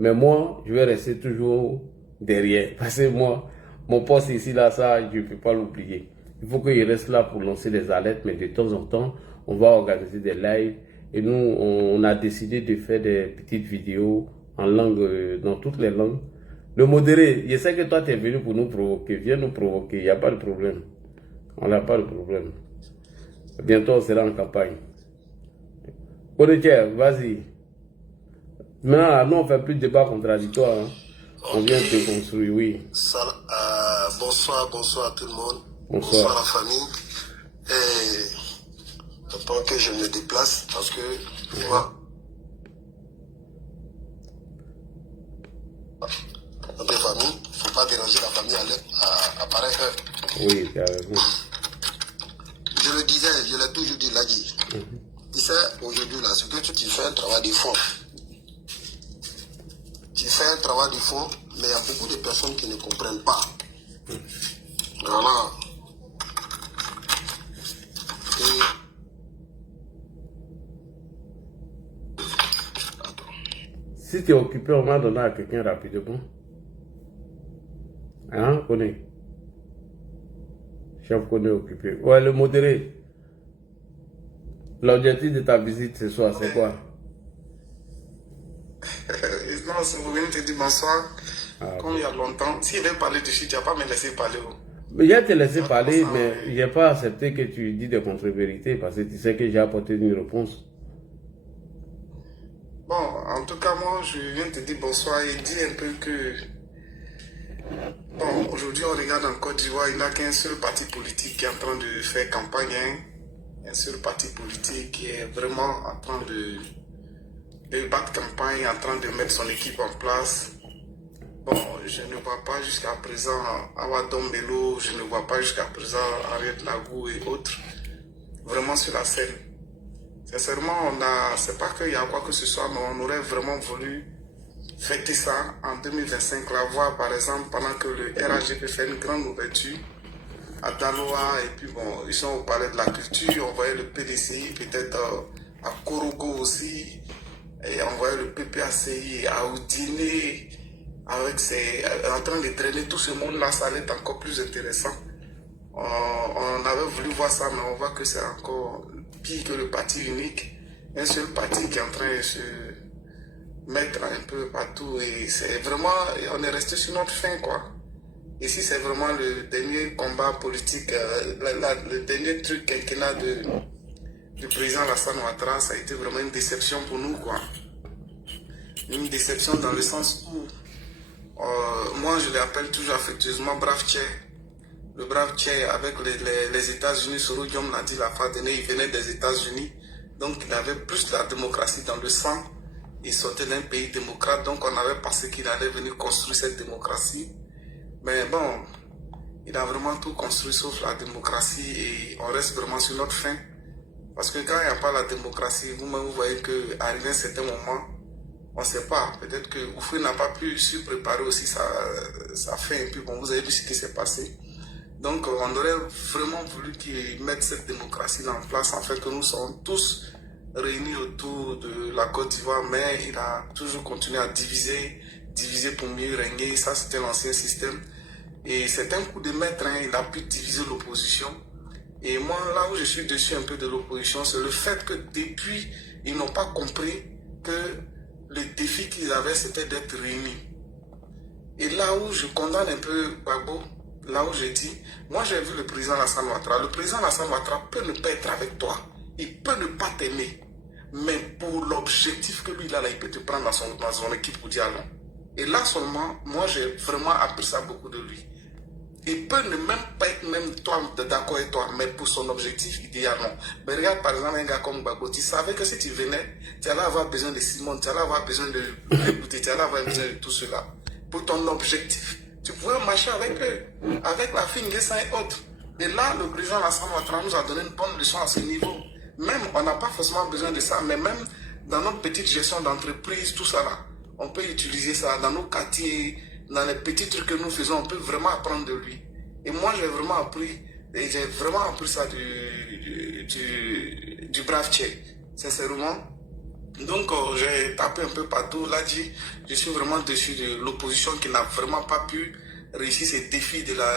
Mais moi, je vais rester toujours derrière. Parce que moi, mon poste ici, là, ça, je ne peux pas l'oublier. Il faut qu'il reste là pour lancer des alertes, mais de temps en temps, on va organiser des lives. Et nous, on a décidé de faire des petites vidéos en langue, dans toutes les langues. Le modéré, je sais que toi, tu es venu pour nous provoquer. Viens nous provoquer, il n'y a pas de problème. On n'a pas de problème. Bientôt, on sera en campagne. Kodetier, vas-y. Maintenant, nous, on ne fait plus de débat contradictoire. Hein. On vient de construire, oui. Bonsoir à tout le monde. Bonsoir à la famille. Et pendant que je me déplace, parce que moi, notre famille, il ne faut pas déranger la famille à pareille heure. Oui, tu as raison. Je le disais, je l'ai toujours dit, Ladi. Tu sais, aujourd'hui, là, c'est que tu fais un travail de fond. Tu fais un travail de fond, mais il y a beaucoup de personnes qui ne comprennent pas. Voilà. Si tu es occupé, on va donner à quelqu'un rapidement. Hein, connais. Chef connaît occupé. Ouais, le modéré. L'objectif de ta visite ce soir, c'est quoi? Non, c'est vous venez te dire bonsoir. Comme il y a longtemps. S'il veut parler de suite, tu n'as pas me laissé parler. Mais je vais te laisser parler, mais je n'ai pas accepté que tu dis des contre-vérités parce que tu sais que j'ai apporté une réponse. Bon, en tout cas, moi, je viens te dire bonsoir et dire un peu que... Bon, aujourd'hui, on regarde en Côte d'Ivoire, il n'y a qu'un seul parti politique qui est en train de faire campagne. Hein. Un seul parti politique qui est vraiment en train de battre campagne, en train de mettre son équipe en place. Bon, je ne vois pas jusqu'à présent Awa Dombello, je ne vois pas jusqu'à présent Ariette Lagou et autres vraiment sur la scène. Sincèrement, c'est pas qu'il y a quoi que ce soit, mais on aurait vraiment voulu fêter ça en 2025, la voir par exemple pendant que le RAGP fait une grande ouverture à Daloa et puis bon, ils sont au palais de la culture, on voyait le PDCI peut-être à Korogo aussi, et on voyait le PPACI à Oudiné, avec en train de traîner tout ce monde-là, ça allait être encore plus intéressant. On avait voulu voir ça, mais on voit que c'est encore pire que le parti unique. Un seul parti qui est en train de se mettre un peu partout. Et c'est vraiment, on est resté sur notre fin, quoi. Ici, c'est vraiment le dernier combat politique, le dernier truc quinquennat du président Alassane Ouattara. Ça a été vraiment une déception pour nous, quoi. Une déception dans le sens où moi, je l'appelle toujours affectueusement Brave Tché. Le Brave Tché avec les États-Unis, Soro Diom l'a dit la fois dernière, il venait des États-Unis. Donc, il avait plus la démocratie dans le sang. Il sortait d'un pays démocrate. Donc, on avait pensé qu'il allait venir construire cette démocratie. Mais bon, il a vraiment tout construit sauf la démocratie. Et on reste vraiment sur notre fin. Parce que quand il n'y a pas la démocratie, vous-même, vous voyez qu'arrivé à un certain moment, on ne sait pas. Peut-être que Oufoué n'a pas pu se préparer aussi sa fin. Et puis, bon, vous avez vu ce qui s'est passé. Donc, on aurait vraiment voulu qu'il mette cette démocratie en place, en fait, que nous sommes tous réunis autour de la Côte d'Ivoire, mais il a toujours continué à diviser pour mieux régner. Ça, c'était l'ancien système. Et c'est un coup de maître, hein, il a pu diviser l'opposition. Et moi, là où je suis dessus un peu de l'opposition, c'est le fait que depuis, ils n'ont pas compris que le défi qu'ils avaient, c'était d'être réunis. Et là où je condamne un peu Gbagbo, là où je dis, moi j'ai vu le président Alassane Ouattara. Le président Alassane Ouattara peut ne pas être avec toi. Il peut ne pas t'aimer. Mais pour l'objectif que lui il a là, il peut te prendre dans son équipe pour dire non. Et là seulement, moi j'ai vraiment appris ça beaucoup de lui. Il peut ne même pas être même toi d'accord avec toi, mais pour son objectif, il dit non. Mais regarde par exemple un gars comme Gbagbo, tu savais que si tu venais, tu allais avoir besoin de Simone, tu allais avoir besoin de l'écouter, tu allais avoir besoin de tout cela. Pour ton objectif. Tu pouvais marcher avec eux, avec la fille Nguessan et autres. Et là, le président Alassane Ouattara nous a donné une bonne leçon à ce niveau. Même, on n'a pas forcément besoin de ça, mais même dans notre petite gestion d'entreprise, tout ça là, on peut utiliser ça dans nos quartiers, dans les petits trucs que nous faisons, on peut vraiment apprendre de lui. Et moi, j'ai vraiment appris ça du brave Tchèque, sincèrement. Donc, j'ai tapé un peu partout. Là, je suis vraiment déçu de l'opposition qui n'a vraiment pas pu réussir ces défis de la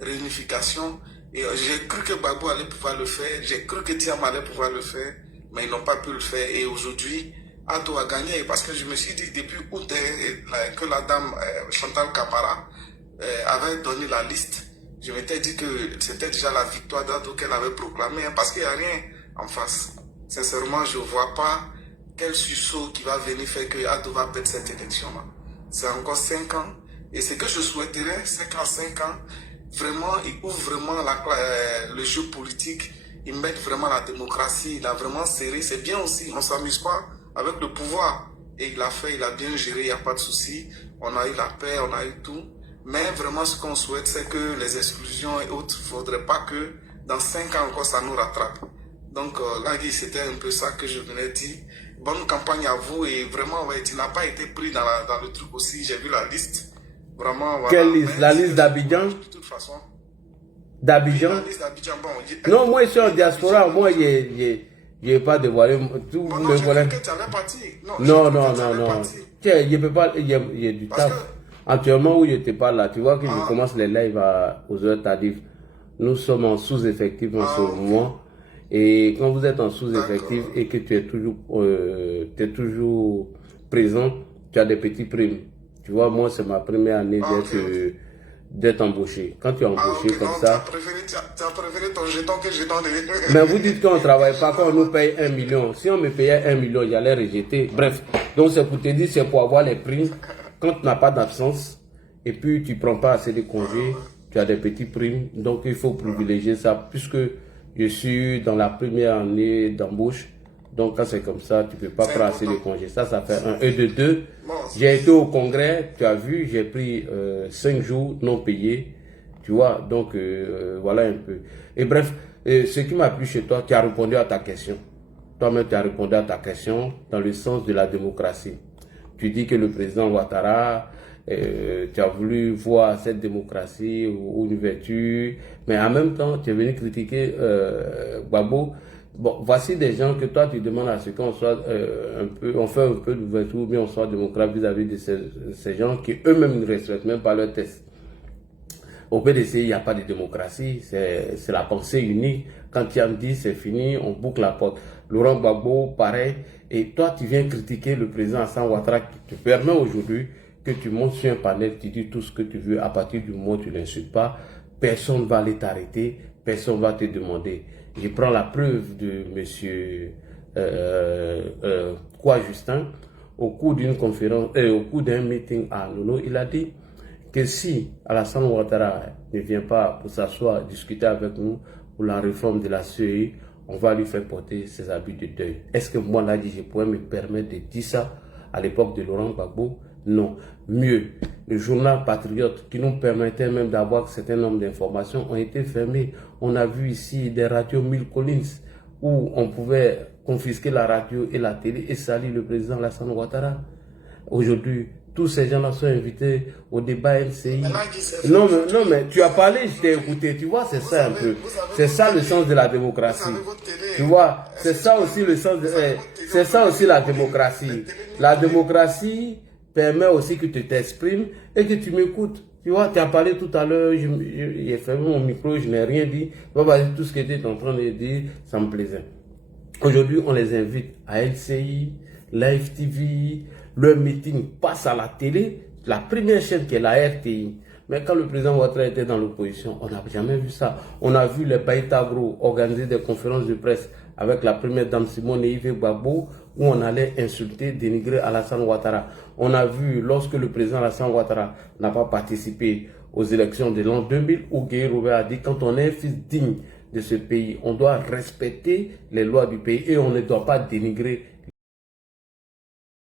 réunification. Et j'ai cru que Gbagbo allait pouvoir le faire, j'ai cru que Thiam allait pouvoir le faire, mais ils n'ont pas pu le faire. Et aujourd'hui, Ado a gagné parce que je me suis dit depuis août que la dame Chantal Camara avait donné la liste. Je m'étais dit que c'était déjà la victoire d'Ado qu'elle avait proclamée, parce qu'il n'y a rien en face. Sincèrement, je ne vois pas quel sursaut qui va venir faire que Ado va perdre cette élection-là. C'est encore 5 ans. Et ce que je souhaiterais, c'est qu'en 5 ans, vraiment, il ouvre vraiment le jeu politique, il met vraiment la démocratie, il a vraiment serré. C'est bien aussi, on ne s'amuse pas avec le pouvoir. Et il a fait, il a bien géré, il n'y a pas de souci. On a eu la paix, on a eu tout. Mais vraiment, ce qu'on souhaite, c'est que les exclusions et autres, il ne faudrait pas que dans 5 ans encore, ça nous rattrape. Donc là, c'était un peu ça que je venais dire. Bonne campagne à vous. Et vraiment, ouais, tu n'as pas été pris dans le truc aussi. J'ai vu la liste. Vraiment, voilà. Quelle liste? La liste d'Abidjan? De toute façon. D'Abidjan? Oui, la liste d'Abidjan, bon. Non, moi, je suis en diaspora. Moi, je n'ai pas dévoilé tout. Bon, non, j'ai cru que tu avais parti. Non. Tiens, je ne peux pas. Il y a du taf. Actuellement, où je te parle là, tu vois que je commence les lives aux heures tardives. Nous sommes en sous-effectif en ce moment. Et quand vous êtes en sous-effectif et que tu es toujours présent, tu as des petits primes. Tu vois, moi, c'est ma première année d'être embauché. Quand tu es embauché comme ça... Tu as préféré ton jeton que jeton de... Mais vous dites qu'on ne travaille pas, qu'on nous paye 1 million. Si on me payait 1 million, j'allais rejeter. Bref, donc c'est pour te dire, c'est pour avoir les primes. Quand tu n'as pas d'absence, et puis tu ne prends pas assez de congés, tu as des petits primes. Donc il faut privilégier ça, puisque je suis dans la première année d'embauche. Donc quand c'est comme ça, tu ne peux pas prendre assez de congés. Ça fait 1. Et de 2, j'ai été au congrès, tu as vu, j'ai pris 5 jours non payés. Tu vois, donc voilà un peu. Et bref, ce qui m'a plu chez toi, tu as répondu à ta question. Toi-même, tu as répondu à ta question dans le sens de la démocratie. Tu dis que le président Ouattara, tu as voulu voir cette démocratie ou une vertu, mais en même temps, tu es venu critiquer Gbagbo. Bon, voici des gens que toi, tu demandes à ce qu'on soit on fait un peu d'ouverture, mais on soit démocrate vis-à-vis de ces gens qui eux-mêmes ne respectent même pas leurs tests. Au PDC, il n'y a pas de démocratie, c'est la pensée unique. Quand Thiam dit c'est fini, on boucle la porte. Laurent Gbagbo, pareil. Et toi, tu viens critiquer le président Alassane Ouattara qui te permet aujourd'hui que tu montes sur un panel, tu dis tout ce que tu veux. À partir du moment où tu ne l'insultes pas, personne ne va aller t'arrêter, personne ne va te demander. Je prends la preuve de M. Kwa Justin, au cours d'une conférence, au cours d'un meeting à Nono, il a dit que si Alassane Ouattara ne vient pas pour s'asseoir, discuter avec nous pour la réforme de la CEI, on va lui faire porter ses habits de deuil. Est-ce que moi, là, je pourrais me permettre de dire ça à l'époque de Laurent Gbagbo? Non. Mieux, le journal Patriote, qui nous permettait même d'avoir un certain nombre d'informations, ont été fermés. On a vu ici des radios Mille Collins, où on pouvait confisquer la radio et la télé et salir le président Alassane Ouattara. Aujourd'hui, tous ces gens-là sont invités au débat LCI. Non, mais tu as parlé, je t'ai écouté. Tu vois, c'est ça un peu. C'est ça le sens de la démocratie. Tu vois, c'est ça aussi le sens de... c'est ça aussi la démocratie. La démocratie permet aussi que tu t'exprimes et que tu m'écoutes. Tu vois, tu as parlé tout à l'heure, j'ai fermé mon micro, je n'ai rien dit. Tout ce que tu es en train de dire, ça me plaisait. Aujourd'hui, on les invite à LCI, Live TV, leur meeting passe à la télé, la première chaîne qui est la RTI. Mais quand le président Ouattara était dans l'opposition, on n'a jamais vu ça. On a vu les Païtagro organiser des conférences de presse avec la première dame Simone Yves Gbagbo, où on allait insulter, dénigrer Alassane Ouattara. On a vu, lorsque le président Alassane Ouattara n'a pas participé aux élections de l'an 2000, où Guy Robert a dit, quand on est un fils digne de ce pays, on doit respecter les lois du pays et on ne doit pas dénigrer